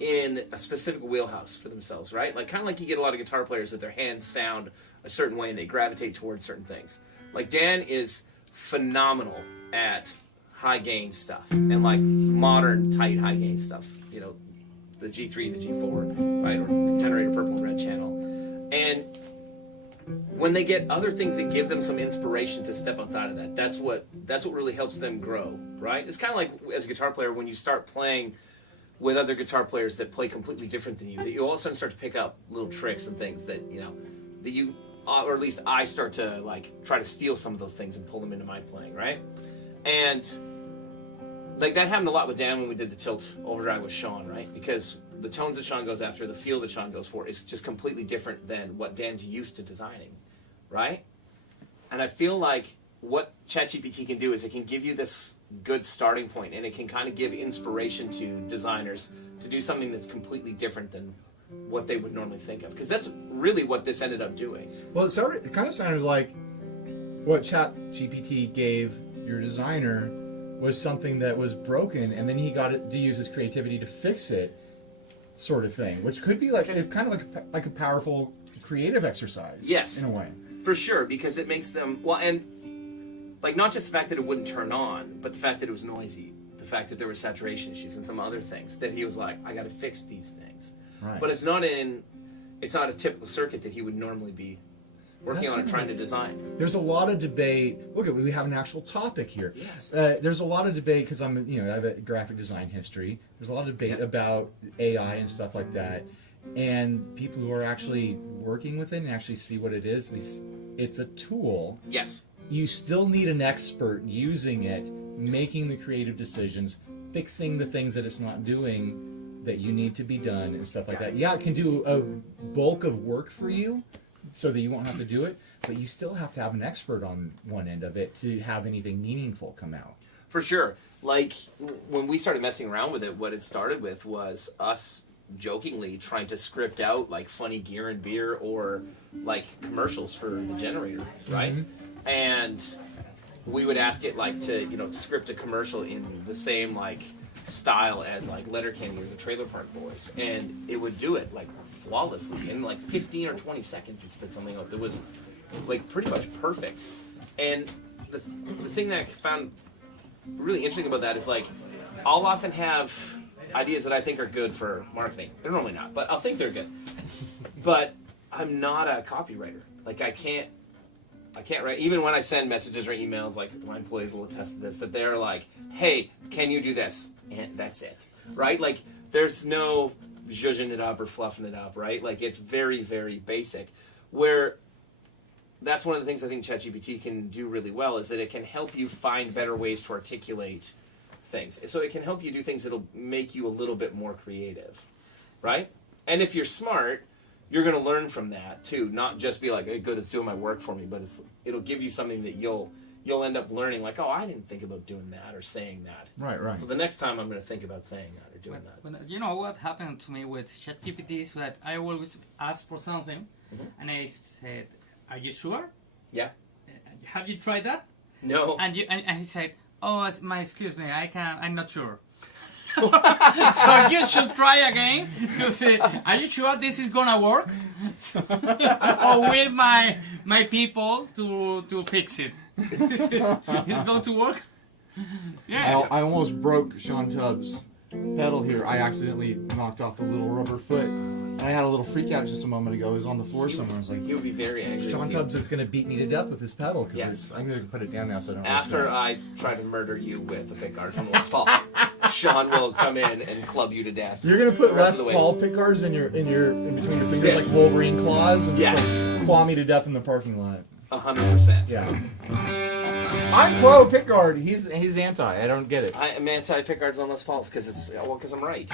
in a specific wheelhouse for themselves, right? Like kind of like you get a lot of guitar players that their hands sound a certain way and they gravitate towards certain things. Like Dan is phenomenal at high gain stuff and like modern tight high gain stuff. You know, the G3, the G4, right, or generator purple and red channel. And when they get other things that give them some inspiration to step outside of that, that's what really helps them grow, right? It's kind of like as a guitar player when you start playing with other guitar players that play completely different than you, that you all of a sudden start to pick up little tricks and things that that you, or at least I start to like try to steal some of those things and pull them into my playing, right? And like that happened a lot with Dan when we did the Tilt Overdrive with Sean, right? Because the tones that Sean goes after, the feel that Sean goes for is just completely different than what Dan's used to designing, right? And I feel like what ChatGPT can do is it can give you this good starting point and it can kind of give inspiration to designers to do something that's completely different than what they would normally think of. Because that's really what this ended up doing. Well, it kind of sounded like what ChatGPT gave your designer was something that was broken, and then he got it to use his creativity to fix it, sort of thing. Which could be like it's kind of like a powerful creative exercise. Yes, in a way, for sure, because it makes them and like not just the fact that it wouldn't turn on, but the fact that it was noisy, the fact that there were saturation issues and some other things that he was like, I got to fix these things. Right. But it's not a typical circuit that he would normally be working on and trying to design. There's a lot of debate. Look, we have an actual topic here. Yes. There's a lot of debate because I have a graphic design history. There's a lot of debate about AI and stuff like that, and people who are actually working with it and actually see what it is. It's a tool. Yes. You still need an expert using it, making the creative decisions, fixing the things that it's not doing that you need to be done and stuff like that. Yeah, it can do a bulk of work for you so that you won't have to do it, but you still have to have an expert on one end of it to have anything meaningful come out. For sure. Like, when we started messing around with it, what it started with was us jokingly trying to script out, like, funny gear and beer or, like, commercials for the generator, right? Mm-hmm. And we would ask it, like, to, script a commercial in the same, like, style as, like, Letterkenny or the Trailer Park Boys. And it would do it, like, flawlessly. In, like, 15 or 20 seconds, it spit something out that was, like, pretty much perfect. And the thing that I found really interesting about that is, like, I'll often have ideas that I think are good for marketing. They're normally not, but I'll think they're good. But I'm not a copywriter. Like, I can't write. Even when I send messages or emails, like, my employees will attest to this, that they're like, hey, can you do this? And that's it, right? Like, there's no zhuzhing it up or fluffing it up, right? Like, it's very, very basic. where that's one of the things I think ChatGPT can do really well is that it can help you find better ways to articulate things. So it can help you do things that'll make you a little bit more creative, right? And if you're smart, you're going to learn from that too. Not just be like, hey, good, it's doing my work for me, but it'll give you something that you'll end up learning. Like, oh, I didn't think about doing that or saying that. Right. So the next time I'm going to think about saying that or doing that. You know what happened to me with ChatGPT is that I always ask for something, and I said, "Are you sure? Yeah. Have you tried that?" No. And he said, "Oh, excuse me, I'm not sure." So you should try again to say, "Are you sure this is gonna work?" Or will my people to fix it? It's going to work. Yeah. I almost broke Sean Tubbs' pedal here. I accidentally knocked off the little rubber foot. And I had a little freak out just a moment ago. It was on the floor somewhere. I was like, he would be very angry. Sean Tubbs is going to beat me to death with his pedal. Yes. I'm going to put it down now so I don't. After I try to murder you with a pickguard from Les Paul, Sean will come in and club you to death. You're going to put the rest Les of the way. Paul pickguards in between your fingers Yes. like Wolverine claws and Yes. just like, claw me to death in the parking lot. 100%. Yeah. I'm pro pickguard. He's anti. I don't get it. I am anti-pickguards on Les Pauls because I'm right.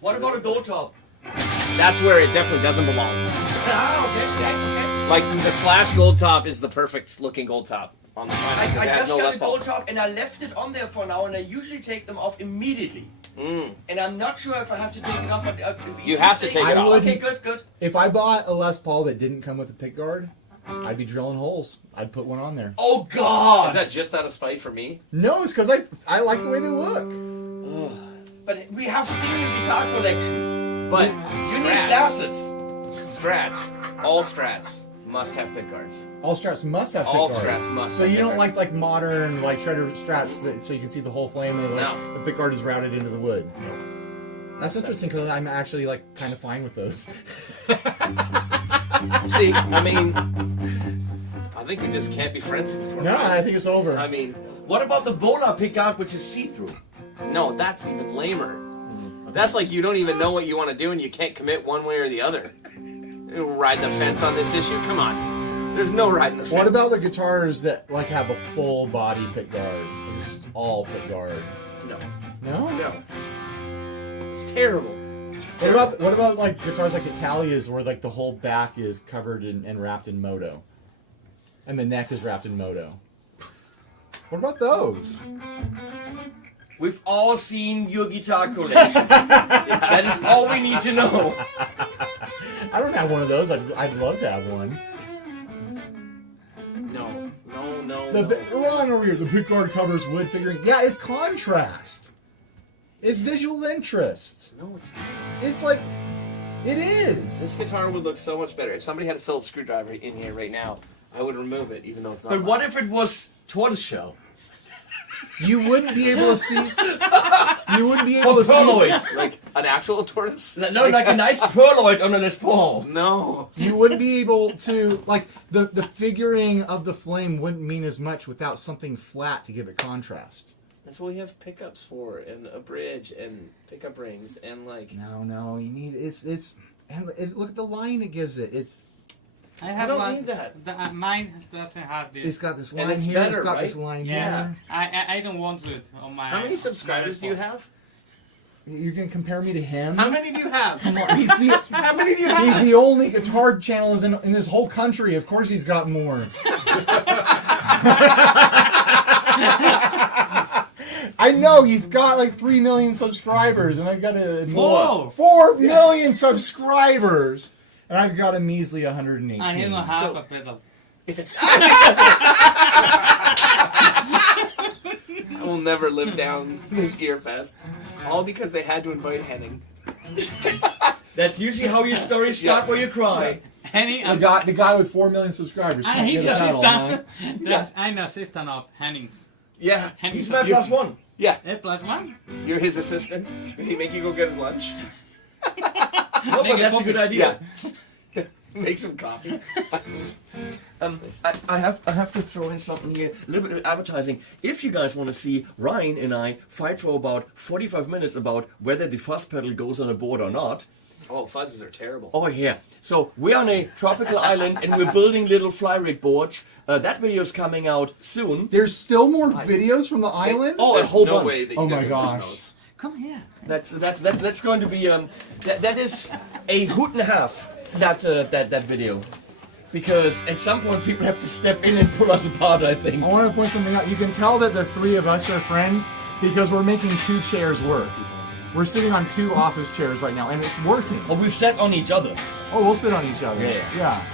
What about a gold top? That's where it definitely doesn't belong. Okay. Like the Slash gold top is the perfect looking gold top on the planet. I 'cause it has just no got Les the Paul. gold top and I left it on there for now, and I usually take them off immediately. And I'm not sure if I have to take it off. You have to take it off. Okay, good. If I bought a Les Paul that didn't come with a pickguard, I'd be drilling holes. I'd put one on there. Oh God! Is that just out of spite for me? No, it's because I like the way they look. But we have seen your guitar collection. But You need glasses. Strats, all Strats must have pickguards. All Strats must have pickguards. All Strats must So have you don't pickguards. like modern shredder Strats so you can see the whole flame and No. the pickguard is routed into the wood. That's interesting because I'm actually kind of fine with those. See, I mean, I think we just can't be friends anymore. No, I think it's over. I mean, What about the Vola pickguard, which is see-through? no, that's even lamer. That's like you don't even know what you want to do and you can't commit one way or the other. You ride the fence on this issue? Come on. There's no riding the fence. What about the guitars that have a full body pickguard? It's just all pickguard. No. No? No. It's terrible. What about guitars like Italia's where the whole back is covered and wrapped in moto, and the neck is wrapped in moto? What about those? We've all seen your guitar collection. That is all we need to know. I don't have one of those. I'd love to have one. No. The pickguard covers wood figuring. Yeah, it's contrast. It's visual interest. No, it's not. It's it is. This guitar would look so much better. If somebody had a Phillips screwdriver in here right now, I would remove it, even though it's not. But what if it was tortoiseshell? You wouldn't be able to see. You wouldn't be able to see. Pearloid. Like an actual tortoise? No, like a nice pearloid on a Les Paul. No. You wouldn't be able to the figuring of the flame wouldn't mean as much without something flat to give it contrast. That's what we have pickups for, and a bridge, and pickup rings, and No, you need look at the line it gives it. I have don't one. need that. Mine doesn't have this. It's got this And line it's here. better, It's got right? this line Yeah. here. I don't want it on my. How many subscribers do you have? You're gonna compare me to him? How many do you have? Come on, he's the only guitar channel in this whole country. Of course, he's got more. I know he's got 3 million subscribers, and I've got a 4 million subscribers, and I've got a measly 118. And he don't have a pedal. I will never live down this Gear Fest. All because they had to invite Henning. That's usually how your stories start, where you cry. Henning, The guy with 4 million subscribers. and can't he's get a pedal, assistant. man. I'm assistant of Henning's. Yeah. Henning's He's my plus one. Yeah. plus one. You're his assistant. Does he make you go get his lunch? No, but that's a good idea. Make some coffee. I have to throw in something here, a little bit of advertising. If you guys want to see Ryan and I fight for about 45 minutes about whether the fuzz pedal goes on a board or not, Oh, fuzzes are terrible. Oh yeah. So we're on a tropical island and we're building little fly rig boards. That video's coming out soon. There's still more videos from the island? Oh, a There's whole no bunch. way that you Oh guys my are doing gosh. those. Come here. That's going to be that is a hoot and a half that video, because at some point people have to step in and pull us apart. I think. I want to point something out. You can tell that the three of us are friends because we're making 2 chairs work. We're sitting on 2 office chairs right now, and it's working. Oh, we've sat on each other. Oh, we'll sit on each other. Yeah.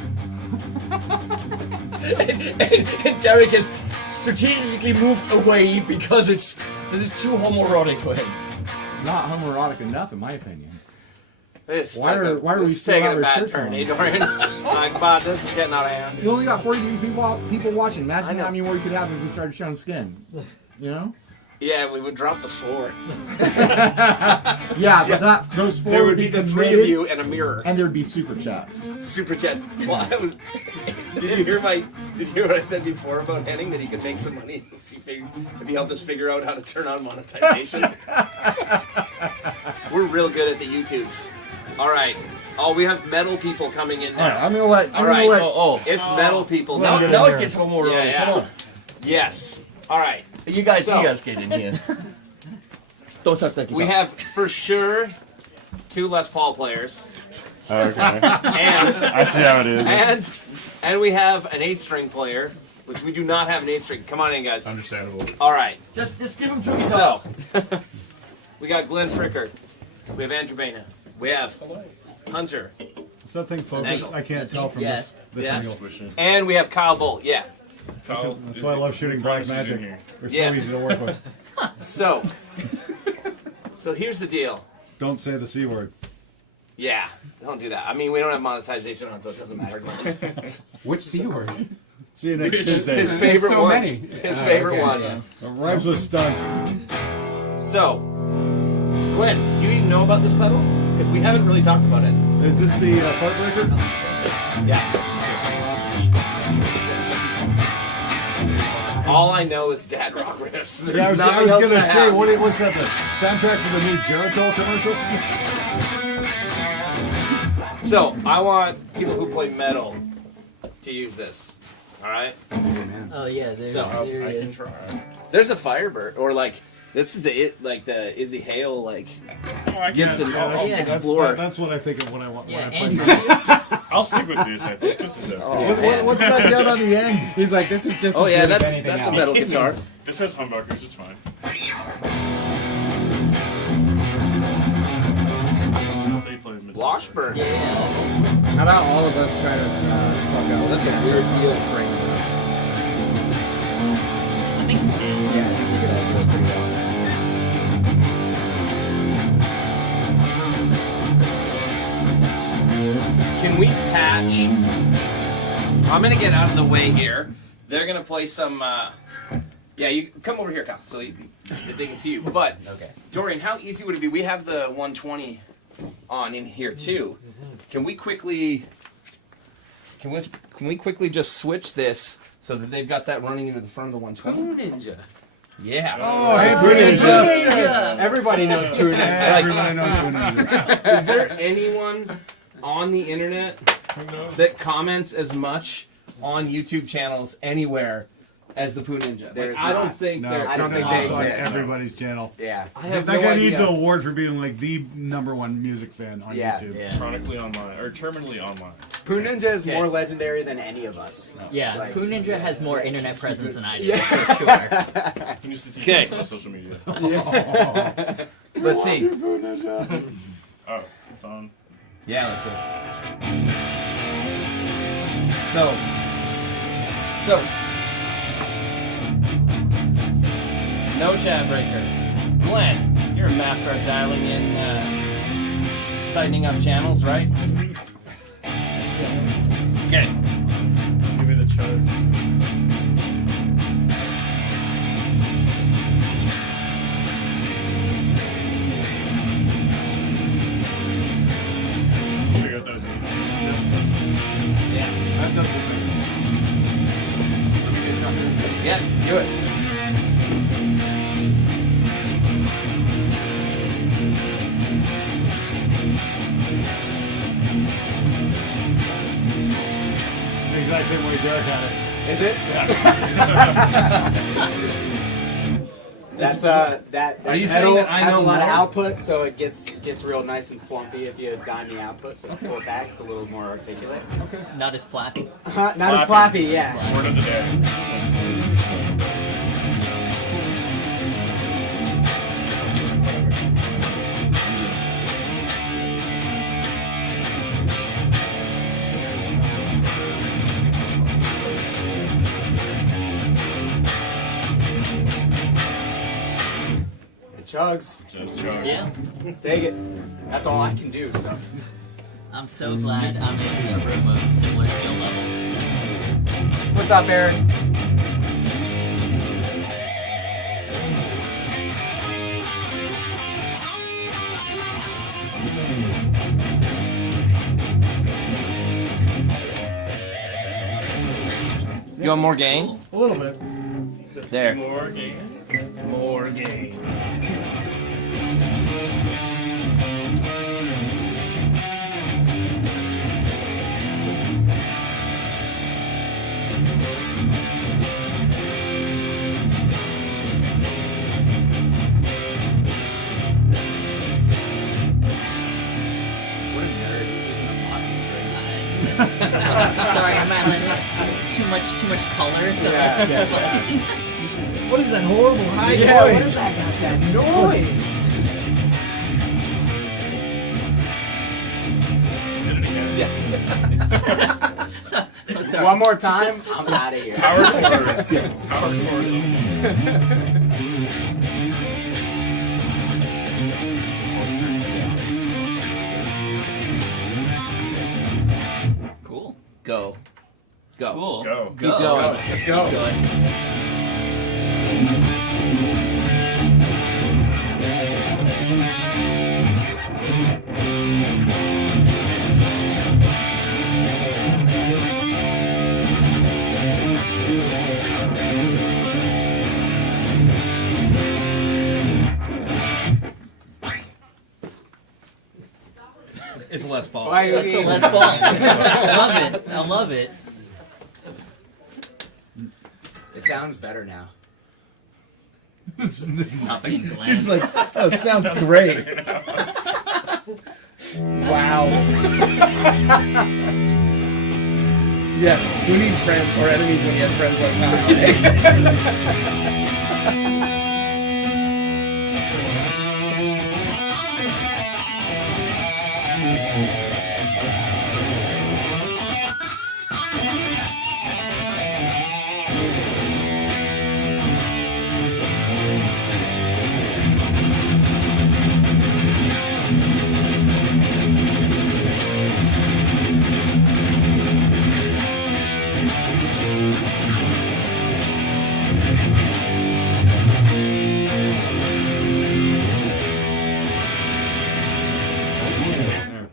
and Derek has strategically moved away because this is too homoerotic for him. Not homoerotic enough, in my opinion. Why are we this is still taking have a our bad shirts turn, on? eh, Dorian? Like, but this is getting out of hand. You only got 42 people watching. I Imagine know. how many more you could have if we started showing skin. You know? Yeah, we would drop the floor. Yeah, but those 4 There would be the 3 of committed, you and a mirror. and there'd be super chats. Super chats. Well, did you hear what I said before about Henning, that he could make some money if he helped us figure out how to turn on monetization? We're real good at the YouTubes. All right. Oh, we have metal people coming in now. All right, I'm gonna let. All right. Oh, It's metal people now, now. now it gets homoerotic. Yeah, yeah. Come on. Yes. All right. You guys So- get in here. Don't touch that guitar. We have for sure 2 Les Paul players. Okay. And I see how it is. and we have an 8-string player, which we do not have an 8-string. Come on in, guys. Understandable. All right. Just give him 2 guitars. So, we got Glenn Fricker. We have Andrew Baina. We have Hunter. Is that thing focused? Angle. I can't tell from this Yeah. angle. And we have Kyle Bolt. Yeah. That's why I love shooting black magic. They're so Yes. easy to work with. So here's the deal. Don't say the C word. Yeah, don't do that. I mean, we don't have monetization on, so it doesn't matter. Glenn. Which C word? See you next Tuesday. His favorite so one. many. His favorite one. It rhymes with stunt. So, Glenn, do you even know about this pedal? Because we haven't really talked about it. Is this the fart breaker? Yeah. All I know is dad rock riffs. There's Yeah, I was nothing else gonna I say, have. what's that? The soundtrack for the new Jericho commercial? So, I want people who play metal to use this. All right? Oh yeah, there's So, there I he can is. try. There's a Firebird, or like this is the Izzy Hale like Gibson Explorer. That's what I think of when I want. Yeah, when I play. I'll stick with this. I think this is a. What's that down on the end? He's like, this is just. Oh as yeah, good as that's anything a else. metal guitar. This has humbuckers. It's fine. That's how you play mid- Washburn. How about all of us try to fuck up? That's a weird deal. That's right. I think Yeah, you could all do it pretty well. Can we patch? I'm gonna get out of the way here. They're gonna play some. Yeah, you come over here, Kyle, so they can see you. But Okay. Dorian, how easy would it be? We have the 120 on in here too. Can we quickly? Can we quickly just switch this so that they've got that running into the front of the 120? Ninja. Yeah. Oh, hey, Poo Ninja. Ninja. Everybody knows Poo Ninja. Everybody knows Poo Ninja. Is there anyone on the internet that comments as much on YouTube channels anywhere as the Pooh Ninja? There's I don't not. think No, they're. I don't think it's they on exist. everybody's channel. Yeah. I have That no guy idea. needs an award for being like the #1 music fan on Yeah. YouTube. Yeah. Chronically online or terminally online. Poo Ninja is Okay. more legendary than any of us. Yeah, Like- Poo Ninja has more internet presence than I do, for sure. He used to teach Okay. us on social media. Let's see. Oh, it's on. Yeah, let's see. So, no chat breaker. Glenn, you're a master at dialing in, tightening up channels, right? Okay. Give me the chugs. Figure out those. Yeah. That doesn't make Let me do something. Yeah, do it. exact same way Derek had it. Is it? That's that Are you metal saying that I has know a lot of more? output, so it gets real nice and flumpy if you dime the output. So if you pull it back, it's a little more articulate. Okay. Not as plappy. Not as flappy, yeah. Word of the day. It chugs. Just chugs. Yeah. Take it. That's all I can do. So. I'm so glad I'm in a room of similar skill level. What's up, Eric? You want more gain? A little bit. There. More game. More gain. What a nerd. He's using the bottom strings. Sorry, I'm adding too much color to What is that horrible high voice? What is that? That noise. I'm sorry. One more time, I'm out of here. Power chords. Power chords. Cool. Go. Go. Cool. Go. Keep going. Just go. Keep going. It's Les Paul. Why That's a Les Paul. I love it. I love it. It sounds better now. Stop being Glenn. She's like, oh, it sounds great. Wow. Yeah, who needs friends or enemies when you have friends like Kyle?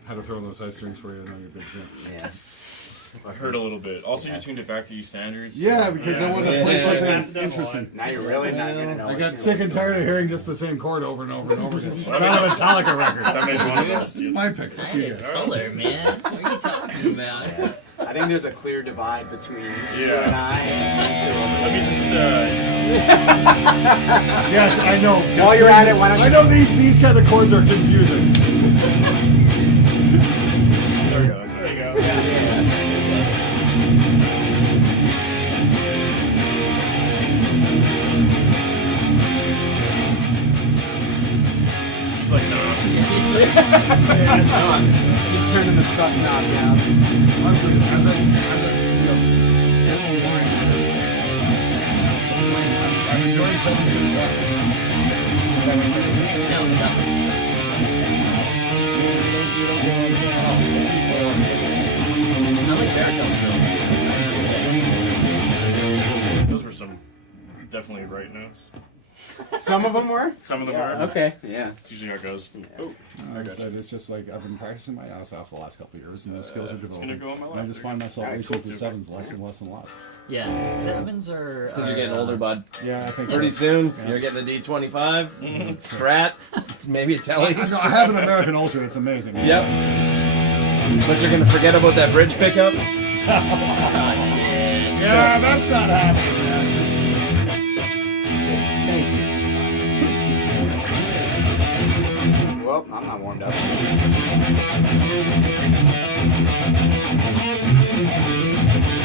How to throw those ice strings for you? I know you're a big fan. Yes. I heard a little bit. Also, you tuned it back to E standards. Yeah, because I wanted to play Yeah. something interesting. Now you're really not gonna know. I what's got gonna- sick and tired of hearing just the same chord over and over and over again. Kind of a Metallica record. That makes one of us. This is my pick. Fuck you guys. Color, man. What are you talking about? I think there's a clear divide between you Yeah. and I. And Let me just, Yes, I know. While you're at it, why don't you- I know these kind of chords are confusing. there we go. There you go. He's like, nah. He's turning the suck knob down. Honestly, as a demo line, I'm enjoying something from the No, it doesn't. I like baritone drill. Those were some definitely right notes. Some of them were? Some of them Yeah, were. okay, yeah. That's usually how it goes. Oh, I got you. It's just like I've been practicing my ass off the last couple of years, and the skills are it's gonna developing. go on my And I lap. just find myself Alright, reaching cool. for sevens less and less and less. Yeah, sevens are. Because you're getting older, bud. Yeah, I think Pretty so. soon, Yeah. you're getting a D25, Strat, maybe a Telly. No, I have an American Ultra. It's amazing. Yep. But you're gonna forget about that bridge pickup? Oh, shit. Yeah, that's not happening, man. Well, I'm not warmed up.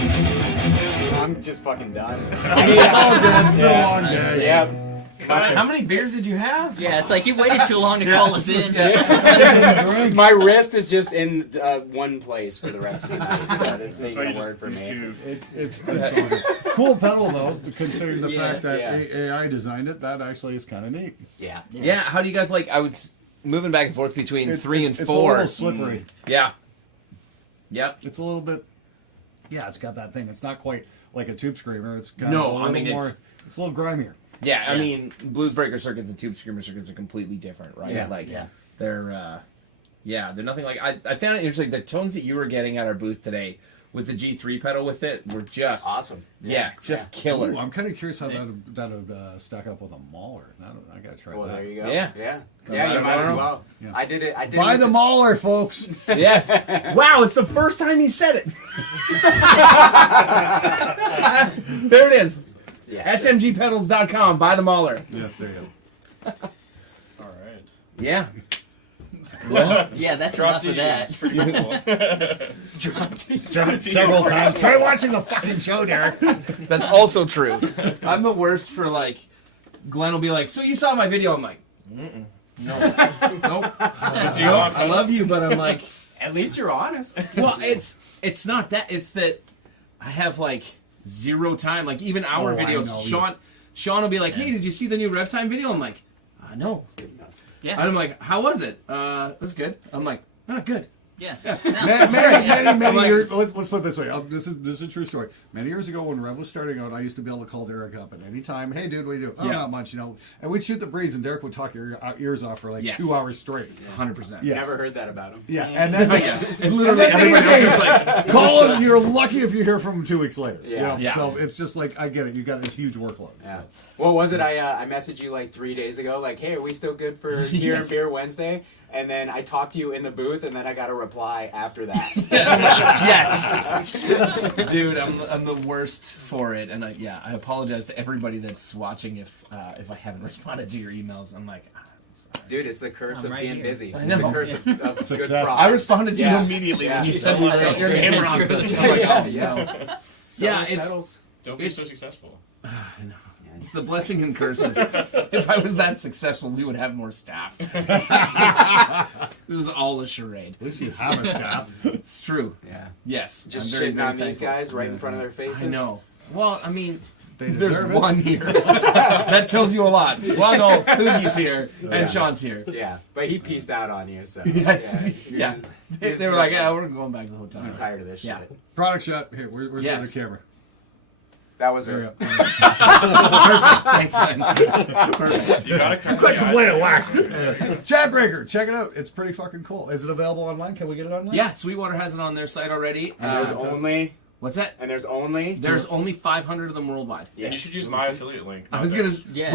I'm just fucking done. It's all good. Yeah. Long day. Yep. How many beers did you have? Yeah, it's like you waited too long to call us in. My wrist is just in one place for the rest of the night, so this ain't gonna work for me. It's cool pedal though, considering the Yeah, fact that yeah. AI designed it. That actually is kind of neat. Yeah. Yeah, how do you guys like? I was moving back and forth between 3 and 4. It's a little slippery. Yeah. Yep. It's a little bit. Yeah, it's got that thing. It's not quite like a tube screamer. It's got No, a little I mean, more. it's- It's a little grimier. Yeah, I mean, blues breaker circuits and tube screamer circuits are completely different, right? Yeah. Like, they're, they're nothing like. I found it interesting. The tones that you were getting at our booth today with the G3 pedal with it were just awesome. Yeah, just killer. Ooh, I'm kind of curious how that would stack up with a Mauler. I gotta try Well, that. there you go. Yeah. Yeah, Come yeah, on, you might as tomorrow. well. Yeah. I did it. Buy the Mauler, folks. Yes. Wow, it's the first time he said it. There it is. Yeah. SMGpedals.com. Buy the Mauler. Yes, there you go. All right. Yeah. Well, yeah, that's Drop enough of D. that. It's pretty cool. Several times. Try watching the fucking show, Derek. That's also true. I'm the worst for like. Glenn will be like, "So you saw my video?" I'm like, "Mm-mm. No, nope. I love you, but I'm like, at least you're honest. Well, it's not that. It's that I have like zero time. Like even our Oh, I videos, know. Sean will be like, "Hey, did you see the new Rev Time video?" I'm like, "No." Yeah. And I'm like, "How was it?" It was good. I'm like, "Ah, good." Yeah. Many years. Let's put it this way. This is a true story. Many years ago, when Rev was starting out, I used to be able to call Derek up at any time. Hey, dude, what do you do? Oh, Yeah. not much, And we'd shoot the breeze, and Derek would talk your ears off for like Yes. 2 hours straight. 100%. Yes. Never heard that about him. Yeah, and then And literally everybody else is like, call him. You're lucky if you hear from him 2 weeks later. Yeah. Yeah. So it's just like I get it. You got a huge workload. Yeah. So. What was it? I messaged you like 3 days ago, like, "Hey, are we still good for Beer and Beer Wednesday?" And then I talked to you in the booth, and then I got a reply after that. Yes, dude, I'm the worst for it, and I apologize to everybody that's watching if I haven't responded to your emails. I'm like, I'm sorry. Dude, it's the curse of right being here. busy. I It's a know. curse of good Success. products. I responded to you Yeah. immediately Yeah. when you Yeah. said your name wrong. I'm like, oh no. Yeah, it's Don't be so successful. I know. It's the blessing and curse of if I was that successful, we would have more staff. This is all a charade. At least you have a staff. It's true. Yeah. Yes. Just I'm very, shitting very on these thankful. guys right in front of their faces. I know. Well, I mean, They there's deserve it. one here. That tells you a lot. Well, no, Hoogie's here and Sean's here. Yeah, but he pieced out on you, so. Yes. Yeah. You're They were like, yeah, we're going back to the hotel. I'm tired of this Yeah. shit. Product shot. Here, where's Yes. the other camera? That was There her. we go. Thanks, man. Perfect. You gotta come Quick complaint, whack. Chatbreaker, check it out. It's pretty fucking cool. Is it available online? Can we get it online? Yeah, Sweetwater has it on their site already. And there's only. What's that? And there's only. There's only 500 of them worldwide. And you should use my affiliate link. I was gonna. Yeah.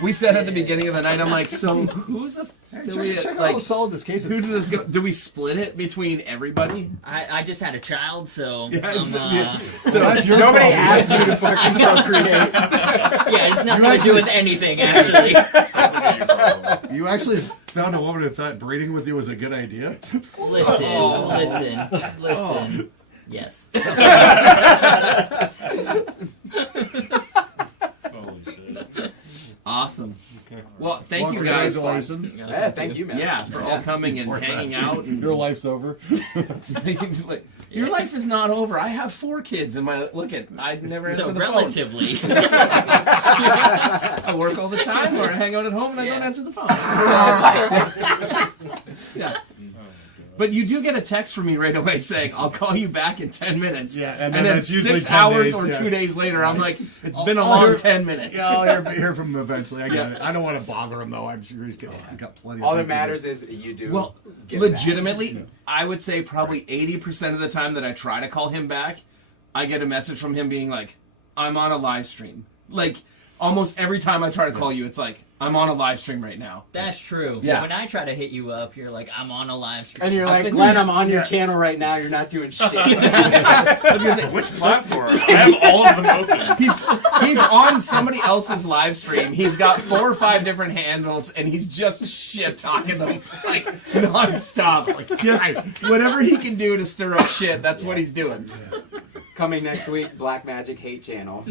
We said at the beginning of the night, I'm like, so who's affiliate? Check out Like, how solid this case is. who does this go? Do we split it between everybody? I just had a child, so Yeah, So that's your Nobody problem. asked you to fucking procreate. yeah, it's nothing to do with anything actually. You actually found a woman who thought breeding with you was a good idea? Listen. Yes. Holy shit. Awesome. Well, thank Well, you guys. congratulations. Yeah, thank you, man. Yeah, for all coming and Poor hanging bastard. out. And Your life's over. Your life is not over. I have 4 kids, and I never answer So the relatively. phone. I work all the time, or I hang out at home, and I don't answer the phone. Yeah. But you do get a text from me right away saying, "I'll call you back in 10 minutes." Yeah, and and then it's usually 6 10 hours days, or yeah. 2 days later, I'm like, "It's been a I'll long hear- 10 minutes." Yeah, I'll hear from him eventually. I get it. I don't want to bother him, though. I'm sure he's got plenty of All that things to do. matters is you do. Well, get legitimately, I would say probably 80% of the time that I try to call him back, I get a message from him being like, "I'm on a live stream." Like, almost every time I try to call you, it's like, I'm on a live stream right now. That's true. Yeah. When I try to hit you up, you're like, I'm on a live stream. And you're like, Glenn, I'm on your channel right now. You're not doing shit. I was gonna say, which platform? I have all of them open. He's on somebody else's live stream. He's got 4 or 5 different handles, and he's just shit talking them like nonstop. Like just whatever he can do to stir up shit. That's what he's doing. Coming next week, Black Magic Hate Channel.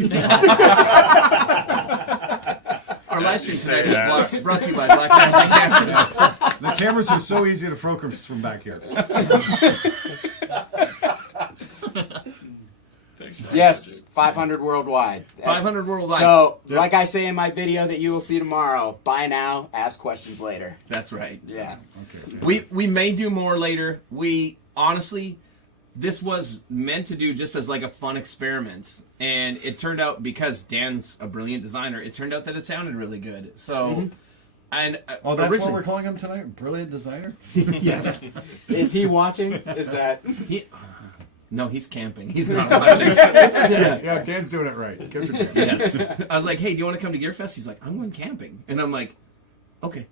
Our live stream tonight is brought to you by Black Magic Cameras. The cameras are so easy to focus from back here. Yes, 500 worldwide. 500 worldwide. So, like I say in my video that you will see tomorrow, buy now, ask questions later. That's right. Yeah. Okay. We may do more later. We honestly, this was meant to do just as like a fun experiment, and it turned out, because Dan's a brilliant designer, it turned out that it sounded really good. So, and Oh, that's what we're calling him tonight? Brilliant designer? Yes. Is he watching? Is that he? No, he's camping. He's not watching. Yeah, Dan's doing it right. Good for Dan. Yes. I was like, hey, do you want to come to Gearfest? He's like, I'm going camping. And I'm like, okay.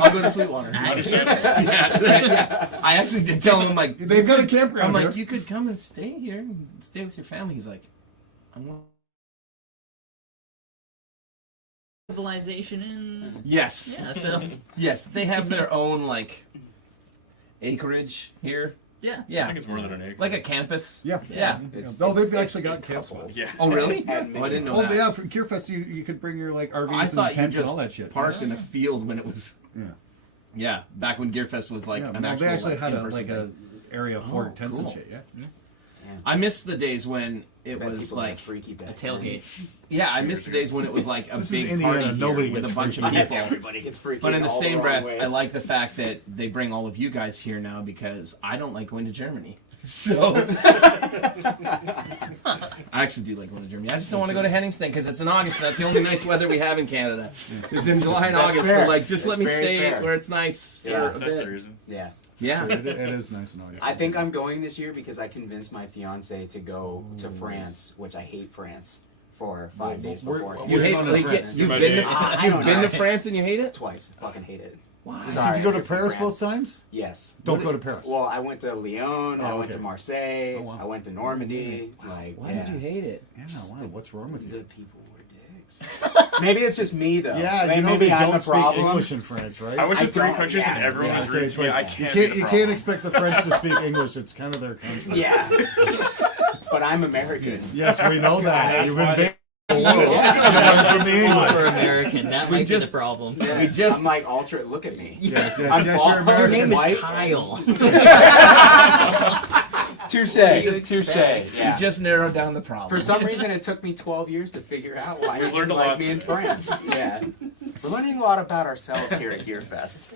I'll go to Sweetwater. I understand. Yeah. I actually did tell him, I'm like, They've got a campground I'm like, here. you could come and stay here and stay with your family. He's like, I want. Civilization in. Yes. Yeah, so. Yes, they have their own, like, acreage here. Yeah. Yeah. I think it's more than an acre. Like a campus. Yeah. Yeah. No, they've actually got campsites. Yeah. Oh, really? Oh, I didn't know that. Yeah, for Gearfest, you could bring your like RVs I and thought you tents and just all that shit. parked in a field when it was. Yeah. Yeah, back when Gearfest was like Yeah, an no, actual. they actually like, had a in-person like a thing. area for Oh, tents and cool. shit. Yeah. I miss the days when it Bet was people like got freaky back A tailgate. Yeah, I miss the days when it was like a This is big Indiana, party nobody here with a gets bunch of freaky. people. Everybody gets freaky. But in the all same wrong breath, ways. I like the fact that they bring all of you guys here now because I don't like going to Germany. So I actually do like going to Germany. I just don't want to go to Henningsen because it's in August. And that's the only nice weather we have in Canada. It's in July and That's August. fair. So like, just let me That's very stay fair. where it's nice Yeah, for a That's bit. the reason. Yeah. Yeah. It is nice and August. I think I'm going this year because I convinced my fiance to go to France, which I hate France, for 5 days before. You hate France. you've My been day. to, I you've don't been know. to France and you hate it? Twice. Fucking hate it. Why? Sorry, Did you go to I'm from Paris France. both times? Yes. Don't go to Paris. Well, I went to Lyon. I Oh, went to okay. Marseille. Oh, wow. I went to Normandy. Like, Why yeah. did you hate it? Yeah, wow, what's wrong with The you? people were dicks. Maybe it's just me though. Yeah, Maybe, you know maybe they I'm don't the speak problem. English in France, right? I went to I 3 don't- countries and yeah. everyone was it's rude to me. like- I you can't. can't, be you the can't problem. expect the French to speak English. It's kind of their country. Yeah. But I'm American. Yes, we know that. That's You've why- been from the English. We're American. That might be the problem. We just, I'm like ultra. Look at me. Yes, yes, I'm yes, bald. you're American. Your name is White. Kyle. Touche. you Touche. expect? Yeah. You just narrowed down the problem. For some reason, it took me 12 years to figure out why We you learned a like lot me in today. France. Yeah. We're learning a lot about ourselves here at Gearfest.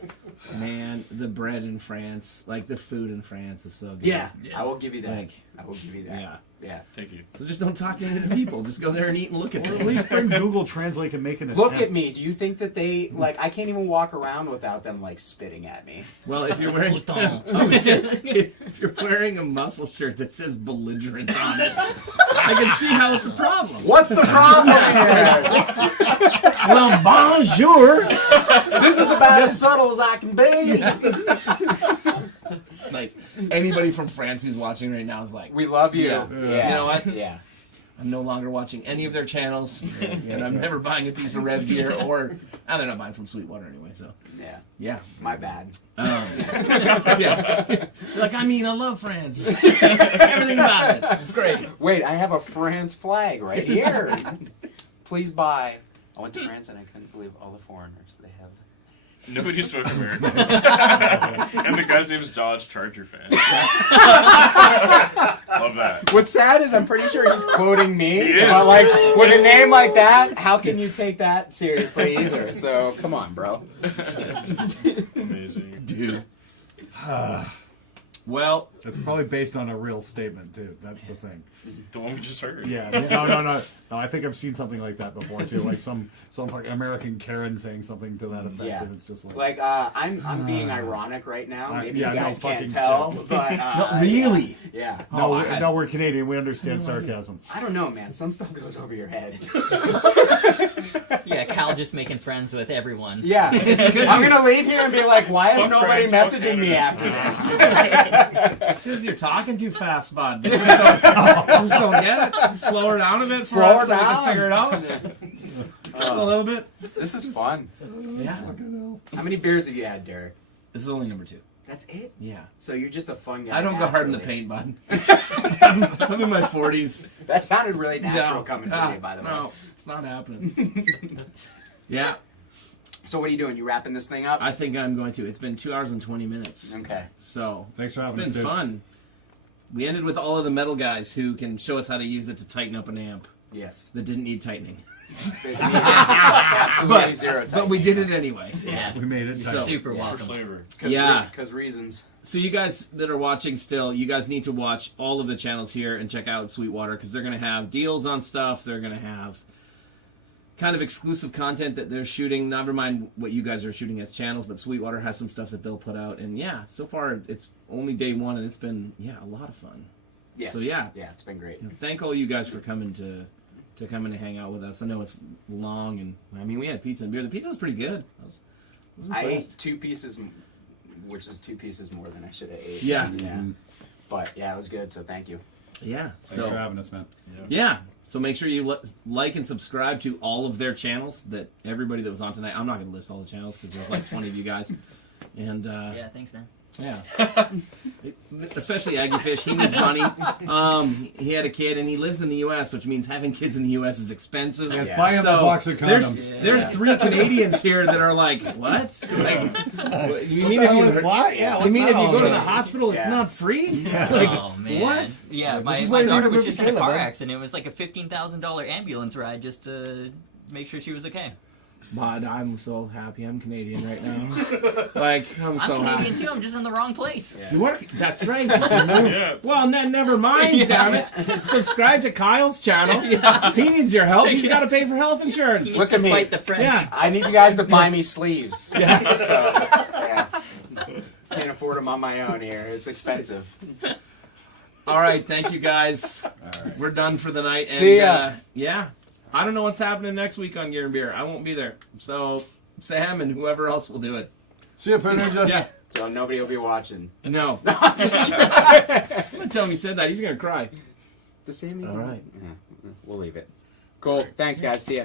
Man, the bread in France, like the food in France is so good. Yeah. I will give you that. Like, I will give you that. yeah. Yeah. Thank you. So just don't talk to any of the people. Just go there and eat and look at Well, at things. least bring Google Translate and make an attempt. Look at me. Do you think that they like? I can't even walk around without them like spitting at me. Well, if you're wearing if you're wearing a muscle shirt that says belligerent on it, I can see how it's a problem. What's the problem here? Well, bonjour. This is about as subtle as I can be. Nice. Anybody from France who's watching right now is like, We love you. Yeah. Yeah. You know what? Yeah. I'm no longer watching any of their channels, and I'm never buying a piece of Rev gear, or they're not buying from Sweetwater anyway. So Yeah. yeah, My bad. yeah. Like, I mean, I love France. Everything about it. It's great. Wait, I have a France flag right here. Please buy. I went to France and I couldn't believe all the foreigners they have. Nobody spoke American. And the guy's name is Dodge Charger fan. Love that. What's sad is I'm pretty sure he's quoting me. He is. But like with a name like that, how can you take that seriously either? So come on, bro. Amazing. Dude. Well, it's probably based on a real statement too. That's the thing. The one we just heard. Yeah, no. I think I've seen something like that before too, like some like American Karen saying something to that effect, Yeah. and it's just Like I'm being ironic right now. Maybe yeah, you guys no can't fucking tell, shit. but No, really? Yeah. No, we're Canadian. We understand sarcasm. I don't know, man. Some stuff goes over your head. Yeah, Cal just making friends with everyone. Yeah, I'm gonna leave here and be like, why is Fuck nobody France, fuck messaging me Canada. after this? It's because you're talking too fast, bud. Just don't get it. Just slow her down a bit for Slow us her so we down. can figure it out. Just a little bit. This is fun. Yeah. How many beers have you had, Derek? This is only number 2. That's it? Yeah. So you're just a fun guy. I don't go hard in the naturally. paint, bud. I'm in my 40s. That sounded really natural coming from you, by the way. No, it's not happening. Yeah. So what are you doing? You wrapping this thing up? I think I'm going to. It's been 2 hours and 20 minutes. Okay. So Thanks for it's having been us, dude. fun. We ended with all of the metal guys who can show us how to use it to tighten up an amp Yes. that didn't need tightening. Absolutely zero. But we did it anyway. Yeah. We made it. So- Super For welcome. flavor. Yeah. Because reasons. So you guys that are watching still, you guys need to watch all of the channels here and check out Sweetwater because they're going to have deals on stuff. They're going to have kind of exclusive content that they're shooting. Never mind what you guys are shooting as channels, but Sweetwater has some stuff that they'll put out. And yeah, so far it's only day 1 and it's been, a lot of fun. Yes. So yeah. Yeah, it's been great. Thank all you guys for coming to come in and hang out with us. I know it's long and, I mean, we had pizza and beer. The pizza was pretty good. I was I ate impressed. 2 pieces, which is 2 pieces more than I should have ate. Yeah. But yeah, it was good. So thank you. Yeah. Thanks for having us, man. Yeah. So make sure you like and subscribe to all of their channels. That everybody that was on tonight. I'm not going to list all the channels because there's like 20 of you guys. And Yeah, thanks, man. yeah, especially Aggie Fish. He needs money. He had a kid and he lives in the U.S., which means having kids in the U.S. is expensive. Yes, buy him a box of condoms. There's 3 Canadians here that are like, what? Like, you mean the if hell you is what? Yeah, what's you mean that if you all go to the about? hospital, it's Yeah. not free? Yeah. Like, Oh man! what? Yeah, This my is why you daughter need to was move just to in a car Canada. accident. It was like a $15,000 ambulance ride just to make sure she was okay. But I'm so happy I'm Canadian right now. Like, I'm so I'm Canadian happy. too. I'm just in the wrong place. You are? That's right. Well, never mind, damn it. Subscribe to Kyle's channel. He needs your help. He's got to pay for health insurance. Look at me. Fight the French. Yeah. I need you guys to buy me sleeves. So, yeah. Can't afford them on my own here. It's expensive. All right, thank you guys. We're done for the night. See ya. Yeah. I don't know what's happening next week on Gear and Beer. I won't be there. So, Sam and whoever else will do it. See ya, Pet Ninja. Yeah. So nobody will be watching. No. I'm gonna tell him he said that. He's going to cry. The same. All right. Yeah, we'll leave it. Cool. Thanks, guys. See ya.